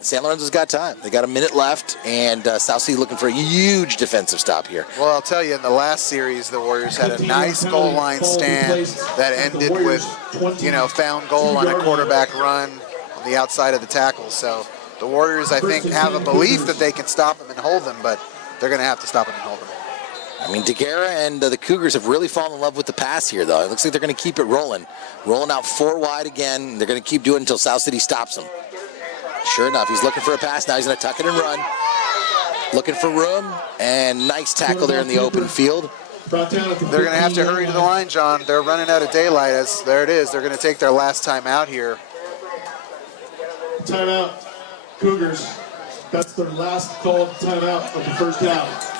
San Lorenzo's got time. They got a minute left, and South City looking for a huge defensive stop here. Well, I'll tell you, in the last series, the Warriors had a nice goal line stand that ended with, found goal on a quarterback run on the outside of the tackle. So the Warriors, I think, have a belief that they can stop them and hold them, but they're going to have to stop them and hold them. I mean, DeGuera and the Cougars have really fallen in love with the pass here, though. It looks like they're going to keep it rolling. Rolling out 4 wide again. They're going to keep doing it until South City stops them. Sure enough, he's looking for a pass. Now he's going to tuck it and run. Looking for room, and nice tackle there in the open field. They're going to have to hurry to the line, John. They're running out of daylight. There it is. They're going to take their last time out here. Timeout, Cougars. That's their last called timeout of the first half.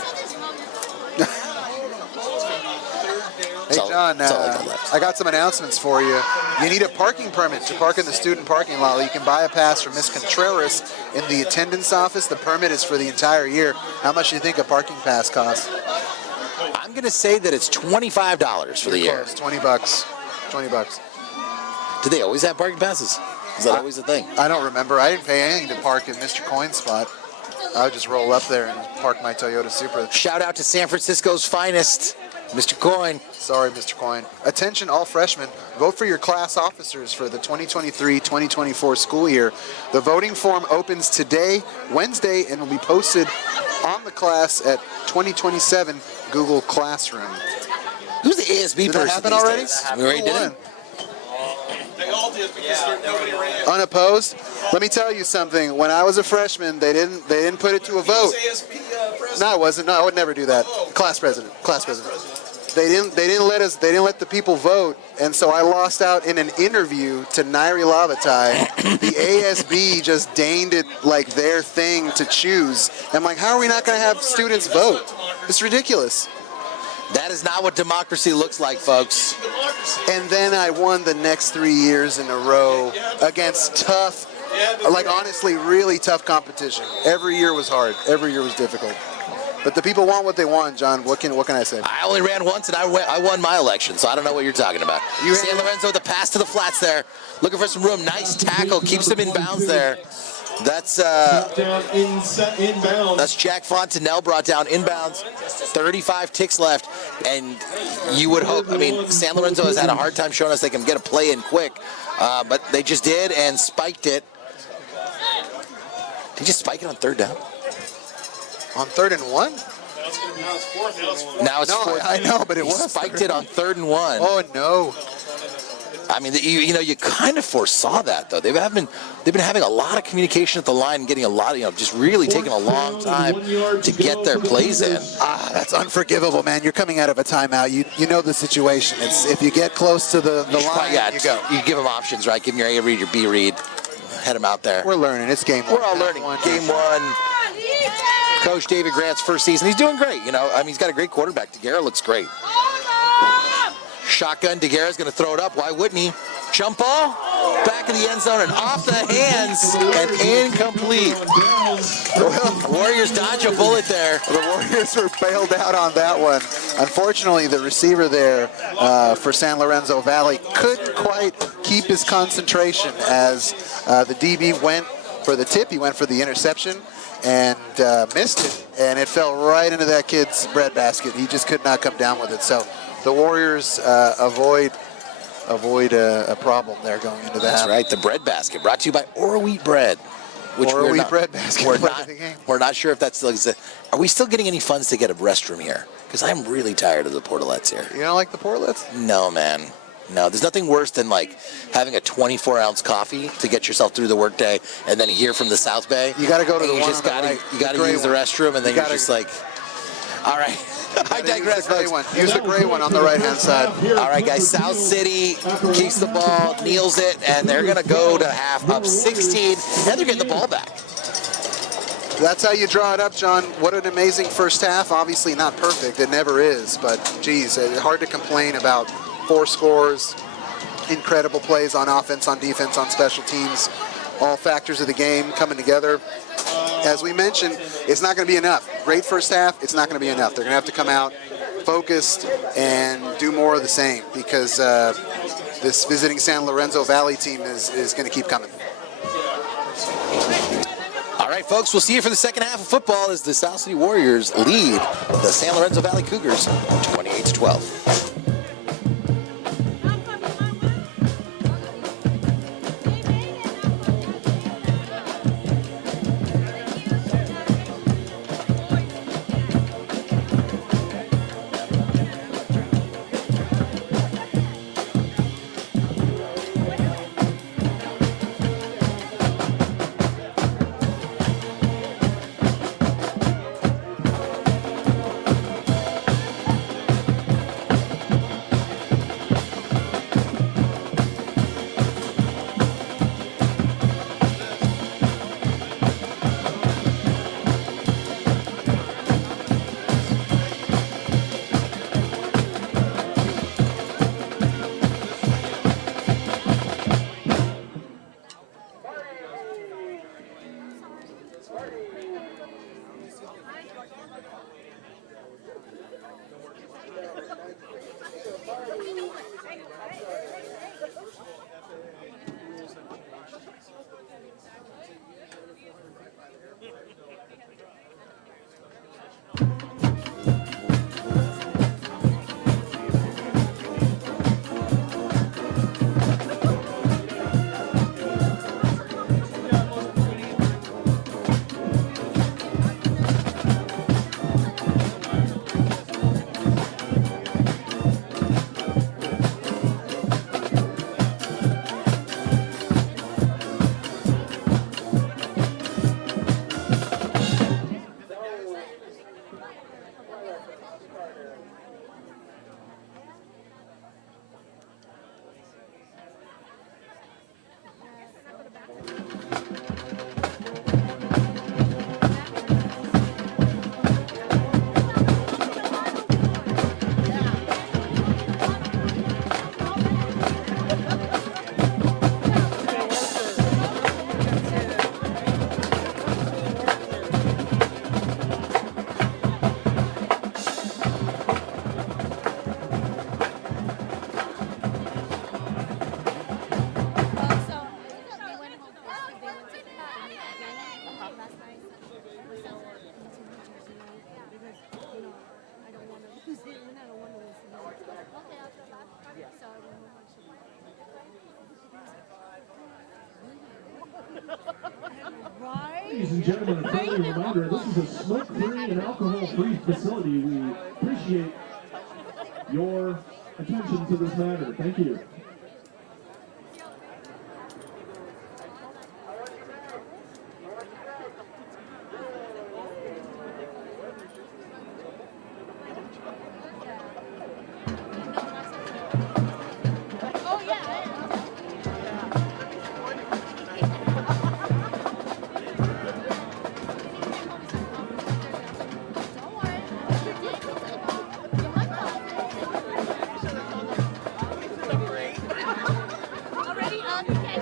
Hey, John, I got some announcements for you. You need a parking permit to park in the student parking lot. You can buy a pass from Miss Contreras in the attendance office. The permit is for the entire year. How much do you think a parking pass costs? I'm going to say that it's $25 for the year. Close, $20. $20. Do they always have parking passes? Is that always a thing? I don't remember. I didn't pay anything to park in Mr. Coin's spot. I would just roll up there and park my Toyota Supra. Shout out to San Francisco's finest, Mr. Coin. Sorry, Mr. Coin. Attention, all freshmen. Vote for your class officers for the 2023-2024 school year. The voting form opens today, Wednesday, and will be posted on the class at 2027 Google Classroom. Who's the ASB Did person? That happen already? We already did it. They all did because nobody ran. Unopposed. Let me tell you something. When I was a freshman, they didn't put it to a vote. ASB president. No, I wasn't. No, I would never do that. Class president. They didn't let the people vote, and so I lost out in an interview to Nairi Lavatai. The ASB just deigned it like their thing to choose. I'm like, how are we not going to have students vote? It's ridiculous. That is not what democracy looks like, folks. And then I won the next 3 years in a row against tough, like honestly, really tough competition. Every year was hard. Every year was difficult. But the people want what they want, John. What can I say? I only ran once, and I won my election, so I don't know what you're talking about. San Lorenzo with the pass to the flats there. Looking for some room. Nice tackle. Keeps him in bounds there. That's Jack Fontanelle brought down inbounds. 35 ticks left, and you would hope. I mean, San Lorenzo has had a hard time showing us they can get a play in quick, but they just did and spiked it. Did you just spike it on 3rd down? On 3rd and 1? Now it's fourth. I know, but it was spiked it on 3rd and 1. Oh no. I mean, you kind of foresaw that, though. They've been having a lot of communication at the line and getting a lot of, just really taking a long time to get their plays in. That's unforgivable, man. You're coming out of a timeout. You know the situation. It's if you get close to the line, you go. You give them options, right? Give them your A read, your B read. Head them out there. We're learning. It's game 1. We're all learning. Game 1. Coach David Grant's first season. He's doing great. I mean, he's got a great quarterback. DeGuera looks great. Shotgun, DeGuera's going to throw it up. Why wouldn't he? Jump ball. back of the end zone and off the hands and incomplete. Warriors dodge a bullet there. The Warriors were bailed out on that one. Unfortunately, the receiver there for San Lorenzo Valley couldn't quite keep his concentration as the DB went for the tip. He went for the interception and missed it, and it fell right into that kid's breadbasket. He just could not come down with it. So the Warriors avoid a problem there going into the half. That's right, the bread basket brought to you by Ora Wheat Bread. Ora Wheat Bread basket. We're not sure if that still exists. Are we still getting any funds to get a restroom here? Because I'm really tired of the portalettes here. You don't like the portalettes? No, man. No, there's nothing worse than like having a 24-ounce coffee to get yourself through the workday, and then here from the South Bay, you got to go to the one just on the right. You got to use the restroom, and then you're just like, all right. I digress, folks. Use the gray one on the right-hand side. All right, guys. South City keeps the ball, kneels it, and they're going to go to half up 16, and they're getting the ball back. That's how you draw it up, John. What an amazing first half. Obviously not perfect. It never is, but geez, it's hard to complain about 4 scores, incredible plays on offense, on defense, on special teams, all factors of the game coming together. As we mentioned, it's not going to be enough. Great first half, it's not going to be enough. They're going to have to come out focused and do more of the same because this visiting San Lorenzo Valley team is going to keep coming. All right, folks, we'll see you for the second half of football as the South City Warriors lead the San Lorenzo Valley Cougars 28-12. Ladies and gentlemen, a friendly reminder, this is a smoke-free and alcohol-free facility. We appreciate your attention to this matter. Thank you. Already on.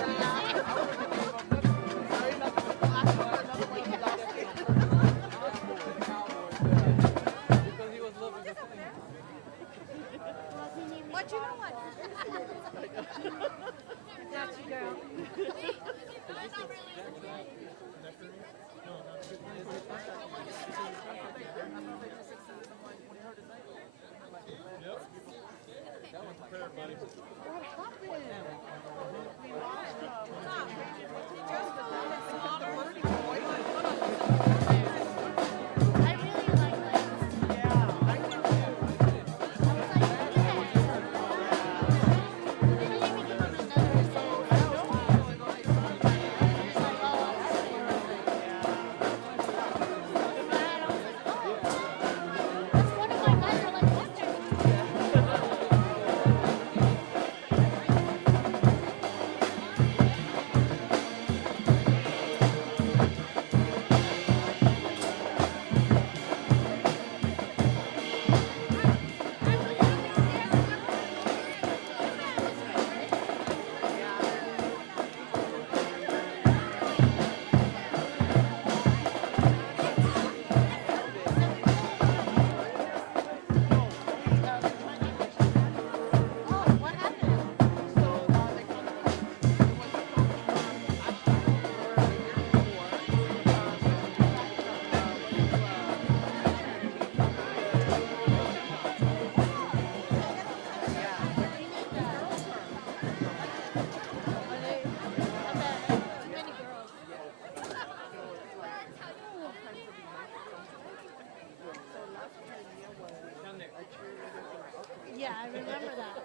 Yeah, I remember that.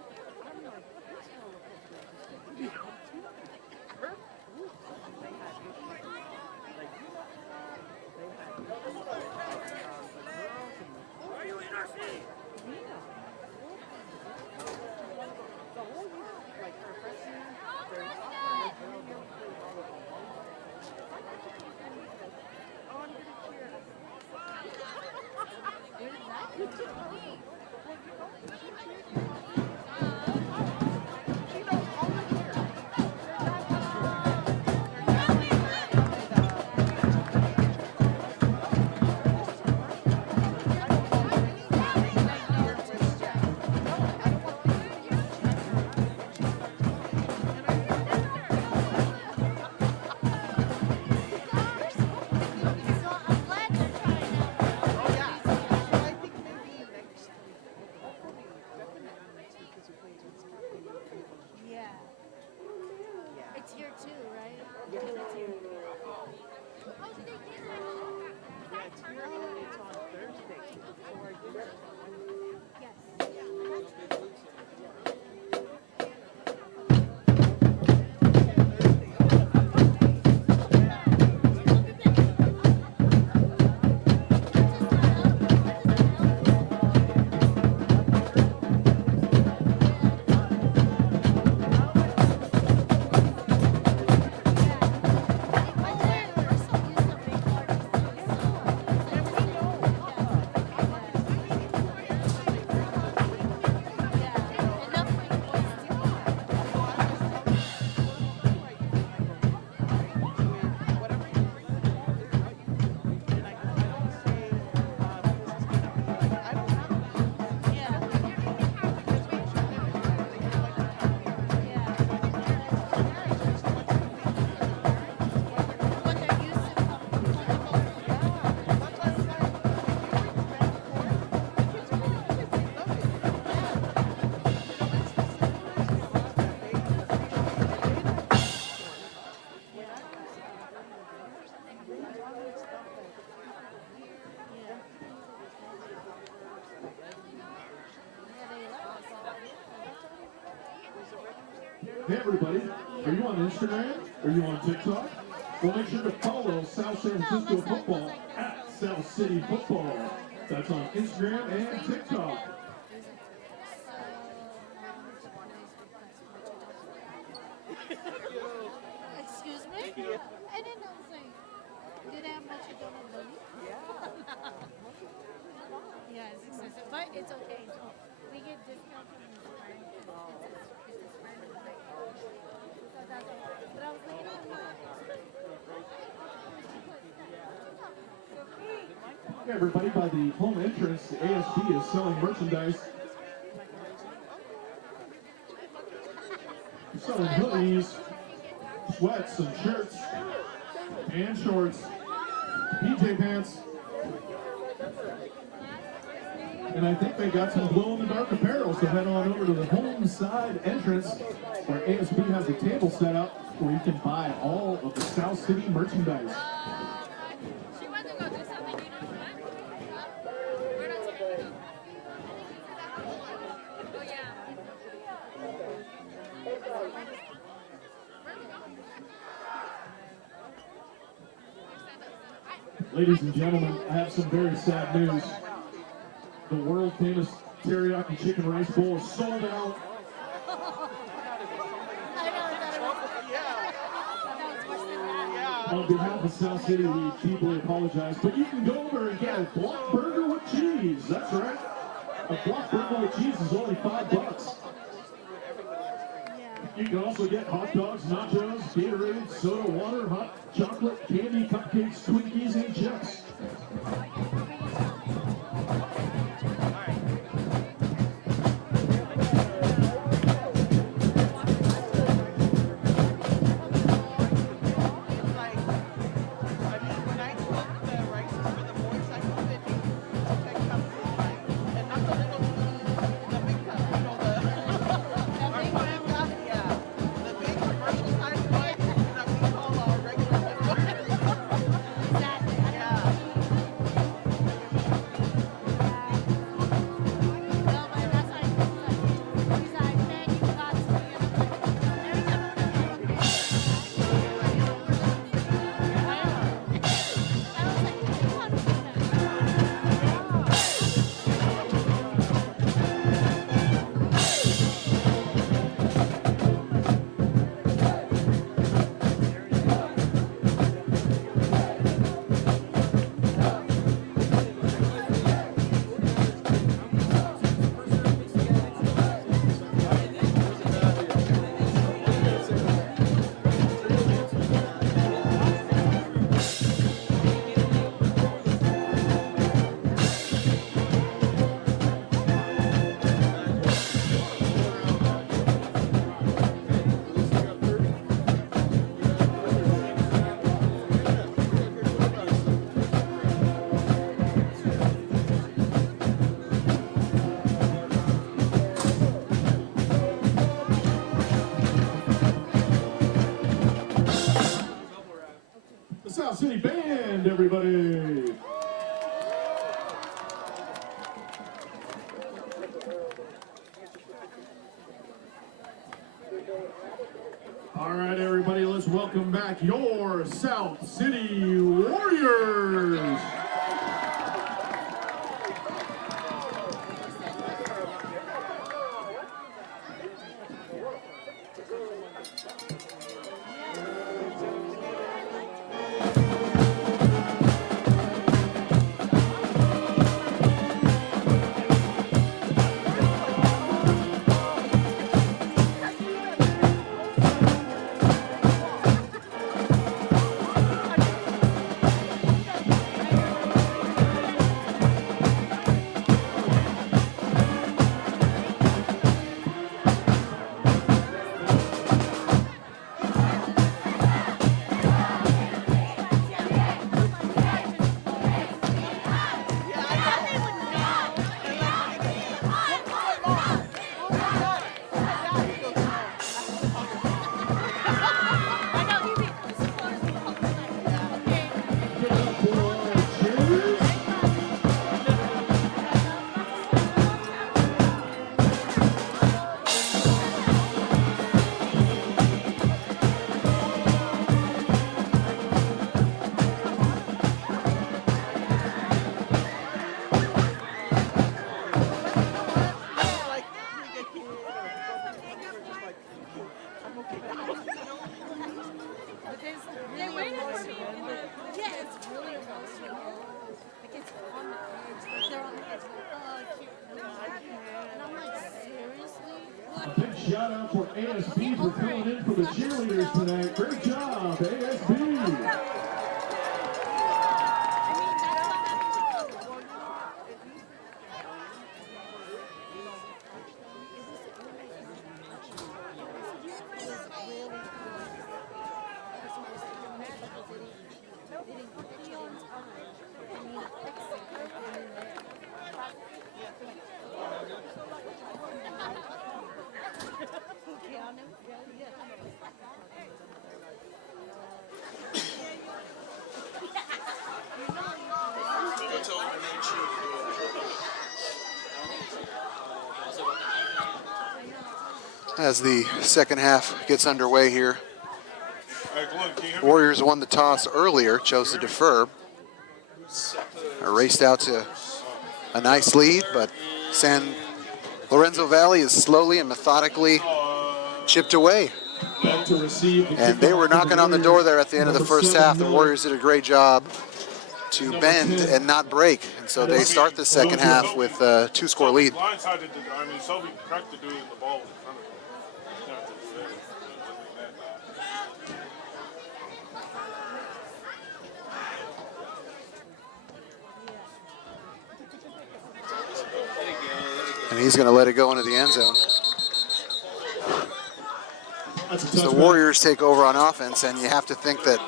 Hey everybody, are you on Instagram? Are you on TikTok? Well, make sure to follow South San Francisco Football at South City Football. That's on Instagram and TikTok. Excuse me? I didn't know saying. Did I have much of donut money? Yeah, it's expensive, but it's okay. We get discount from this brand. It's this brand of like. So that's okay. But I was like, Hey everybody, by the home entrance, the ASB is selling merchandise. They're selling hoodies, sweats and shirts, and shorts, PJ pants. And I think they got some glow-in-the-dark apparel, so head on over to the home side entrance where ASB has a table set up where you can buy all of the South City merchandise. she went to go do something, you know what? We're not taking it. Oh, yeah. Ladies and gentlemen, I have some very sad news. The world famous teriyaki chicken rice bowl is sold out. On behalf of South City, we deeply apologize, but you can go over and get a block burger with cheese. That's right. A block burger with cheese is only $5. You can also get hot dogs, nachos, Gatorade, soda, water, hot chocolate, candy, cupcakes, Twinkies, and chips. South City Band, everybody. All right, everybody, let's welcome back your South City Warriors. They're waiting for me in the, yeah, it's really emotional. Like it's on the edge, like they're on the edge, like, oh, I can't. And I'm like, seriously? A big shout out for ASB for filling in for the cheerleaders tonight. Great job, ASB. As the second half gets underway here, Hey, Glenn, can you hear me? Warriors won the toss earlier, chose to defer. Raced out to a nice lead, but San Lorenzo Valley is slowly and methodically chipped away. Back to receive the And they kickoff were for the knocking on the door Warriors. there at the end of the Number first 7, half. The Miller. Warriors did a great job to bend and not break. And so they start the second half with a 2-score lead. Blindsided the, I mean, Selby cracked the dude in the ball in front of him. You know, And he's going to let it go into the end zone. That's a So the touchback. Warriors take over on offense, and you have to think that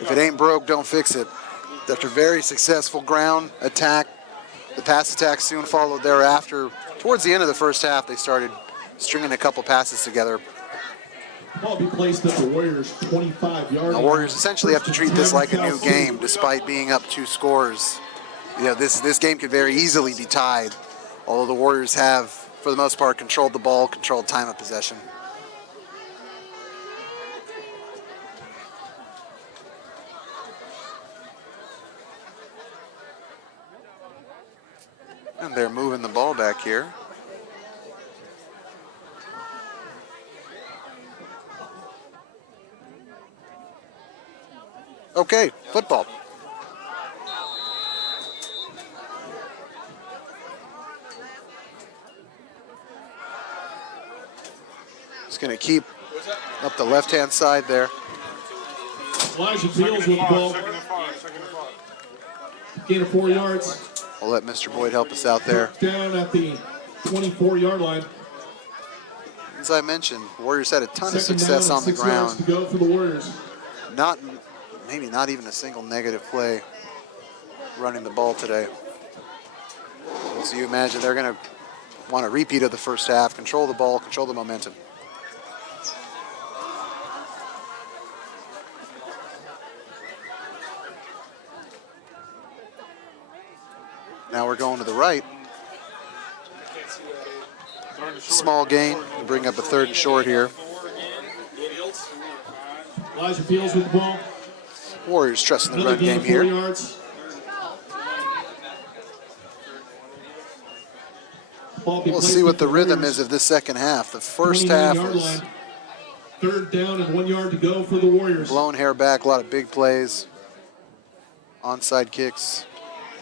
if it ain't broke, don't fix it. After very successful ground attack, the pass attack soon followed thereafter. Towards the end of the first half, they started stringing a couple passes together. Ball be placed at the Warriors' 25-yard The line. Warriors essentially have to treat this like a new South City. game, despite being up 2 scores. You know, this game could very easily be tied, although the Warriors have, for the most part, controlled the ball, controlled time of possession. And they're moving the ball back here. Okay, football. Just going to keep up the left-hand side there. Elijah Beals with the ball. Second and 5. Gain of 4 yards. We'll let Mr. Boyd help us out there. Down at the 24-yard line. As I mentioned, Warriors had a ton of Second success down on and the 6 yards ground. to go for the Warriors. Maybe not even a single negative play running the ball today. So you imagine they're going to want a repeat of the first half, control the ball, control the momentum. Now we're going to the right. Small gain. Bring up a 3rd and short here. Elijah Fields with the ball. Warriors trusting the Another run game gain of 4 here. yards. Ball be We'll placed see at what the rhythm Warriors' is of this second half. The first half 29-yard was line. 3rd down and 1 yard to go for the Warriors. blown hair back, a lot of big plays. Onside kicks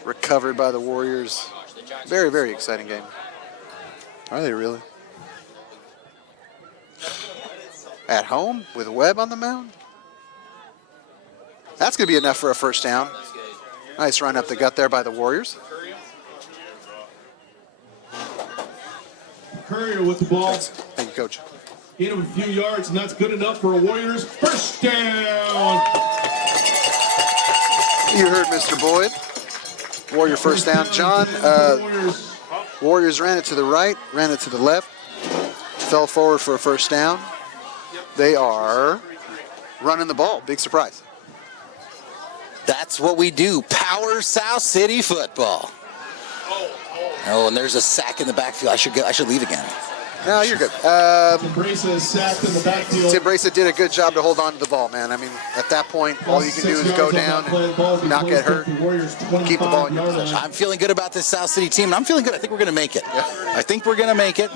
recovered by the Warriors. Very, very exciting game. Are they really? At home with Webb on the mound? That's going to be enough for a first down. Nice run up the gut there by the Warriors. Courier with the ball. Thank you, Coach. Gain of a few yards, and that's good enough for a Warriors first down. You heard Mr. Boyd. Warrior first down. John, Warriors ran it to the right, ran it to the left, fell forward for a first down. They are running the ball. Big surprise. That's what we do. Power South City football. Oh, and there's a sack in the backfield. I should leave again. No, you're good. Brisa is sacked in the backfield. Tim Brisa did a good job to hold on to the ball, man. I mean, at that point, all you can do is go down and not get hurt, keep the ball in your possession. I'm feeling good about this South City team, and I'm feeling good. I think we're going to make it. Yeah. I think we're going to make it.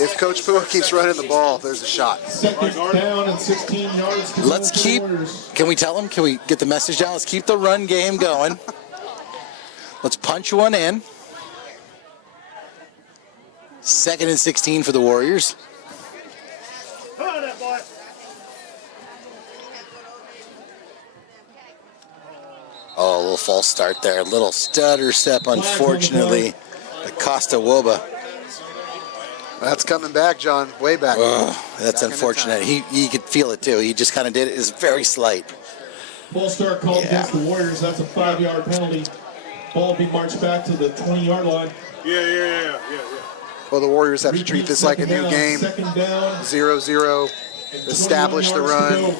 If Coach Pua keeps running the ball, there's a shot. 2nd down and 16 yards to go Let's for the keep, Warriors. can we tell them? Can we get the message down? Let's keep the run game going. Let's punch one in. 2nd and 16 for the Warriors. Oh, a little false start there. A little stutter step, unfortunately. Acosta Woba. That's coming back, John. Way back. Oh, that's Back in unfortunate. He could feel it, too. He just kind of did it. It's very slight. False start called against the Warriors. That's a 5-yard penalty. Ball be marched back to the 20-yard line. Yeah. Well, the Warriors have to treat this like a new game. 2nd down. 0-0. Establish the run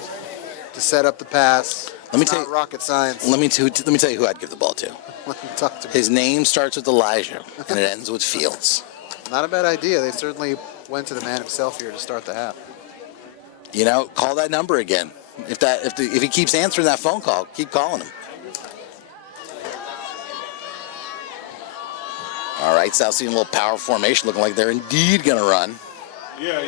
to set up the pass. Let me It's tell not you- rocket science. Let me tell you who I'd give the ball to. Let me talk to me. His name starts with Elijah, and it ends with Fields. Not a bad idea. They certainly went to the man himself here to start the half. You know, call that number again. If he keeps answering that phone call, keep calling him. All right, South City in a little power formation, looking like they're indeed going to run. Yeah.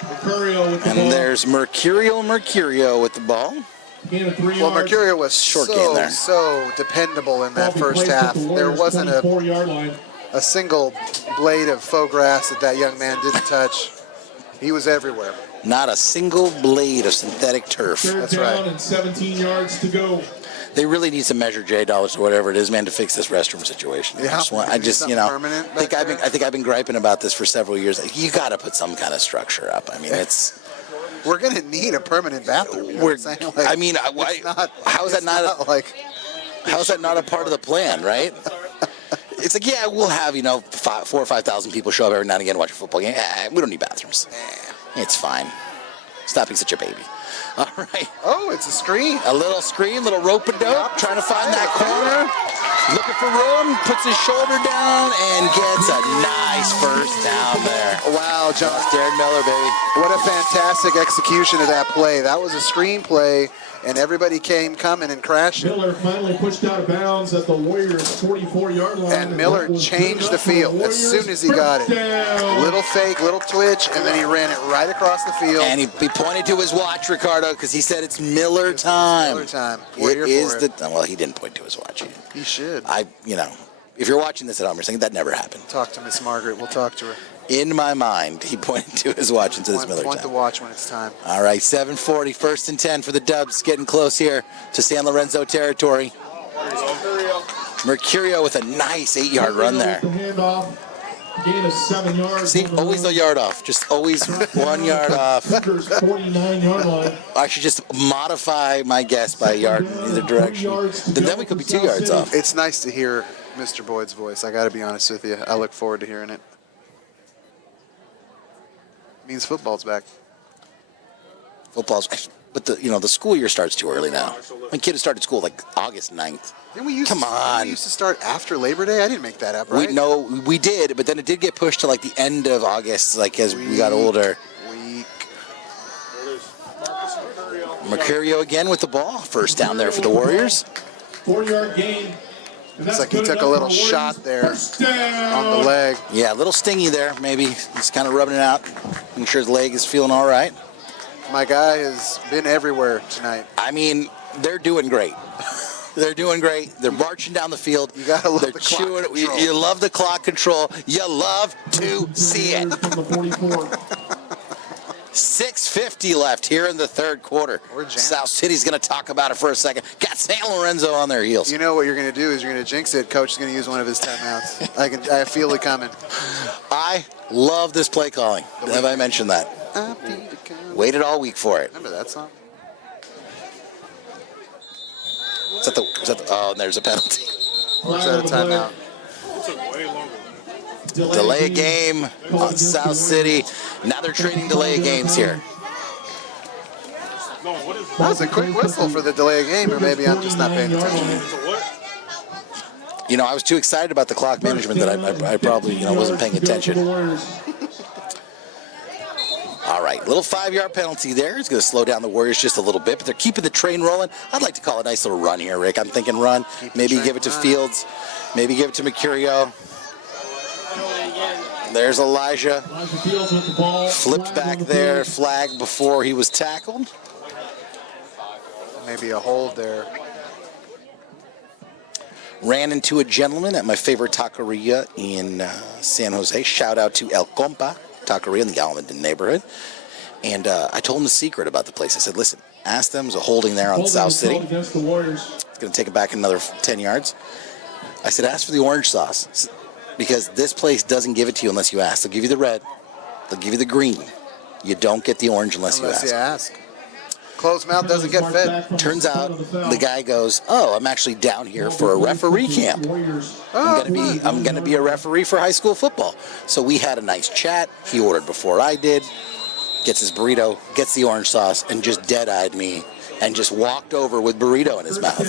Mercurio with the ball. And there's Mercurio with the ball. Gain of 3 Well, yards. Mercurio was Short gain there. so dependable in that Ball be first placed at half. the There Warriors' wasn't 24-yard line. a single blade of faux grass that young man didn't touch. He was everywhere. Not a single blade of synthetic turf. 3rd That's down right. and 17 yards to go. They really need to measure $J or whatever it is, man, to fix this restroom situation. Yeah, I just something permanent I think back I think I've been griping about this for several years. You got to put some kind of structure up. I mean, We're going to need a permanent bathroom. You know what I'm saying? Like, I mean, how is that not? How is that not a part of the plan, right? It's like, yeah, we'll have 4,000 or 5,000 people show up every now and again to watch a football game. We don't need bathrooms. It's fine. Stop being such a baby. All right. Oh, it's a screen. A little screen, little rope-a-dope, trying to find that corner. Looking for room, puts his shoulder down, and gets a nice first down there. Wow, John. Darren Miller, baby. What a fantastic execution of that play. That was a screen play, and everybody came coming and crashing. Miller finally pushed out of bounds at the Warriors' 44-yard line. And Miller that was changed good the enough for field as Warriors' soon as he got it. first down. Little fake, little twitch, and then he ran it right across the field. And he pointed to his watch, Ricardo, because he said it's Miller time. Miller time. It We're here is for it. well, he didn't point to his watch. He should. If you're watching this at home, you're saying that never happened. Talk to Miss Margaret. We'll talk to her. In my mind, he pointed to his watch and said it's Miller Point the time. watch when it's time. All right, 7:40, 1st and 10 for the Dubs, getting close here to San Lorenzo territory. Mercurio with a nice 8-yard run there. With the handoff. Gain of 7 yards. See, always a yard off. Just always 1 yard off. 49-yard line. I should just modify my guess by a yard in either direction. Then we could be 2 yards off. It's nice to hear Mr. Boyd's voice. I got to be honest with you. I look forward to hearing it. Means football's back. Football's But the school year starts too early now. My kid started school like August 9th. Didn't we Come on. We used to start after Labor Day? I didn't make that up, right? We did, but then it did get pushed to like the end of August, like as we got older. Mercurio again with the ball. First down there for the Warriors. 4-yard gain. Looks like he took a little shot there on the leg. Yeah, a little stingy there, maybe. He's kind of rubbing it out. I'm sure his leg is feeling all right. My guy has been everywhere tonight. I mean, they're doing great. They're doing great. They're marching down the field. You gotta love They're the clock chewing. control. You love the clock control. You love to see it. From the 44. 6:50 left here in the third quarter. We're jammed. South City's going to talk about it for a second. Got San Lorenzo on their heels. You know what you're going to do is you're going to jinx it. Coach is going to use one of his timeouts. I feel it coming. I love this play calling. Have I mentioned that? Waited all week for it. Remember that song? Is that the, oh, and there's a penalty. Or is that a timeout? It took way longer. Delay a game on South City. Now they're trading delay of games here. No, what is That was a quick whistle for the delay of game, or maybe I'm just not paying attention. what? You know, I was too excited about the clock management that I probably wasn't paying attention. All right, little 5-yard penalty there. It's going to slow down the Warriors just a little bit, but they're keeping the train rolling. I'd like to call a nice little run here, Rick. I'm thinking run. Maybe give it to Fields. Maybe give it to Mercurio. There's Elijah. Flipped back there. Flag before he was tackled. Maybe a hold there. Ran into a gentleman at my favorite taqueria in San Jose. Shout out to El Compa Taqueria in the Almaden neighborhood. And I told him the secret about the place. I said, listen, ask them. There's a holding there on South City. It's going to take it back another 10 yards. I said, ask for the orange sauce. Because this place doesn't give it to you unless you ask. They'll give you the red. They'll give you the green. You don't get the orange unless you ask. Closed mouth doesn't get fed. Turns out the guy goes, oh, I'm actually down here for a referee camp. I'm gonna be a referee for high school football. So we had a nice chat. He ordered before I did. Gets his burrito, gets the orange sauce, and just dead-eyed me and just walked over with burrito in his mouth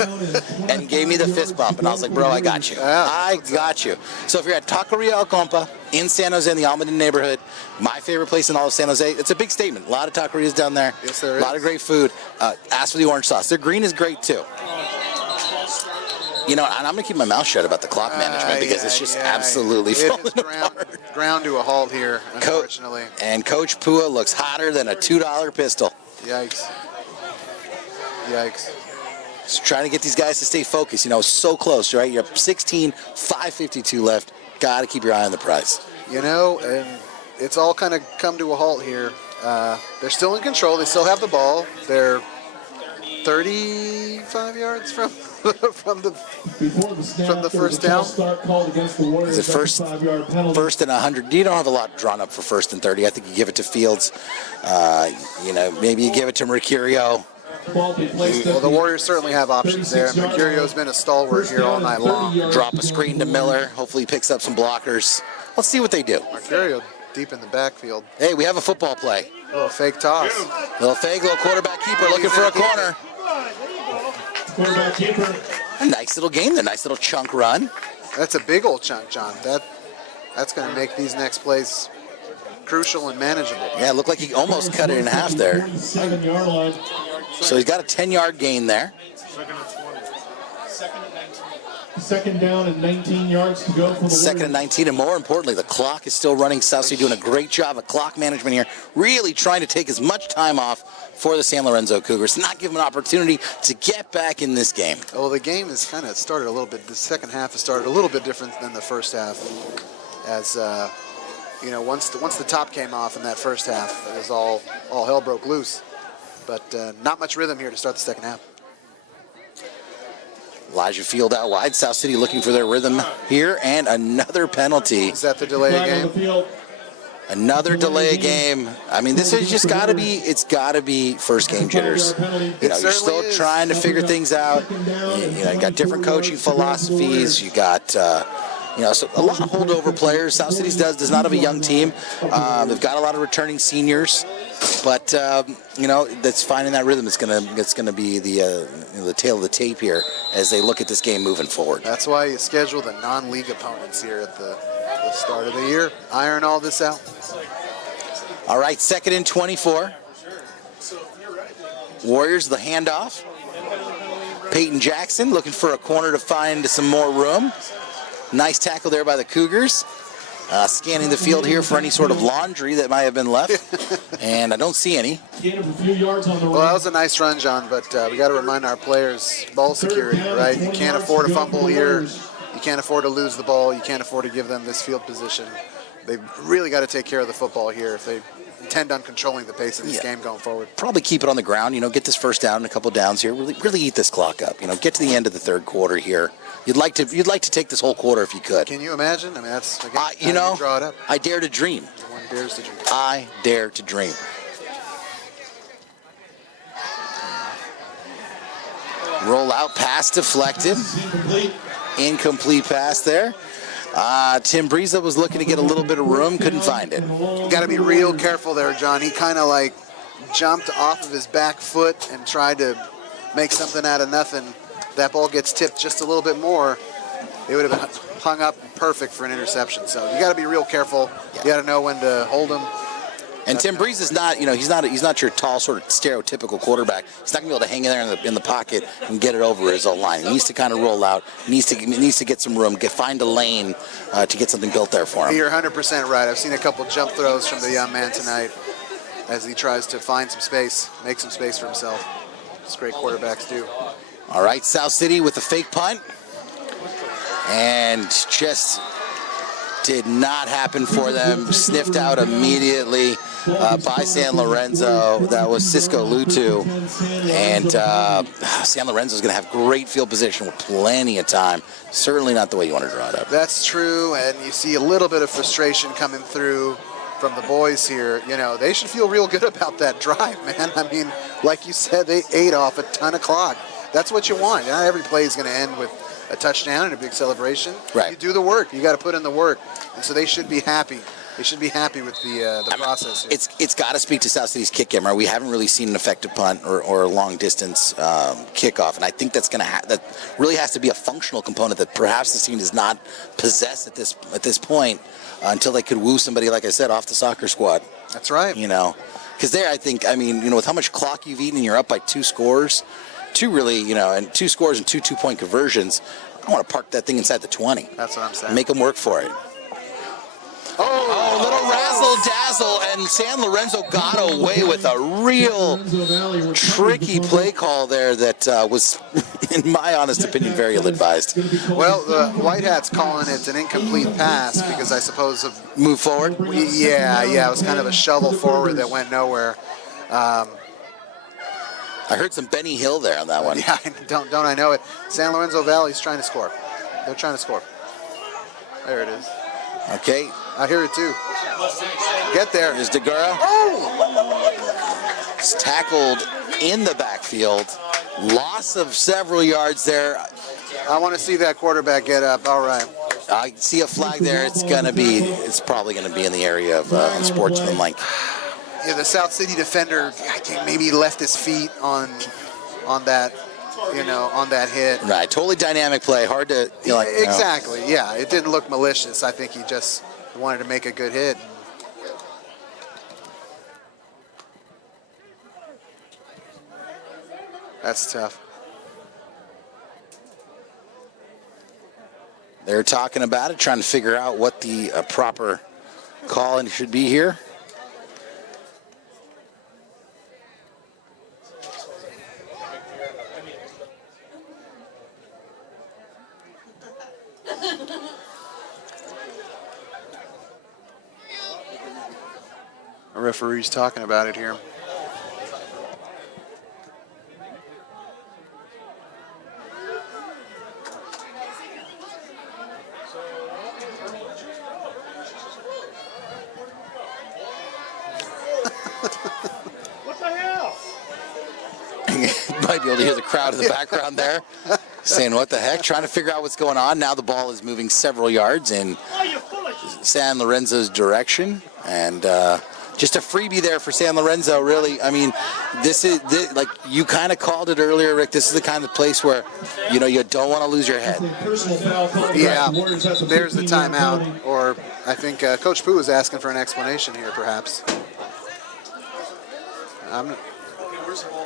and gave me the fist bump. And I was like, bro, I got you. I got you. So if you're at Taqueria El Compa in San Jose in the Almaden neighborhood, my favorite place in all of San Jose, it's a big statement. A lot of taquerias down there. Yes, there is. A lot of great food. Ask for the orange sauce. Their green is great, too. You know, and I'm going to keep my mouth shut about the clock management because it's just absolutely falling apart. Ground to a halt here, unfortunately. And Coach Pua looks hotter than a $2 pistol. Yikes. Yikes. Just trying to get these guys to stay focused. You know, so close, right? You're up 16, 5:52 left. Got to keep your eye on the prize. You know, and it's all kind of come to a halt here. They're still in control. They still have the ball. They're 35 yards from the first down. Is it first and 100? You don't have a lot drawn up for first and 30. I think you give it to Fields. You know, maybe you give it to Mercurio. Well, the Warriors certainly have options there. Mercurio's been a stalwart here all night long. Drop a screen to Miller. Hopefully he picks up some blockers. Let's see what they do. Mercurio deep in the backfield. Hey, we have a football play. A little fake toss. Little fake, little quarterback keeper looking for a corner. Quarterback keeper. A nice little game, a nice little chunk run. That's a big old chunk, John. That's going to make these next plays crucial and manageable. Yeah, it looked like he almost cut it in half there. 47-yard line. So he's got a 10-yard gain there. Second down and 19 yards to go for the Second and 19, and more importantly, the clock is still running. South City doing a great job of clock management here, really trying to take as much time off for the San Lorenzo Cougars, not give them an opportunity to get back in this game. Well, the game has kind of started a little bit. The second half has started a little bit different than the first half, as you know, once the top came off in that first half, it was all hell broke loose. But not much rhythm here to start the second half. Elijah Field out wide. South City looking for their rhythm here, and another penalty. Is that the delay game? Another delay game. I mean, this has just got to be, it's got to be first game jitters. You know, you're still trying to figure things out. You know, you got different coaching philosophies. You got, you know, so a lot of holdover players. South City does not have a young team. They've got a lot of returning seniors. But you know, that's finding that rhythm. It's gonna be the tail of the tape here as they look at this game moving forward. That's why you schedule the non-league opponents here at the start of the year. Iron all this out. All right, 2nd and 24. Warriors, the handoff. Peyton Jackson looking for a corner to find some more room. Nice tackle there by the Cougars. Scanning the field here for any sort of laundry that might have been left, and I don't see any. Gain of a few yards on the Well, that was a nice run, John, but we got to remind our players, ball security, right? You can't afford a fumble here. You can't afford to lose the ball. You can't afford to give them this field position. They've really got to take care of the football here if they intend on controlling the pace of this game going forward. Probably keep it on the ground, you know, get this first down and a couple downs here. Really eat this clock up. You know, get to the end of the third quarter here. You'd like to take this whole quarter if you could. Can you imagine? I mean, that's again, you know, draw it up. I dare to dream. One dares to dream. I dare to dream. Roll out, pass deflected. Incomplete pass there. Tim Breeza was looking to get a little bit of room, couldn't find it. Got to be real careful there, John. He kind of like jumped off of his back foot and tried to make something out of nothing. That ball gets tipped just a little bit more, it would have been hung up perfect for an interception. So you got to be real careful. You got to know when to hold him. And Tim Breeze is not, you know, he's not your tall sort of stereotypical quarterback. He's not gonna be able to hang in there in the pocket and get it over his own line. He needs to kind of roll out. He needs to get some room, find a lane to get something built there for him. You're 100% right. I've seen a couple jump throws from the young man tonight as he tries to find some space, make some space for himself. As great quarterbacks do. All right, South City with a fake punt, and just did not happen for them. Sniffed out immediately by San Lorenzo. That was Cisco Lutu. And San Lorenzo is going to have great field position with plenty of time. Certainly not the way you want to draw it up. That's true, and you see a little bit of frustration coming through from the boys here. You know, they should feel real good about that drive, man. I mean, like you said, they ate off a ton of clock. That's what you want. Not every play is going to end with a touchdown and a big celebration. Right. You do the work. You got to put in the work. And so they should be happy. They should be happy with the process here. It's got to speak to South City's kick game. Right? We haven't really seen an effective punt or a long distance kickoff, and I think that's that really has to be a functional component that perhaps this team does not possess at this point until they could woo somebody, like I said, off the soccer squad. That's right. You know, because there, I think, I mean, you know, with how much clock you've eaten and you're up by 2 scores, and 2 scores and 2 2-point conversions, I want to park that thing inside the 20. That's what I'm saying. Make them work for it. Oh, little razzle-dazzle, and San Lorenzo got away with a real tricky play call there that was, in my honest opinion, very ill-advised. Well, the White Hats calling it an incomplete pass because I suppose of... Move forward? Yeah, it was kind of a shovel forward that went nowhere. I heard some Benny Hill there on that one. Yeah, don't I know it. San Lorenzo Valley's trying to score. They're trying to score. There it is. Okay. I hear it too. Get there. There's DeGura. Oh! It's tackled in the backfield. Loss of several yards there. I want to see that quarterback get up. All right. I see a flag there. It's probably going to be in the area of unsportsmanlike. Yeah, the South City defender, I think maybe left his feet on that, on that hit. Right, totally dynamic play. Hard to, Exactly, yeah. It didn't look malicious. I think he just wanted to make a good hit. That's tough. They're talking about it, trying to figure out what the proper call should be here. A referee's talking about it here. What the hell? You might be able to hear the crowd in the background there saying, what the heck? Trying to figure out what's going on. Now the ball is moving several yards in San Lorenzo's direction. And just a freebie there for San Lorenzo, really. I mean, this like you kind of called it earlier, Rick. This is the kind of place where, you know, you don't want to lose your head. Yeah, there's the timeout. Or I think Coach Pooh is asking for an explanation here, perhaps.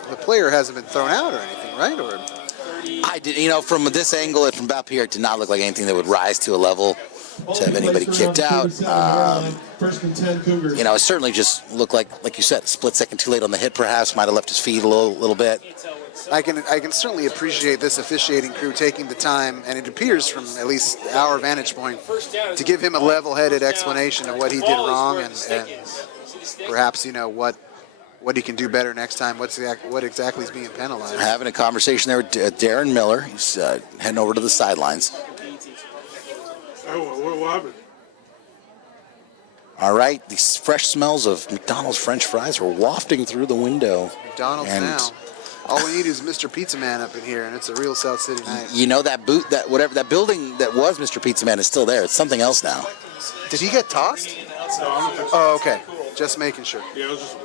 The player hasn't been thrown out or anything, right? Or I did, you know, from this angle and from up here, it did not look like anything that would rise to a level to have anybody kicked out. You know, it certainly just looked like you said, a split second too late on the hit, perhaps might have left his feet a little bit. I can certainly appreciate this officiating crew taking the time, and it appears from at least our vantage point, to give him a level-headed explanation of what he did wrong and perhaps, you know, what he can do better next time. What exactly is being penalized. Having a conversation there with Darren Miller. He's heading over to the sidelines. What happened? All right, these fresh smells of McDonald's French fries are wafting through the window. McDonald's now. All we need is Mr. Pizza Man up in here, and it's a real South City night. You know, that building that was Mr. Pizza Man is still there. It's something else now. Did he get tossed? Oh, okay. Just making sure. Yeah, it was just.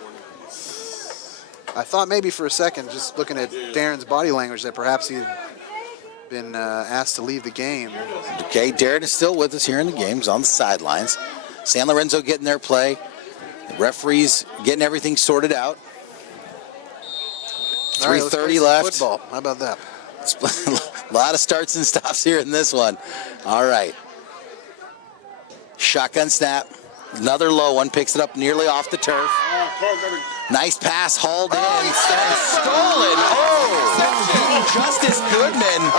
I thought maybe for a second, just looking at Darren's body language, that perhaps he had been asked to leave the game. Okay, Darren is still with us here in the game. He's on the sidelines. San Lorenzo getting their play. The referees getting everything sorted out. 3:30 left. Football. How about that? A lot of starts and stops here in this one. All right. Shotgun snap. Another low one. Picks it up nearly off the turf. Nice pass hauled in and stolen. Oh, Justice Goodman.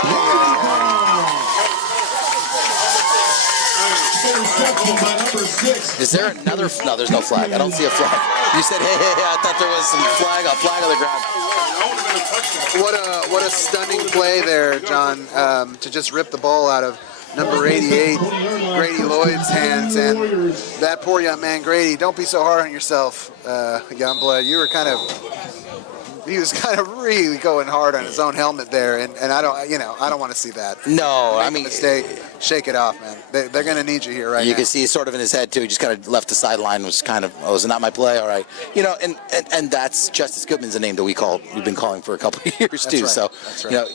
Is there another? No, there's no flag. I don't see a flag. You said, hey, I thought there was some flag on the ground. What a stunning play there, John, to just rip the ball out of number 88, Grady Lloyd's hands. And that poor young man, Grady, don't be so hard on yourself, young blood. He was kind of really going hard on his own helmet there, and I don't want to see that. No, I mean, mistake, shake it off, man. They're going to need you here right now. You can see sort of in his head too. He just kind of left the sideline. Was kind of, oh, is it not my play? All right, you know, and that's Justice Goodman's a name that we've been calling for a couple of years too. Right. So, That's right. You know.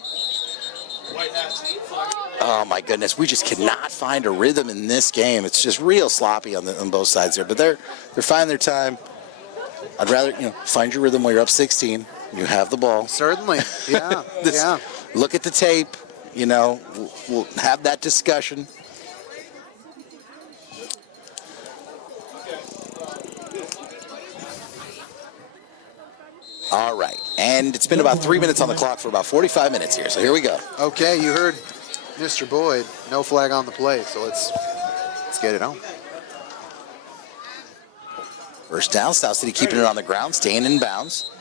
Oh my goodness, we just cannot find a rhythm in this game. It's just real sloppy on both sides here. But they're finding their time. I'd rather find your rhythm while you're up 16. You have the ball. Certainly, yeah, yeah. Look at the tape. We'll have that discussion. All right, and it's been about 3 minutes on the clock for about 45 minutes here. So here we go. Okay, you heard Mr. Boyd. No flag on the play, so let's get it on. First down, South City keeping it on the ground, staying in bounds.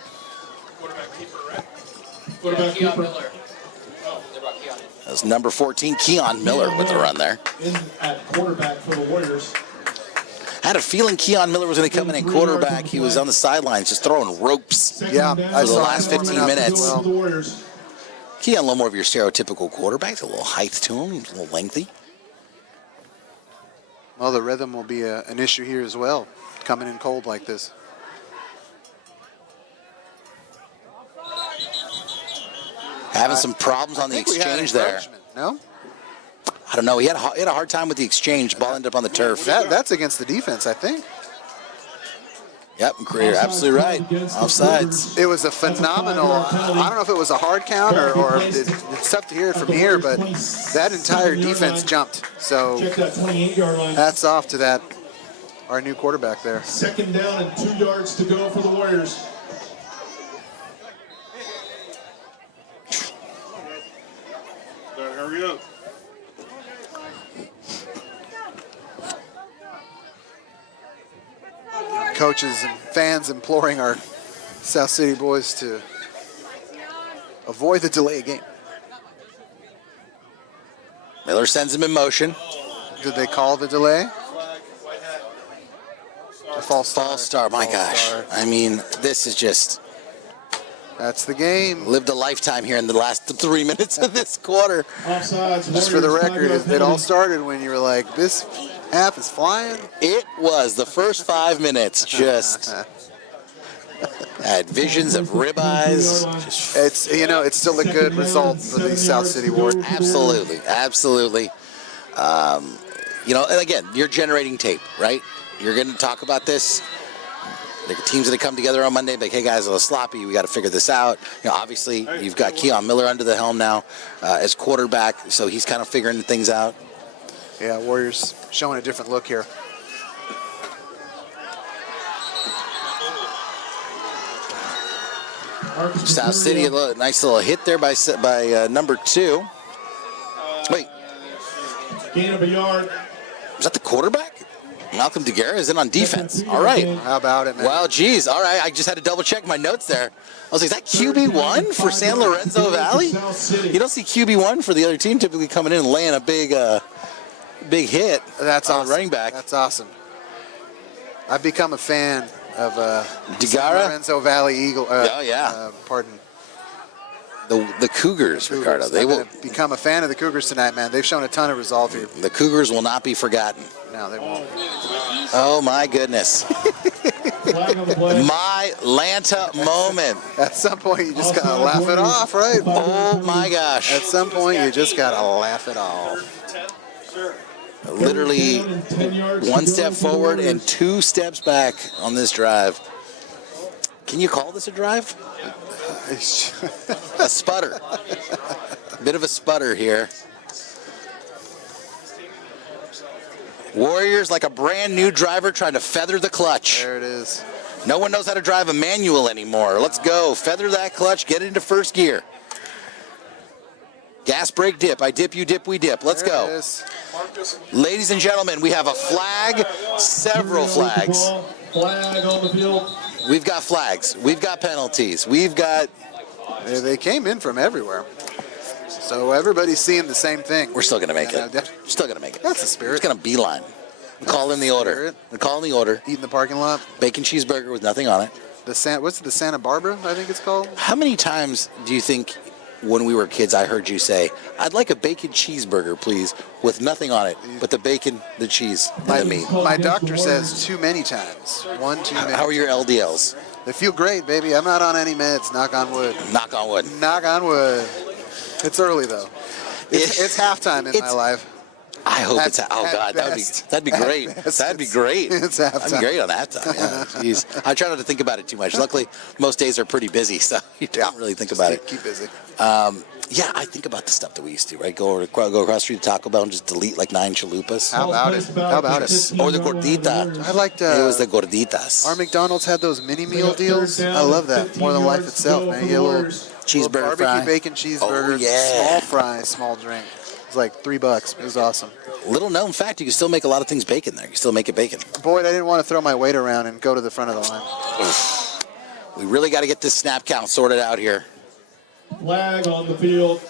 Quarterback keeper. That's number 14, Keon Miller with the run there. In at quarterback for the Warriors. I had a feeling Keon Miller was going to come in quarterback. He was on the sidelines just throwing ropes. Yeah, for the last 15 minutes. Keon, a little more of your stereotypical quarterback, a little height to him, a little lengthy. Well, the rhythm will be an issue here as well, coming in cold like this. Having some problems on the exchange there. No? I don't know. He had a hard time with the exchange. Ball ended up on the turf. That's against the defense, I think. Yep, you're absolutely right. Offsides. It was a phenomenal, I don't know if it was a hard count or it's tough to hear it from here, but that entire defense jumped. So hats off to our new quarterback there. Second down and 2 yards to go for the Warriors. Hurry up. Coaches and fans imploring our South City boys to avoid the delay game. Miller sends him in motion. Did they call the delay? A false start. False start, my gosh. I mean, this is just... That's the game. Lived a lifetime here in the last 3 minutes of this quarter. Offsides. Just for the record, it all started when you were like, this Half is flying. It was the first 5 minutes. Just had visions of ribeyes. Just It's it's still a good result for the South City Warriors. absolutely, absolutely. And again, you're generating tape, right? You're going to talk about this. The team's going to come together on Monday and be like, hey, guys, a little sloppy. We got to figure this out. Obviously, you've got Keon Miller under the helm now as quarterback, so he's kind of figuring things out. Yeah, Warriors showing a different look here. South City, a nice little hit there by number 2. Wait. Gain of a yard. Was that the quarterback? Malcolm DeGuerra is in on defense. All right. How about it, man? Well, geez. All right. I just had to double check my notes there. I was like, is that QB1 for San Lorenzo Valley? You don't see QB1 for the other team typically coming in and laying a big hit. That's on awesome. Running back. That's awesome. I've become a fan of DeGuerra? San Lorenzo Valley Eagle. Oh, yeah. Pardon. The Cougars, Ricardo. They will become a fan of the Cougars tonight, man. They've shown a ton of resolve here. The Cougars will not be forgotten. No, they won't. Oh my goodness. My Lanta moment. At some point, you just gotta laugh it off, right? Oh my gosh. At some point, you just gotta laugh it off. Literally 1 step forward and 2 steps back on this drive. Can you call this a drive? A sputter. A bit of a sputter here. Warriors like a brand new driver trying to feather the clutch. There it is. No one knows how to drive a manual anymore. Let's go. Feather that clutch. Get into first gear. Gas, brake, dip. I dip, you dip, we dip. Let's go. Ladies and gentlemen, we have a flag, several flags. Flag on the field. We've got flags. We've got penalties. We've got... They came in from everywhere. So everybody's seeing the same thing. We're still going to make it. We're still going to make it. That's the spirit. It's going to beeline. Call in the order. Call in the order. Eat in the parking lot. Bacon cheeseburger with nothing on it. What's the Santa Barbara, I think it's called? How many times do you think when we were kids I heard you say, I'd like a bacon cheeseburger, please, with nothing on it, but the bacon, the cheese, and the meat? My doctor says too many times. One too many. How are your LDLs? They feel great, baby. I'm not on any meds. Knock on wood. Knock on wood. Knock on wood. It's early, though. It's halftime in my life. I hope it's. Oh God, that'd be great. That'd be great. It's halftime. That'd be great on halftime. Yeah, jeez. I try not to think about it too much. Luckily, most days are pretty busy, so you don't really think about it. Keep busy. Yeah, I think about the stuff that we used to, right? Go across the street to Taco Bell and just delete like 9 chalupas. How about it? How about it? Or the gordita. I liked. It was the gorditas. Our McDonald's had those mini meal deals. I love that more than life itself, man. You get a little cheeseburger barbecue fry. bacon cheeseburger, Oh, yeah. small fry, small drink. It was like $3. It was awesome. Little known fact, you can still make a lot of things bacon there. You can still make it bacon. Boyd, I didn't want to throw my weight around and go to the front of the line. We really got to get this snap count sorted out here. Flag on the field.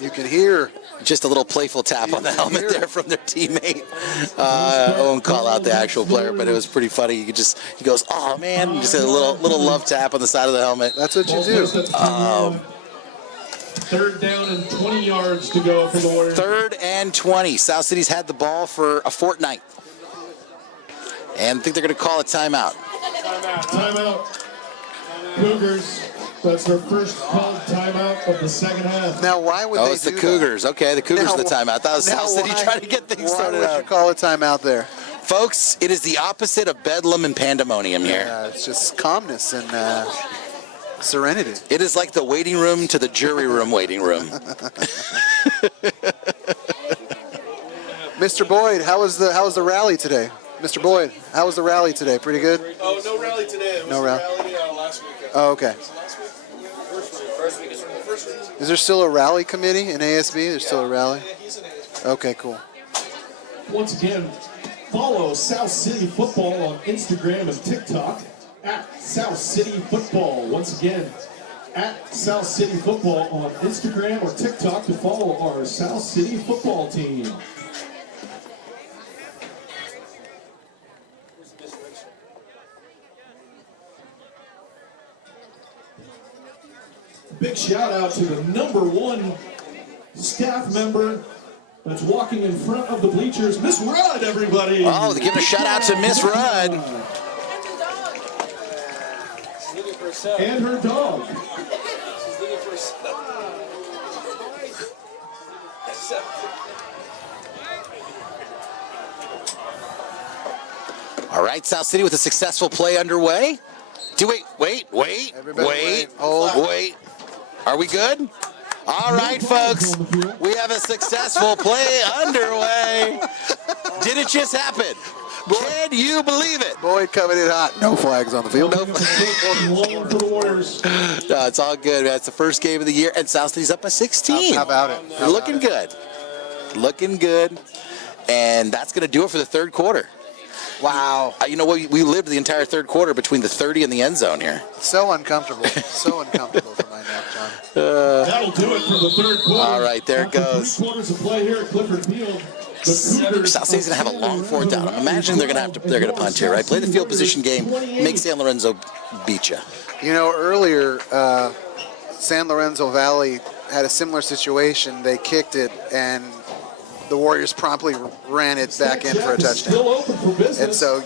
You can hear just a little playful tap on the helmet there from their teammate. I won't call out the actual player, but it was pretty funny. He goes, "Oh man!" And just a little love tap on the side of the helmet. That's what you do. 3rd down and 20 yards to go for the Warriors. 3rd and 20. South City's had the ball for a fortnight, and I think they're going to call a timeout. Timeout. Cougars. That's their first called timeout of the second half. Now, why would they do that? Oh, it's the Cougars. Okay, the Cougars are the timeout. That was South City trying to get things started out. Why would you call a timeout there? Folks, it is the opposite of bedlam and pandemonium here. Yeah, it's just calmness and serenity. It is like the waiting room to the jury room waiting room. Mr. Boyd, how was the rally today? Mr. Boyd, how was the rally today? Pretty good? Oh, no rally today. It was No a rally. last weekend. Oh, okay. First week. Is there still a rally committee in ASB? There's still a rally? Yeah, he's in ASB. Okay, cool. Once again, follow South City Football on Instagram and TikTok at South City Football. Once again, at South City Football on Instagram or TikTok to follow our South City football team. Big shout out to the #1 staff member That's walking in front of the bleachers. Miss Rudd, everybody. Oh, they're giving a shout out to Miss Rudd. And her dog. All right, South City with a successful play underway. Wait. Are we good? All right, folks. We have a successful play underway. Did it just happen? Can you believe it? Boyd coming in hot. No flags on the field. No. No, it's all good, man. It's the first game of the year, and South City's up by 16. How about it? They're looking good. Looking good. And that's going to do it for the third quarter. Wow. You know, we lived the entire third quarter between the 30 and the end zone here. So uncomfortable. So uncomfortable for my neck, John. That'll do it for the third quarter. All right, there it goes. 3 quarters of play here at Clifford Field. South City's gonna have a long fourth down. I'm imagining they're gonna punt here, right? Play the field position game, make San Lorenzo beat you. You know, earlier, San Lorenzo Valley had a similar situation. They kicked it, and the Warriors promptly ran it back in for a touchdown. And so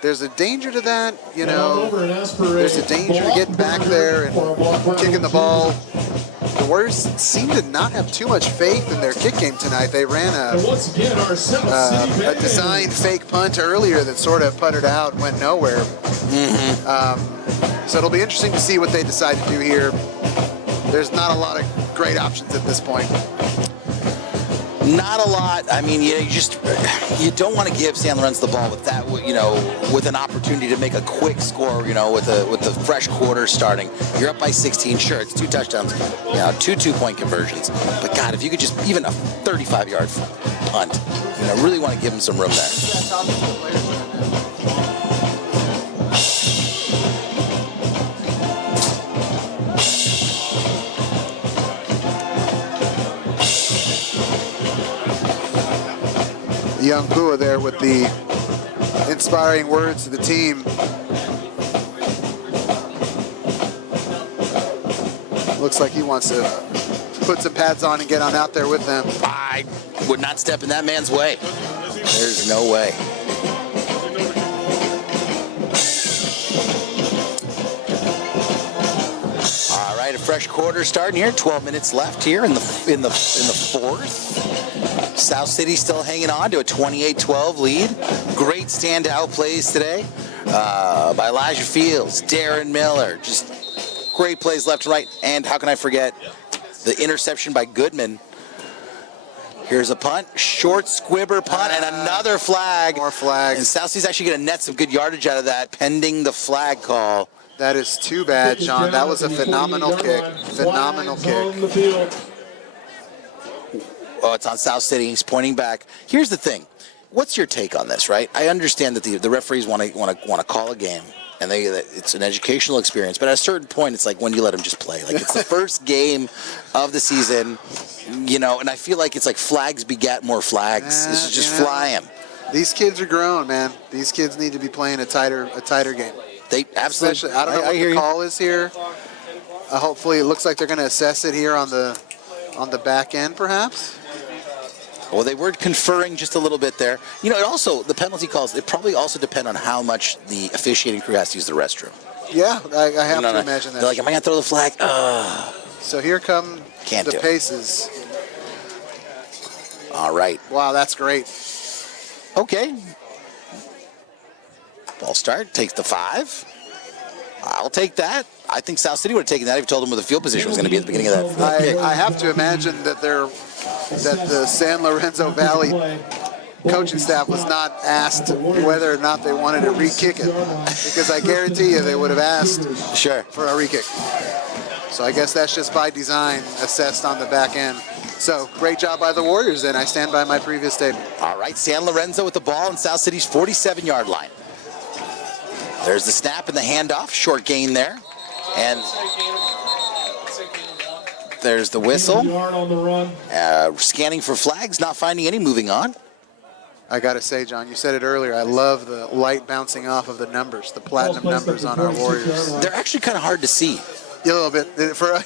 there's a danger to that, you know. There's a danger to getting back there and kicking the ball. The Warriors seem to not have too much faith in their kick game tonight. They ran a designed fake punt earlier that sort of puttered out, went nowhere. So it'll be interesting to see what they decide to do here. There's not a lot of great options at this point. Not a lot. I mean, you don't want to give San Lorenzo the ball with that, you know, with an opportunity to make a quick score, you know, with the fresh quarter starting. You're up by 16. Sure, it's 2 touchdowns, you know, 2 2-point conversions. But God, if you could just even a 35-yard punt, you know, really want to give them some room there. Young Pua there with the inspiring words to the team. Looks like he wants to put some pads on and get on out there with them. I would not step in that man's way. There's no way. All right, a fresh quarter starting here. 12 minutes left here in the fourth. South City still hanging on to a 28-12 lead. Great standout plays today by Elijah Fields, Darren Miller. Just great plays left and right. And how can I forget the interception by Goodman? Here's a punt, short squibber punt, and another flag. More flags. And South City's actually going to net some good yardage out of that, pending the flag call. That is too bad, John. That was a phenomenal kick. Phenomenal kick. Oh, it's on South City. He's pointing back. Here's the thing. What's your take on this, right? I understand that the referees want to call a game, and it's an educational experience. But at a certain point, it's like, when do you let them just play? Like, it's the first game of the season, you know. And I feel like it's like flags beget more flags. This is just fly them. These kids are grown, man. These kids need to be playing a tighter game. They absolutely. Especially, I don't know what the call is here. Hopefully, it looks like they're going to assess it here on the back end, perhaps. Well, they were conferring just a little bit there. You know, it also, the penalty calls, it probably also depend on how much the officiating crew has to use the restroom. Yeah, I have to imagine that. They're like, am I going to throw the flag? So here come the paces. All right. Wow, that's great. Okay. Ball start, takes the 5. I'll take that. I think South City would have taken that if you told them where the field position was going to be at the beginning of that kick. I have to imagine that the San Lorenzo Valley coaching staff was not asked whether or not they wanted to re-kick it, because I guarantee you they would have asked for a re-kick. So I guess that's just by design assessed on the back end. So great job by the Warriors, and I stand by my previous statement. All right, San Lorenzo with the ball in South City's 47-yard line. There's the snap and the handoff, short gain there. And there's the whistle. Scanning for flags, not finding any, moving on. I got to say, John, you said it earlier, I love the light bouncing off of the numbers, the platinum numbers on our Warriors. They're actually kind of hard to see. Yeah, a little bit.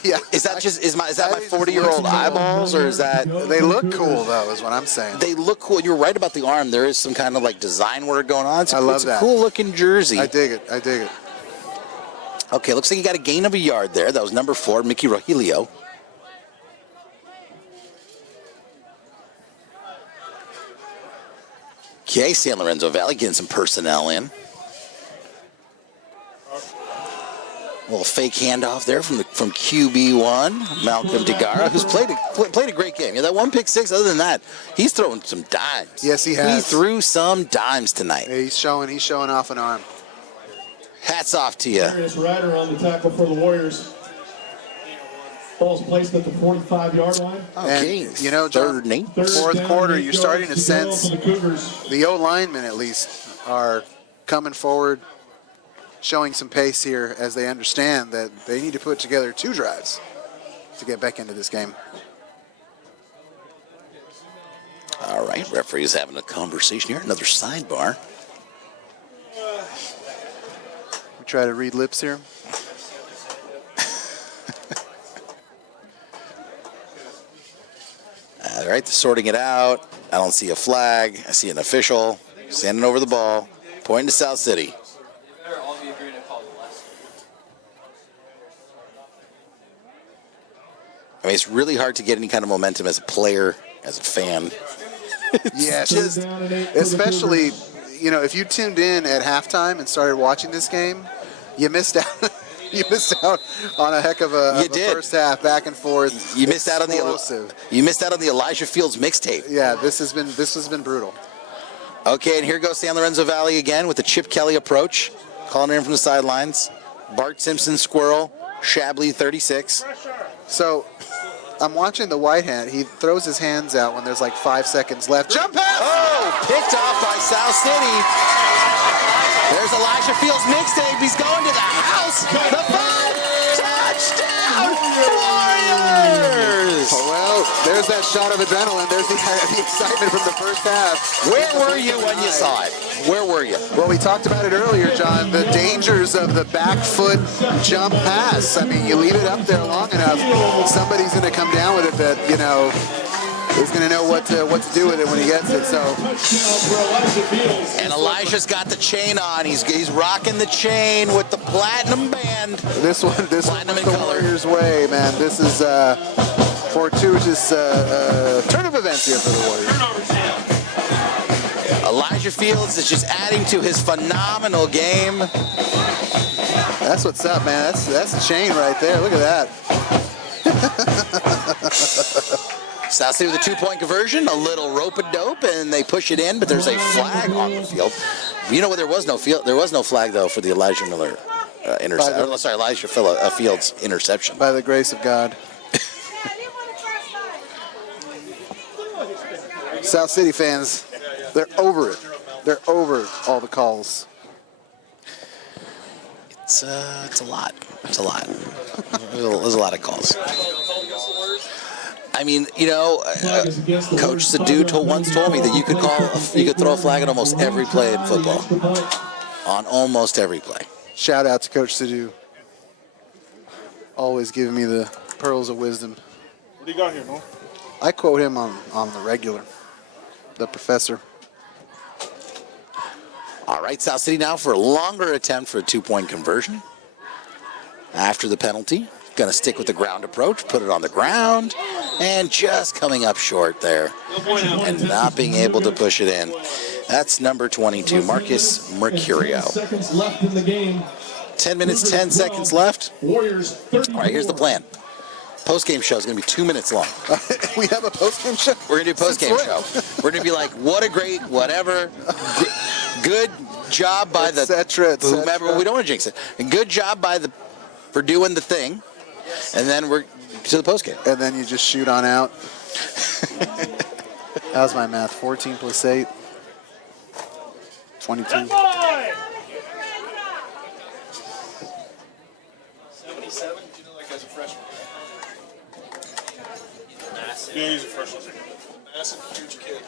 Yeah. Is that my 40-year-old eyeballs, or is that? They look cool though, is what I'm saying. They look cool. You're right about the arm. There is some kind of like design work going on. I love it's that. a cool looking jersey. I dig it. I dig it. Okay, looks like you got a gain of a yard there. That was number 4, Mickey Rogelio. Okay, San Lorenzo Valley getting some personnel in. A little fake handoff there from QB1, Malcolm DeGara, who's played a great game. Yeah, that one pick six. Other than that, he's throwing some dimes. Yes, he has. He threw some dimes tonight. Yeah, he's showing off an arm. Hats off to you. Darius Ryder on the tackle for the Warriors. Ball's placed at the 45-yard line. Okay, And, you know, John, third name. fourth quarter, you're starting to sense the Cougars. the O-linemen, at least, are coming forward, showing some pace here as they understand that they need to put together 2 drives to get back into this game. All right, referee's having a conversation here. Another sidebar. We try to read lips here. All right, sorting it out. I don't see a flag. I see an official standing over the ball, pointing to South City. I mean, it's really hard to get any kind of momentum as a player, as a fan. Yes, especially, you know, if you tuned in at halftime and started watching this game, you missed out. You missed out on a heck of a first half, back and forth. You missed out on explosive. You missed out on the Elijah Fields mixtape. Yeah, this has been brutal. Okay, and here goes San Lorenzo Valley again with the Chip Kelly approach, calling in from the sidelines. Bart Simpson Squirrel, Shabley 36. So I'm watching the white hand. He throws his hands out when there's like 5 seconds left. Jump pass! Oh, picked off by South City. There's Elijah Fields mixtape. He's going to the house. The 5 touchdown Warriors! Well, there's that shot of adrenaline. There's the excitement from the first half. Where were you when you saw it? Where were you? Well, we talked about it earlier, John, the dangers of the back foot jump pass. I mean, you leave it up there long enough, somebody's going to come down with it that, you know, is going to know what to do with it when he gets it. So, and Elijah's got the chain on. He's rocking the chain with the platinum band. This one the Warriors way, man. This is fortuitous turn of events here for the Warriors. Elijah Fields is just adding to his phenomenal game. That's what's up, man. That's the chain right there. Look at that. South City with a 2-point conversion, a little rope-a-dope, and they push it in, but there's a flag on the field. You know what? There was no flag though for the Elijah Miller interception. Sorry, Elijah Fields interception. By the grace of God. South City fans, they're over it. They're over all the calls. It's a lot. It's a lot. There's a lot of calls. I mean, you know, Coach Sadu once told me that you could throw a flag on almost every play in football. On almost every play. Shout out to Coach Sadu. Always giving me the pearls of wisdom. What do you got here, Mo? I quote him on the regular. The professor. All right, South City now for a longer attempt for a 2-point conversion. After the penalty, going to stick with the ground approach, put it on the ground, and just coming up short there and not being able to push it in. That's number 22, Marcus Mercurio. 10 minutes, 10 seconds left. All right, here's the plan. Post-game show is going to be 2 minutes long. We have a post-game show? We're going to do a post-game show. We're going to be like, what a great, whatever, good job by the, whomever, we don't want to jinx it. Good job for doing the thing. And then we're to the postgame. And then you just shoot on out. How's my math? 14 plus 8. 22. 77? Do you know that guy's a freshman? Massive. Yeah, he's a freshman. Massive, huge kid.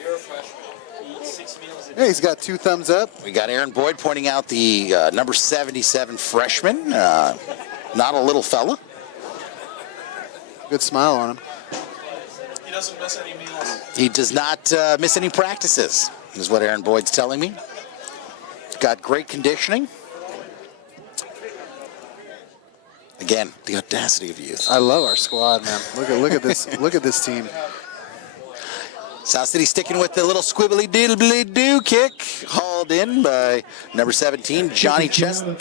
You're a freshman. Eat 6 meals a day. Yeah, he's got 2 thumbs up. We got Aaron Boyd pointing out the number 77 freshman. Not a little fella. Good smile on him. He doesn't miss any meals. He does not miss any practices, is what Aaron Boyd's telling me. Got great conditioning. Again, the audacity of youth. I love our squad, man. Look at this. Look at this team. South City sticking with the little squibbly diddly do kick, hauled in by number 17, Johnny Chestnut.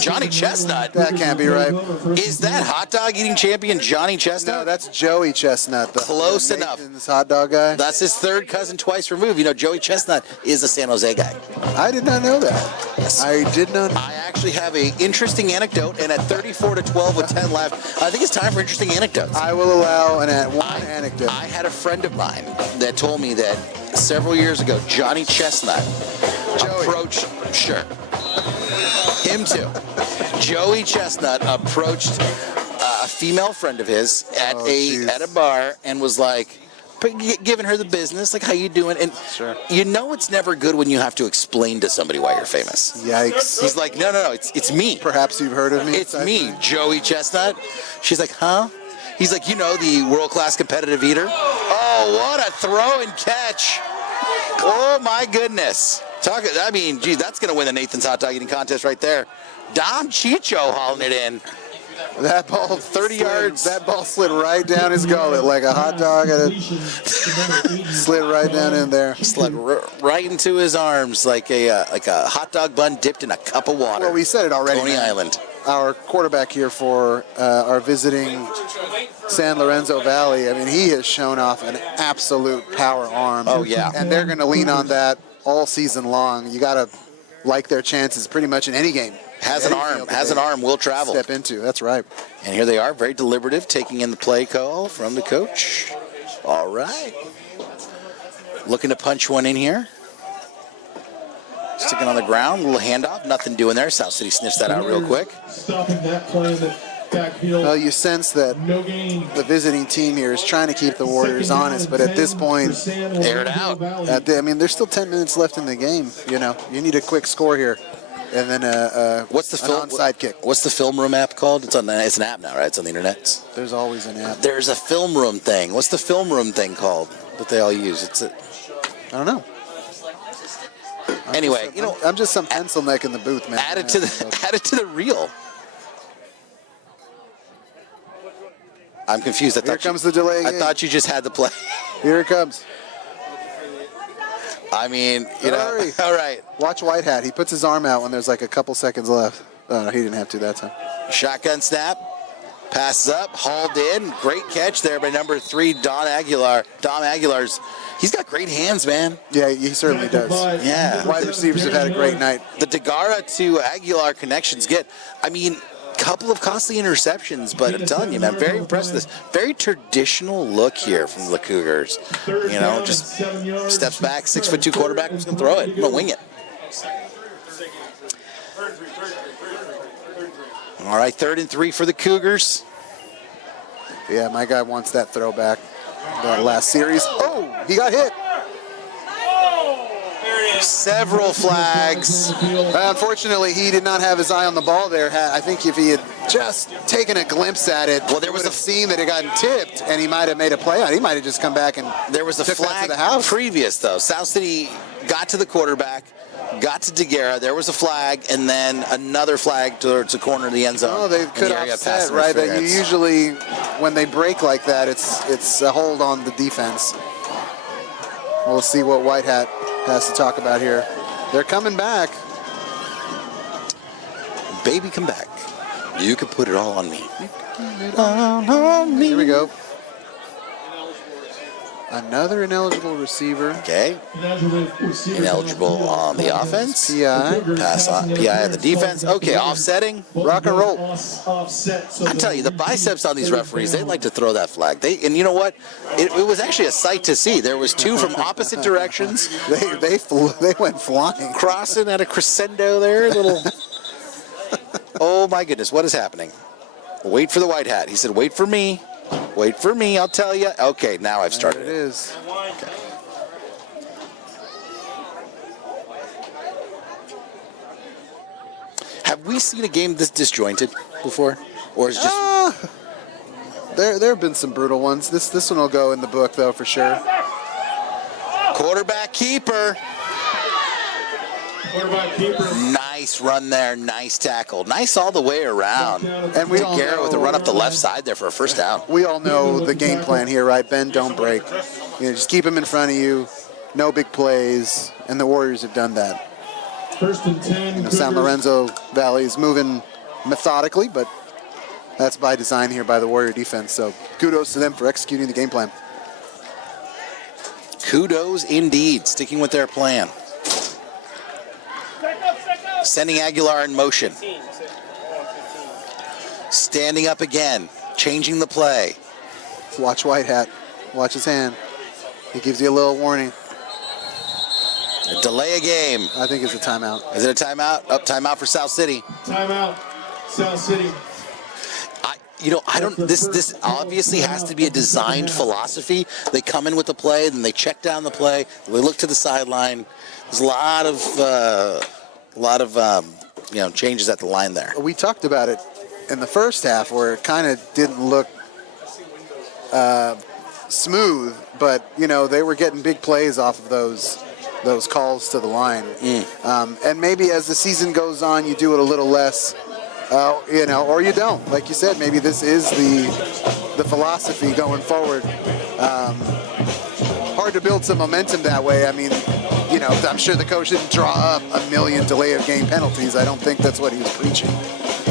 Johnny Chestnut? That can't be right. Is that hot dog eating champion Johnny Chestnut? No, that's Joey Chestnut. Close enough. Nathan's hot dog guy. That's his third cousin twice removed. You know, Joey Chestnut is a San Jose guy. I did not know that. Yes. I did not. I actually have an interesting anecdote, and at 34-12 with 10 left, I think it's time for interesting anecdotes. I will allow one anecdote. I had a friend of mine that told me that several years ago, Johnny Chestnut approached, sure, him too. Joey Chestnut approached a female friend of his at a bar and was like, giving her the business, like, how you doing? And Sure. you know it's never good when you have to explain to somebody why you're famous. Yikes. He's like, no, it's me. Perhaps you've heard of me. It's me, Joey Chestnut. She's like, huh? He's like, you know, the world-class competitive eater. Oh, what a throw and catch. Oh, my goodness. I mean, geez, that's going to win the Nathan's hot dog eating contest right there. Dom Chicho hauling it in. That ball, 30 yards. That ball slid right down his gullet like a hot dog. Slid right down in there. Slid right into his arms like a hot dog bun dipped in a cup of water. Well, we said it already. Coney man. Island. Our quarterback here for our visiting San Lorenzo Valley, I mean, he has shown off an absolute power arm. Oh, yeah. And they're going to lean on that all season long. You got to like their chances pretty much in any game. Has an arm, will travel. Step into, that's right. And here they are, very deliberative, taking in the play call from the coach. All right. Looking to punch one in here. Sticking on the ground, little handoff, nothing doing there. South City sniffs that out real quick. Stopping that play in the backfield. Well, you sense that No gain. the visiting team here is trying to keep the Warriors honest, but at this point, Air it out. there's still 10 minutes left in the game. You know, you need a quick score here. And then What's the an onside kick. What's the film room app called? It's an app now, right? It's on the internet. There's always an app. There's a film room thing. What's the film room thing called that they all use? I don't know. Anyway, I'm just some pencil neck in the booth, man. add it to the reel. I'm confused. Here comes the delay. I thought you just had the play. Here it comes. I mean, Hurry. all right. Watch White Hat. He puts his arm out when there's like a couple seconds left. Oh, no, he didn't have to that time. Shotgun snap. Passes up, hauled in. Great catch there by number 3, Dom Aguilar's. He's got great hands, man. Yeah, he certainly does. Yeah. Wide receivers have had a great night. The Degara to Aguilar connections couple of costly interceptions, but I'm telling you, man, very impressed with this. Very traditional look here from the Cougars. Just steps back, 6'2" quarterback, who's going to throw it. I'm going to wing it. All right, 3rd and 3 for the Cougars. Yeah, my guy wants that throwback. That last series. Oh, he got hit. Several flags. Unfortunately, he did not have his eye on the ball there. I think if he had just taken a glimpse at it, there was would have seen that it got tipped, and he might have made a play on it. He might have just come back and there was a took that flag to the house. previous, though. South City got to the quarterback, got to Degara. There was a flag, and then another flag towards the corner of the end zone. Oh, they could offset, right? That you usually, when they break like that, it's a hold on the defense. We'll see what White Hat has to talk about here. They're coming back. Baby, come back. You can put it all on me. Here we go. Another ineligible receiver. Okay. Ineligible on the offense. PI. Pass on. PI on the defense. Okay, offsetting. Rock and roll. I tell you, the biceps on these referees, they like to throw that flag. And you know what? It was actually a sight to see. There was 2 from opposite directions. They went flying. Crossing at a crescendo there. Oh, my goodness. What is happening? Wait for the White Hat. He said, wait for me. Wait for me, I'll tell you. Okay, now I've started There it is. Have we seen a game this disjointed before? Or is it just... There have been some brutal ones. This one will go in the book, though, for sure. Quarterback keeper. Quarterback keeper. Nice run there. Nice tackle. Nice all the way around. And we all Garrett with a know, run up the left side there for a first down. we all know the game plan here, right? Bend, don't break. Just keep them in front of you. No big plays. And the Warriors have done that. 1st and 10. San Lorenzo Valley is moving methodically, but that's by design here by the Warrior defense. So kudos to them for executing the game plan. Kudos indeed, sticking with their plan. Sending Aguilar in motion. Standing up again, changing the play. Watch White Hat. Watch his hand. He gives you a little warning. Delay a game. I think it's a timeout. Is it a timeout? Timeout for South City. Timeout. South City. This obviously has to be a designed philosophy. They come in with the play, then they check down the play. They look to the sideline. There's a lot of changes at the line there. We talked about it in the first half where it kind of didn't look smooth, but they were getting big plays off of those calls to the line. And maybe as the season goes on, you do it a little less. Or you don't. Like you said, maybe this is the philosophy going forward. Hard to build some momentum that way. I mean, I'm sure the coach didn't draw up a million delay of game penalties. I don't think that's what he was preaching.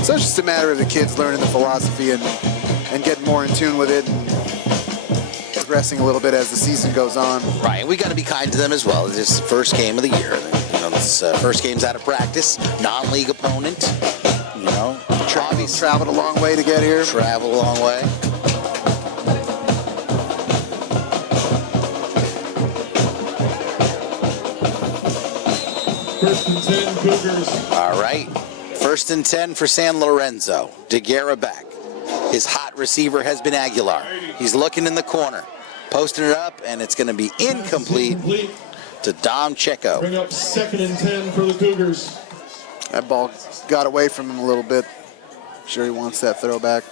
So it's just a matter of the kids learning the philosophy and getting more in tune with it and progressing a little bit as the season goes on. Right, we got to be kind to them as well. This is the first game of the year. This first game's out of practice, non-league opponent. Traveled a long way to get here. Traveled a long way. First and 10, Cougars. All right. 1st and 10 for San Lorenzo. DeGuerra back. His hot receiver has been Aguilar. He's looking in the corner. Posting it up, and it's going to be incomplete to Dom Checo. Bring up 2nd and 10 for the Cougars. That ball got away from him a little bit. Sure he wants that throwback.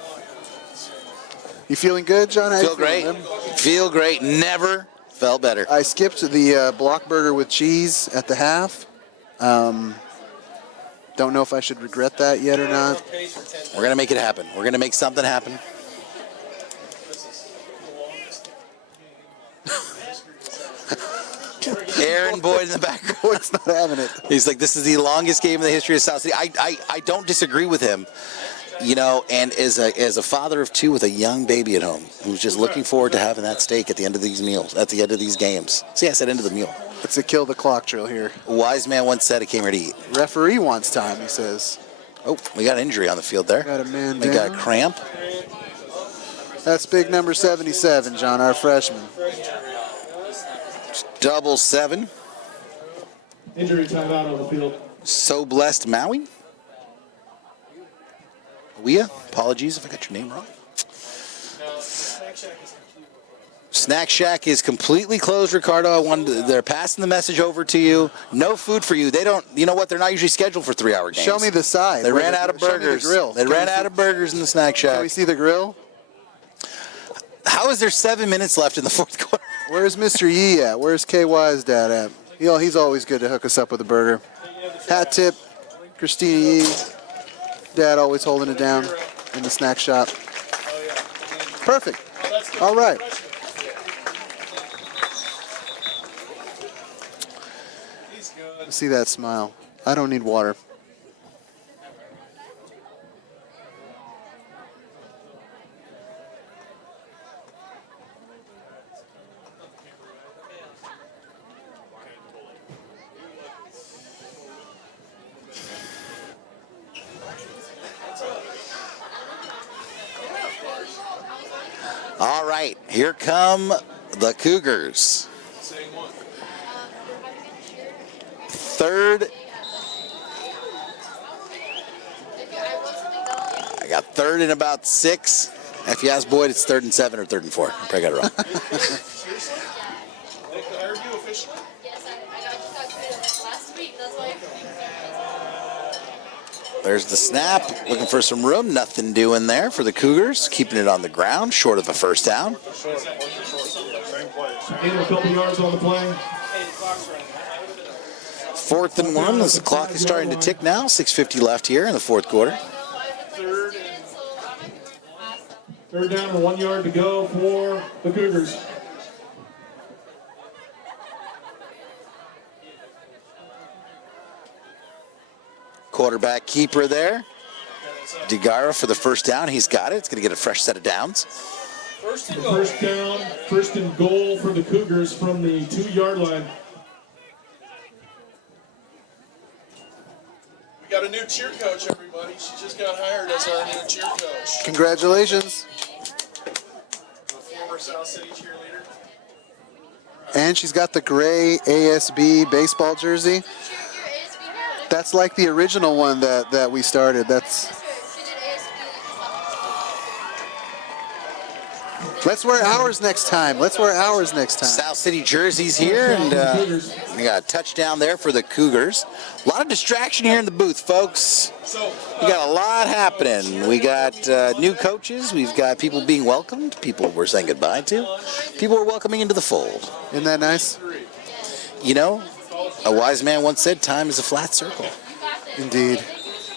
You feeling good, John? Feel great. Feel great. Never felt better. I skipped the block burger with cheese at the half. Don't know if I should regret that yet or not. We're going to make it happen. We're going to make something happen. Aaron Boyd in the background. Boyd's not having it. He's like, this is the longest game in the history of South City. I don't disagree with him. And as a father of two with a young baby at home, who's just looking forward to having that steak at the end of these meals, at the end of these games. See, I said end of the meal. It's a kill the clock drill here. A wise man once said he came here to eat. Referee wants time, he says. Oh, we got an injury on the field there. Got a man We down. got a cramp. That's big number 77, John, our freshman. Double 7. Injury timeout on the field. So blessed Maui. Wea, apologies if I got your name wrong. Snack Shack is completely closed, Ricardo. They're passing the message over to you. No food for you. They don't, you know what? They're not usually scheduled for 3-hour games. Show me the side. They ran out of burgers. Show me the grill. They ran out of burgers in the Snack Shack. Can we see the grill? How is there 7 minutes left in the fourth quarter? Where's Mr. Yee at? Where's KY's dad at? He's always good to hook us up with a burger. Hat tip, Christina Yee. Dad always holding it down in the snack shop. Perfect. All right. See that smile. I don't need water. All right, here come the Cougars. Third. I got third and about 6 If you ask Boyd, it's 3rd and 7 or 3rd and 4. I probably got it wrong. Seriously? They hired you officially? Yes, I just got committed last week. That's why There's the snap. Looking for some room. Nothing doing there for the Cougars. Keeping it on the ground, short of a first down. Short. Same place. Gain a couple yards on the play. 4th and 1 as the clock is starting to tick now. 6:50 left here in the 4th quarter. Third down and 1 yard to go for the Cougars. Quarterback keeper there. DeGara for the first down. He's got it. It's going to get a fresh set of downs. First down, first and goal for the Cougars from the 2-yard line. We got a new cheer coach, everybody. She just got hired as our new cheer coach. Congratulations. A former South City cheerleader. And she's got the gray ASB baseball jersey. That's like the original one that we started. Let's wear ours next time. South City jerseys here, and we got a touchdown there for the Cougars. A lot of distraction here in the booth, folks. We got a lot happening. We got new coaches. We've got people being welcomed, people we're saying goodbye to, people we're welcoming into the fold. Isn't that nice? You know, a wise man once said, time is a flat circle. Indeed.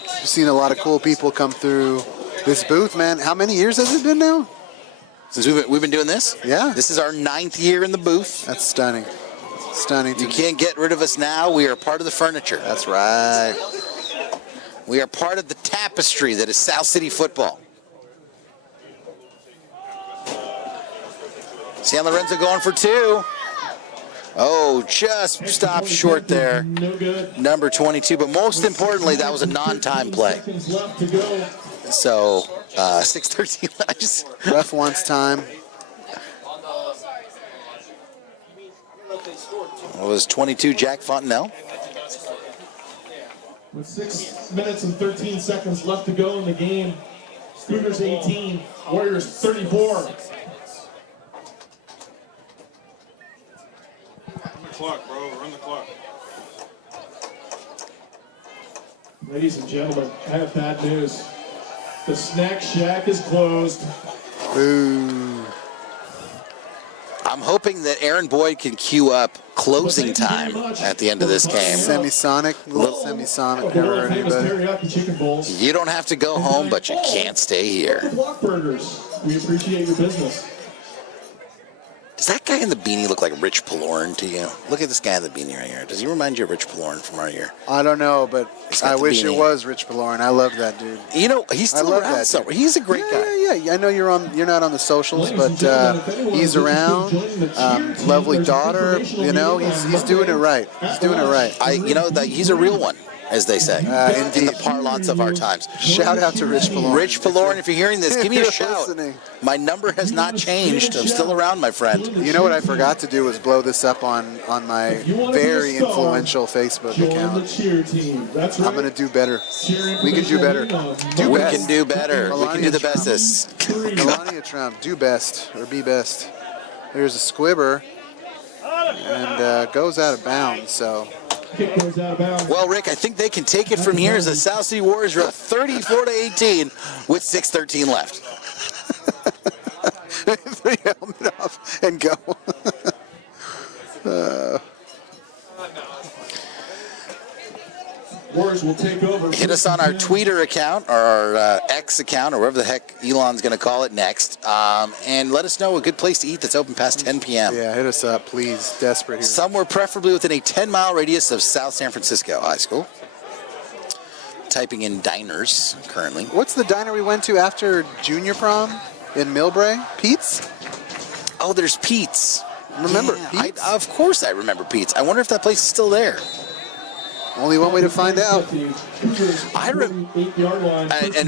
We've seen a lot of cool people come through this booth, man. How many years has it been now? Since we've been doing this? Yeah. This is our 9th year in the booth. That's stunning. Stunning. You can't get rid of us now. We are part of the furniture. That's right. We are part of the tapestry that is South City football. See Lorenzo going for 2. Oh, just stopped short there. No good. Number 22, but most importantly, that was a non-time play. Seconds left to go. So, 6:13 left. Ref wants time. It was 22 Jack Fontenelle. With 6 minutes and 13 seconds left to go in the game, Cougars 18, Warriors 34. Run the clock, bro. Run the clock. Ladies and gentlemen, I have bad news. The snack shack is closed. Boo. I'm hoping that Aaron Boyd can queue up closing time at the end of this game. Semisonic, little semisonic error, anybody? Teriyaki chicken bowls. You don't have to go home, but you can't stay here. Block burgers. We appreciate your business. Does that guy in the beanie look like Rich Pallorn to you? Look at this guy in the beanie right here. Does he remind you of Rich Pallorn from our year? I don't know, but He's got I the wish it beanie. was Rich Pallorn. I love that dude. You know, he's I still love around that somewhere. dude. He's a great guy. Yeah. I know you're not on the socials, but he's around. Lovely daughter. You know, he's doing it right. He's doing it right. He's a real one, as they say, in Indeed. the parlance of our times. Shout out to Rich Pallorn. Rich Pallorn, if you're hearing this, give me a You're shout. listening. My number has not changed. I'm still around, my friend. You know what I forgot to do was blow this up on my very influential Facebook Join the account. cheer team. That's right. I'm gonna do better. Cheer We can do better. We best. can do better. We can do the bestest. Melania Trump, do best or be best. There's a squibber and goes out of bounds. So Kick goes out of bounds. Well, Rick, I think they can take it from here as the South City Warriors are up 34-18 with 6:13 left. the helmet off and go. Warriors will take over. Hit us on our Twitter account or our X account or whatever the heck Elon's going to call it next, and let us know a good place to eat that's open past 10 p.m. Yeah, hit us up, please. Desperate here. Somewhere preferably within a 10-mile radius of South San Francisco High School. Typing in diners currently. What's the diner we went to after junior prom in Millbrae? Pete's? Oh, there's Pete's. Remember Yeah, Pete's? of course I remember Pete's. I wonder if that place is still there. Only one way to find out. And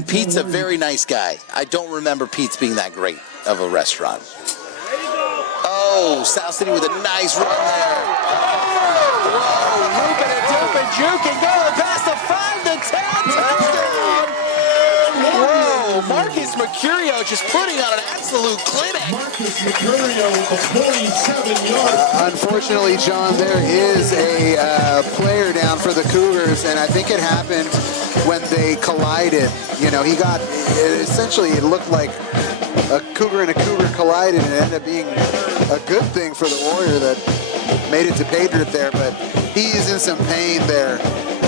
Pete's a very nice guy. I don't remember Pete's being that great of a restaurant. Oh, South City with a nice run there. Whoa, looping and dooping, juking, going past the 5 to 10 touchdown. Whoa, Marcus Marcus Mercurio just putting on an absolute clinic. Marcus Mercurio, a 47-yard. Unfortunately, John, there is a player down for the Cougars, and I think it happened when they collided. You know, essentially it looked like a Cougar and a Cougar collided, and it ended up being a good thing for the Warrior that made it to pay dirt there, but he's in some pain there,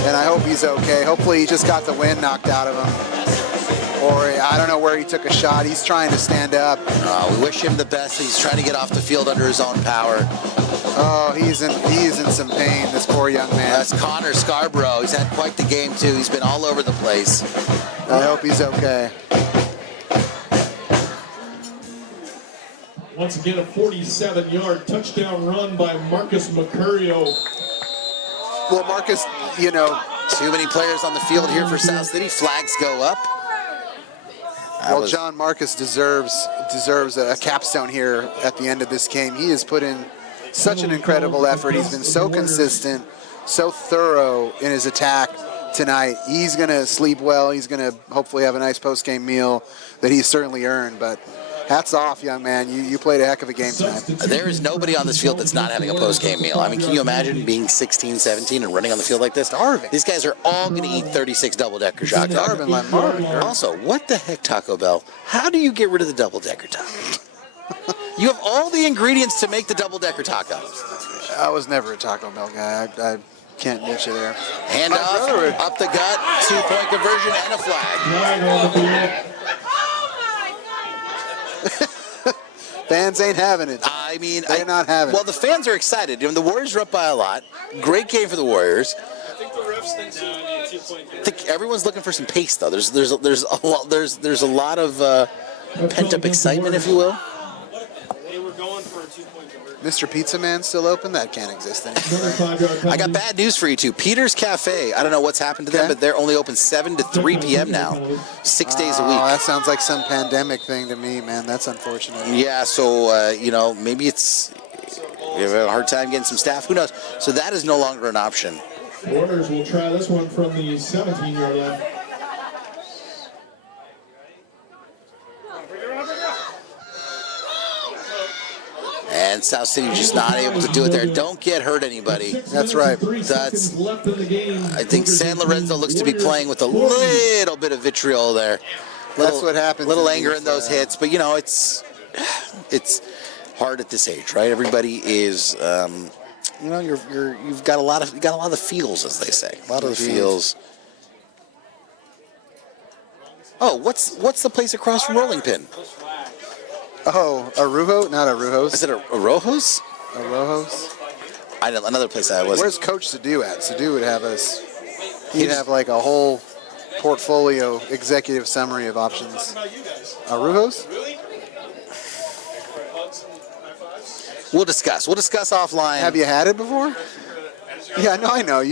and I hope he's okay. Hopefully he just got the wind knocked out of him, or I don't know where he took a shot. He's trying to stand up. We wish him the best. He's trying to get off the field under his own power. Oh, he's in some pain, this poor young man. That's Connor Scarborough. He's had quite the game, too. He's been all over the place. I hope he's okay. Once again, a 47-yard touchdown run by Marcus Mercurio. Well, Marcus, you know, too many players on the field here for South City. Flags go up. Well, John Marcus deserves a capstone here at the end of this game. He has put in such an incredible effort. He's been so consistent, so thorough in his attack tonight. He's going to sleep well. He's going to hopefully have a nice post-game meal that he's certainly earned. But hats off, young man. You played a heck of a game tonight. There is nobody on this field that's not having a post-game meal. I mean, can you imagine being 16, 17 and running on the field like this? Starving. These guys are all going to eat 36 double-decker hot dogs. Starving like Marvin. Also, what the heck, Taco Bell? How do you get rid of the double-decker taco? You have all the ingredients to make the double-decker taco. I was never a Taco Bell guy. I can't ditch you there. Hand off, up the gut, 2-point conversion, and a flag. Fans ain't having it. I mean, they're not having it. Well, the fans are excited. I mean, the Warriors are up by a lot. Great game for the Warriors. I think the refs think so. I think everyone's looking for some pace, though. There's a lot of pent-up excitement, if you will. They were going for a 2-point conversion. Mr. Pizza Man still open? That can't exist anymore. I got bad news for you, too. Peter's Cafe, I don't know what's happened to them, but they're only open 7 to 3 p.m. now, 6 days a week. Oh, that sounds like some pandemic thing to me, man. That's unfortunate. Yeah, so, maybe it's you have a hard time getting some staff. Who knows? So that is no longer an option. Warriors will try this one from the 17-yard line. And South City just not able to do it there. Don't get hurt, anybody. That's right. I think San Lorenzo looks to be playing with a little bit of vitriol there. That's what happens. Little anger in those hits, but it's hard at this age, right? Everybody is, you've got a lot of the feels, as they say. A lot of the feels. Oh, what's the place across from Rolling Pin? Oh, Arujo? Not Arujos. Is it a Rojos? A Rojos? I know another place I was. Where's Coach Sadu at? Sadu would have us. He'd have like a whole portfolio executive summary of options. Arujos? We'll discuss offline. Have you had it before? Yeah, no, I know.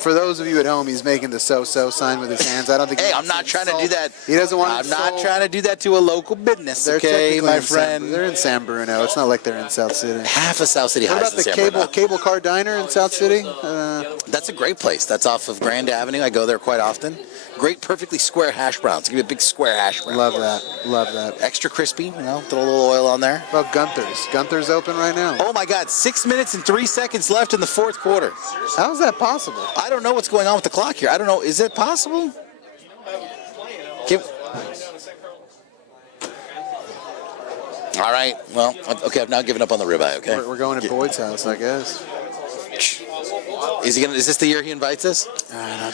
For those of you at home, he's making the so-so sign with his hands. I don't think. Hey, I'm not trying to do that. He doesn't want. I'm not trying to do that to a local business. Okay, my friend. They're in San Bruno. It's not like they're in South City. Half of South City What hides about in San the cable car diner in South City? That's a great place. That's off of Grand Avenue. I go there quite often. Great, perfectly square hash browns. Give me a big square hash brown. Love that. Love that. Extra crispy. Throw a little oil on there. What about Gunther's? Gunther's open right now. Oh my God! 6 minutes and 3 seconds left in the fourth quarter. How is that possible? I don't know what's going on with the clock here. I don't know. Is it possible? All right. Well, okay. I've now given up on the ribeye. Okay. We're going to Boyd's house, I guess. Is this the year he invites us?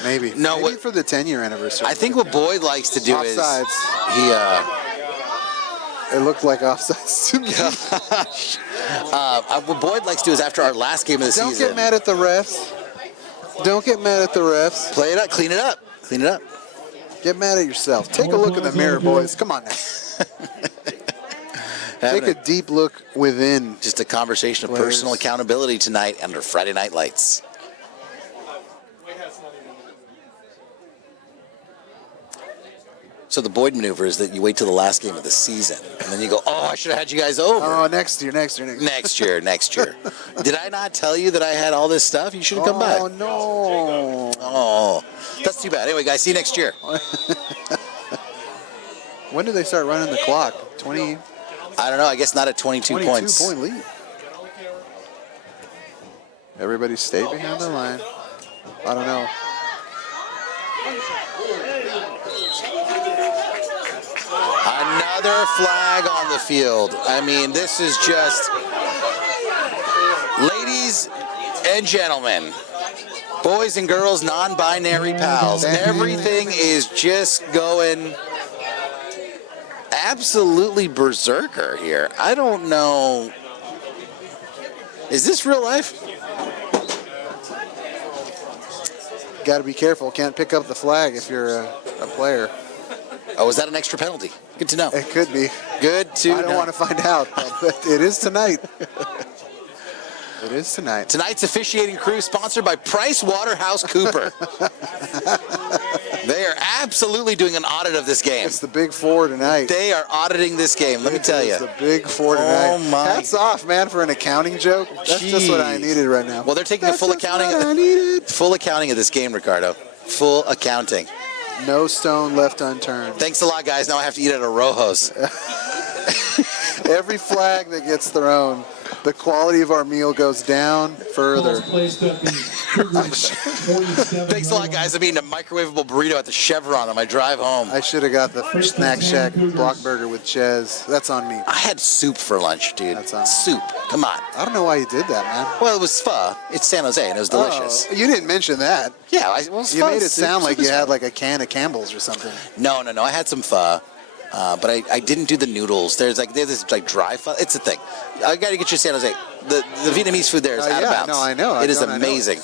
Maybe. No. Maybe for the 10-year anniversary. I think what Boyd likes to do offsides. It looked like offsides to me. What Boyd likes to do is after our last game of the season. Don't get mad at the refs. Don't get mad at the refs. Play it up. Clean it up. Clean it up. Get mad at yourself. Take a look in the mirror, boys. Come on now. Take a deep look within. Just a conversation of personal accountability tonight under Friday Night Lights. So the Boyd maneuver is that you wait till the last game of the season, and then you go, oh, I should have had you guys over. Oh, next year. Next year. Did I not tell you that I had all this stuff? You should have come back. Oh, no. Oh, that's too bad. Anyway, guys, see you next year. When did they start running the clock? 20. I don't know. I guess not at 22 points. 22-point lead. Everybody stay behind the line. I don't know. Another flag on the field. I mean, this is just, ladies and gentlemen, boys and girls, non-binary pals, everything is just going absolutely berserker here. I don't know. Is this real life? Got to be careful. Can't pick up the flag if you're a player. Oh, is that an extra penalty? Good to know. It could be. Good to know. I don't want to find out, but it is tonight. It is tonight. Tonight's officiating crew sponsored by PricewaterhouseCoopers. They are absolutely doing an audit of this game. It's the Big Four tonight. They are auditing this game, let me tell you. It's the Big Four tonight. Oh my. Hats off, man, for an accounting joke. That's just what I needed right now. Well, they're taking a full accounting of this game, Ricardo. Full accounting. No stone left unturned. Thanks a lot, guys. Now I have to eat at a Rojo's. Every flag that gets thrown, the quality of our meal goes down further. Thanks a lot, guys. I'm eating a microwavable burrito at the Chevron on my drive home. I should have got the Snack Shack block burger with Chez. That's on me. I had soup for lunch, dude. That's on soup. Come on. I don't know why you did that, man. Well, it was pho. It's San Jose, and it was delicious. Oh, you didn't mention that. Yeah, you made it sound like you had like a can of Campbell's or something. No. I had some pho. But I didn't do the noodles. There's this dry pho. It's a thing. I got to get you San Jose. The Vietnamese food there is out of bounds. No, I know. It is amazing.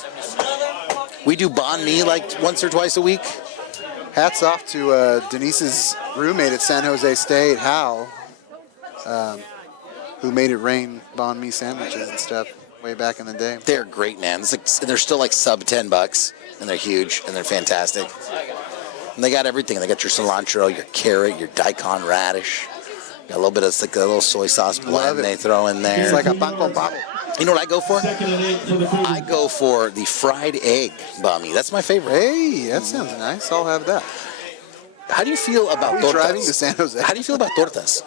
We do banh mi like once or twice a week. Hats off to Denise's roommate at San Jose State, Hal, who made it rain banh mi sandwiches and stuff way back in the day. They're great, man. It's like, they're still like sub $10, and they're huge, and they're fantastic. And they got everything. They got your cilantro, your carrot, your daikon radish. Got a little bit of like a little soy sauce blend they throw in there. It's like a pan con pavo. You know what I go for? I go for the fried egg banh mi. That's my favorite. Hey, that sounds nice. I'll have that. How do you feel about tortas? Driving to San Jose. How do you feel about tortas?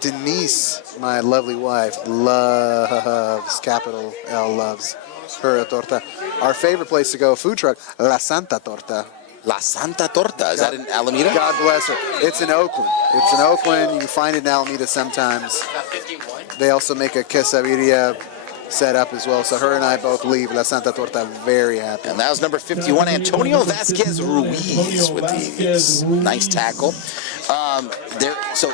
Denise, my lovely wife, loves, capital L loves, her torta. Our favorite place to go, food truck, La Santa Torta. La Santa Torta. Is that in Alameda? God bless her. It's in Oakland. It's in Oakland. You can find it in Alameda sometimes. They also make a quesadilla set up as well. So her and I both leave La Santa Torta very happy. And that was number 51, Antonio Vasquez Ruiz with the nice tackle. So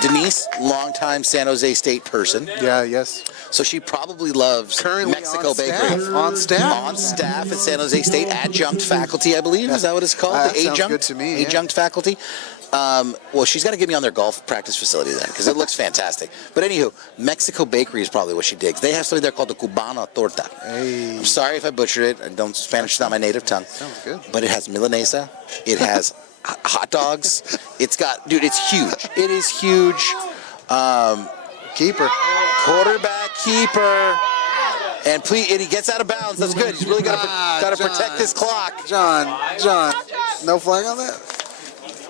Denise, longtime San Jose State person. Yeah, yes. So she probably loves currently Mexico Bakery. On staff. On staff at San Jose State, adjunct faculty, I believe. Is that what it's called? That the sounds adjunct? good to me, Adjunct faculty. Well, she's got to get me on their golf practice facility then, because it looks fantastic. But anywho, Mexico Bakery is probably what she digs. They have something there called the Cubana Torta. Hey. I'm sorry if I butchered it. Spanish is not my native tongue. Sounds good. But it has milanesa. It has hot dogs. It's got, dude, it's huge. It is huge. Keeper. Quarterback keeper. And please, and he gets out of bounds. That's good. He's really got to protect this clock. John, no flag on that?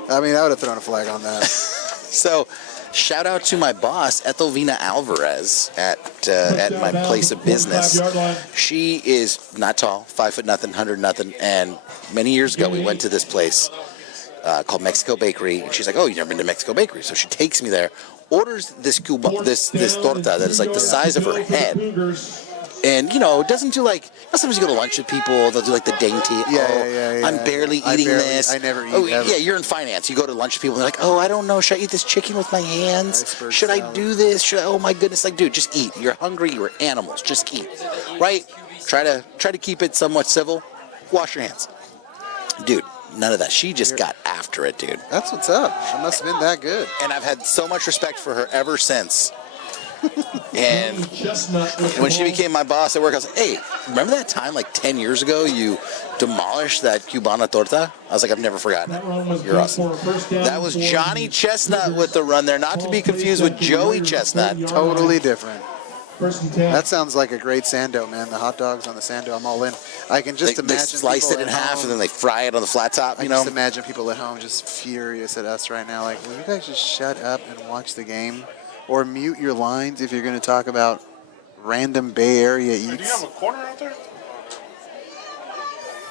I mean, I would have thrown a flag on that. So, shout out to my boss, Ethelvina Alvarez, at my place of business. She is not tall, 5'0", 100, and many years ago we went to this place called Mexico Bakery, and she's like, "Oh, you've never been to Mexico Bakery?" So she takes me there, orders this torta that is like the size of her head. And, you know, it doesn't do like, sometimes you go to lunch with people, they'll do like the dainty. Yeah. I'm barely eating this. I never eat. Oh, yeah, you're in finance. You go to lunch with people, and they're like, oh, I don't know. Should I eat this chicken with my hands? Iceberg Should I salad. do this? Oh, my goodness. Like, dude, just eat. You're hungry. You're animals. Just eat. Right? Try to keep it somewhat civil. Wash your hands. Dude, none of that. She just got after it, dude. That's what's up. She must have been that good. And I've had so much respect for her ever since. And when she became my boss at work, I was like, hey, remember that time like 10 years ago you demolished that Cubana Torta? I was like, I've never forgotten it. You're awesome. That was Johnny Chestnut with the run there, not to be confused with Joey Chestnut. Totally different. First and 10. That sounds like a great sando, man. The hot dogs on the sando, I'm all in. I can just They imagine slice people it in at half home- and then they fry it on the flat top, I you just know? imagine people at home just furious at us right now. Like, will you guys just shut up and watch the game? Or mute your lines if you're going to talk about random Bay Area Do you have eats? a corner out there?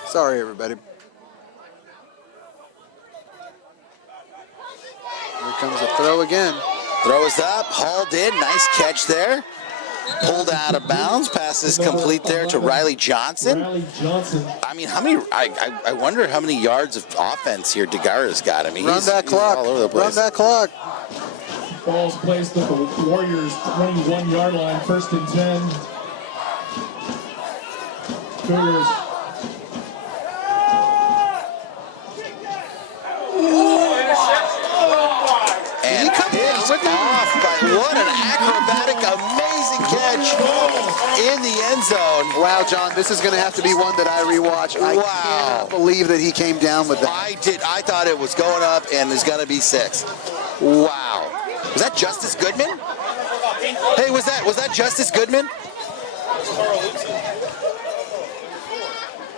Sorry, everybody. Here comes a throw again. Throw is up, hauled in, nice catch there. Pulled out of bounds, pass is complete there to Riley Johnson. Riley Johnson. I mean, how many? I wonder how many yards of offense here Degara's got. I mean, Run that clock. all over the Run place. that clock. Ball's placed at the Warriors' 21-yard line. First and 10. Cougars. And picked off by what an acrobatic, amazing catch in the end zone. Wow, John, this is going to have to be one that I rewatch. I Wow. cannot believe that he came down with that. I thought it was going up and is going to be 6. Wow. Was that Justice Goodman? Hey, was that Justice Goodman?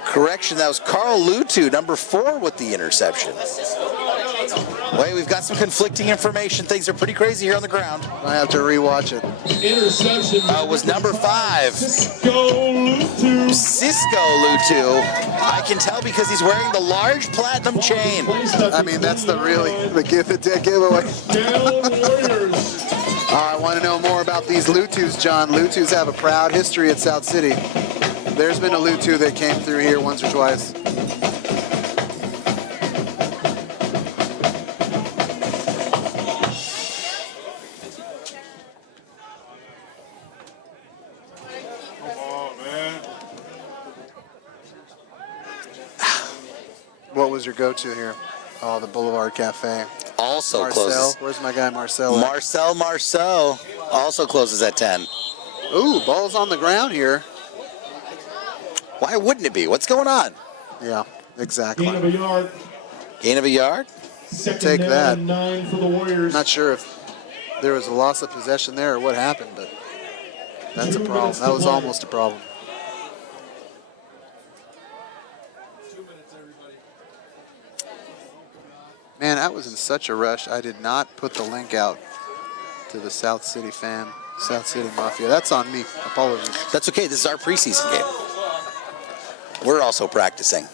Correction, that was Carl Lutu, number 4 with the interception. Wait, we've got some conflicting information. Things are pretty crazy here on the ground. I have to rewatch it. Interception. Was number 5. Cisco Lutu. Cisco Lutu. I can tell because he's wearing the large platinum chain. I mean, that's the dead giveaway. Down Warriors. I want to know more about these Lutus, John. Lutus have a proud history at South City. There's been a Lutu that came through here once or twice. Oh, man. What was your go-to here? Oh, the Boulevard Cafe. Also Marcel. closes. Where's my guy Marcel? at? Marceau also closes at 10. Ooh, ball's on the ground here. Why wouldn't it be? What's going on? Yeah, exactly. Gain of a yard. Gain of a yard? Second Take down that. and 9 for the Warriors. Not sure if there was a loss of possession there or what happened, but that's a problem. That was almost a problem. 2 minutes, everybody. Man, I was in such a rush. I did not put the link out to the South City fan, South City Mafia. That's on me. Apologies. That's okay. This is our preseason game. We're also practicing.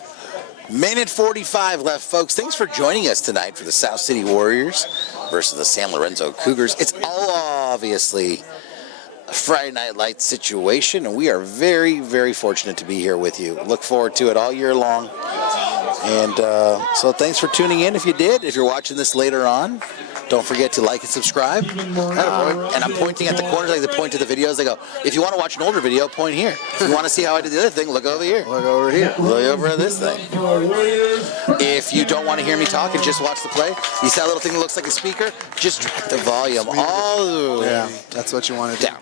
Minute 45 left, folks. Thanks for joining us tonight for the South City Warriors versus the San Lorenzo Cougars. It's all obviously a Friday Night Lights situation, and we are very, very fortunate to be here with you. Look forward to it all year long. And so thanks for tuning in if you did. If you're watching this later on, don't forget to like and subscribe. And I'm pointing at the corners like they point to the videos. They go, if you want to watch an older video, point here. If you want to see how I did the other thing, look over here. Look over here. Look over at this thing. If you don't want to hear me talk and just watch the play, you see that little thing that looks like a speaker? Just drop the volume all the way Yeah, that's what you want to do. down.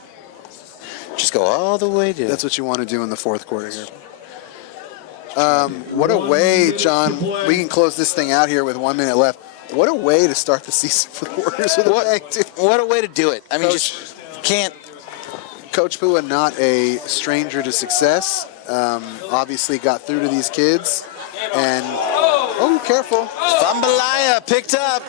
Just go all the way down. That's what you want to do in the fourth quarter here. What a way, John. We can close this thing out here with 1 minute left. What a way to start the season for the Warriors with a bang, too. What a way to do it. I mean, Coach- just can't. Coach Pua, not a stranger to success. Obviously got through to these kids. And, oh, careful. Fambalaya picked up.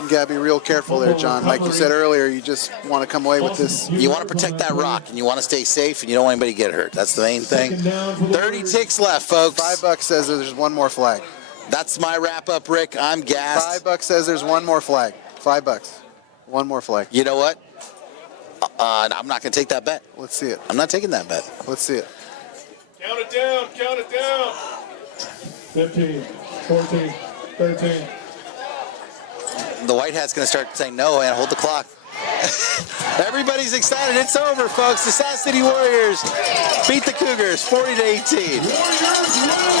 You got to be real careful there, John. Like you said earlier, you just want to come away with this. You want to protect that rock, and you want to stay safe, and you don't want anybody to get hurt. That's the main thing. 30 ticks left, folks. $5 says there's one more flag. That's my wrap-up, Rick. I'm gassed. $5 says there's one more flag. $5. One more flag. You know what? I'm not going to take that bet. Let's see it. I'm not taking that bet. Let's see it. Count it down. Count it down. 15, 14, 13. The White Hat's going to start saying no and hold the clock. Everybody's excited. It's over, folks. The South City Warriors beat the Cougars 40-18.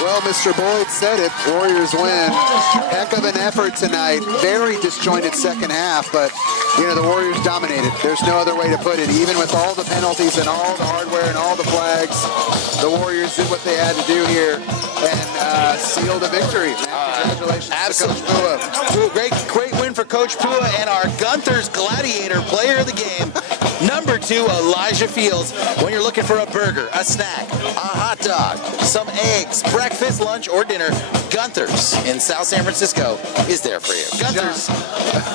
Well, Mr. Boyd said it. Warriors win. Heck of an effort tonight. Very disjointed second half, but, you know, the Warriors dominated. There's no other way to put it. Even with all the penalties and all the hardware and all the flags, the Warriors did what they had to do here. And sealed a victory, man. Congratulations Absolutely. to Coach Pua. Ooh, great win for Coach Pua and our Gunther's Gladiator player of the game, number 2, Elijah Fields. When you're looking for a burger, a snack, a hot dog, some eggs, breakfast, lunch, or dinner, Gunther's in South San Francisco is there for you. Gunther's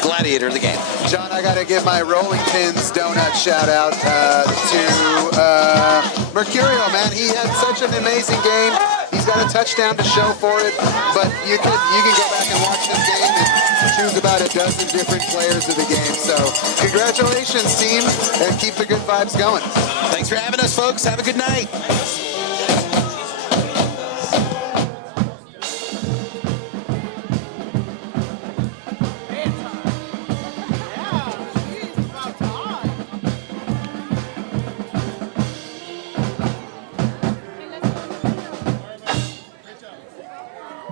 Gladiator of the game. John, I got to give my Rolling Pins donut shout out to Mercurio, man. He had such an amazing game. He's got a touchdown to show for it, but you can go back and watch this game and choose about a dozen different players of the game. So congratulations, team, and keep the good vibes going. Thanks for having us, folks. Have a good night.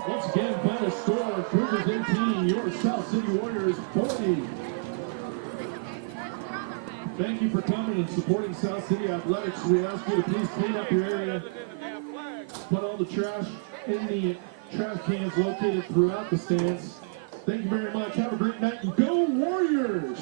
Once again, final score, Cougars 18, your South City Warriors 40. Thank you for coming and supporting South City Athletics. We ask you to please clean up your area. Put all the trash in the trash cans located throughout the stands. Thank you very much. Have a great night and go Warriors!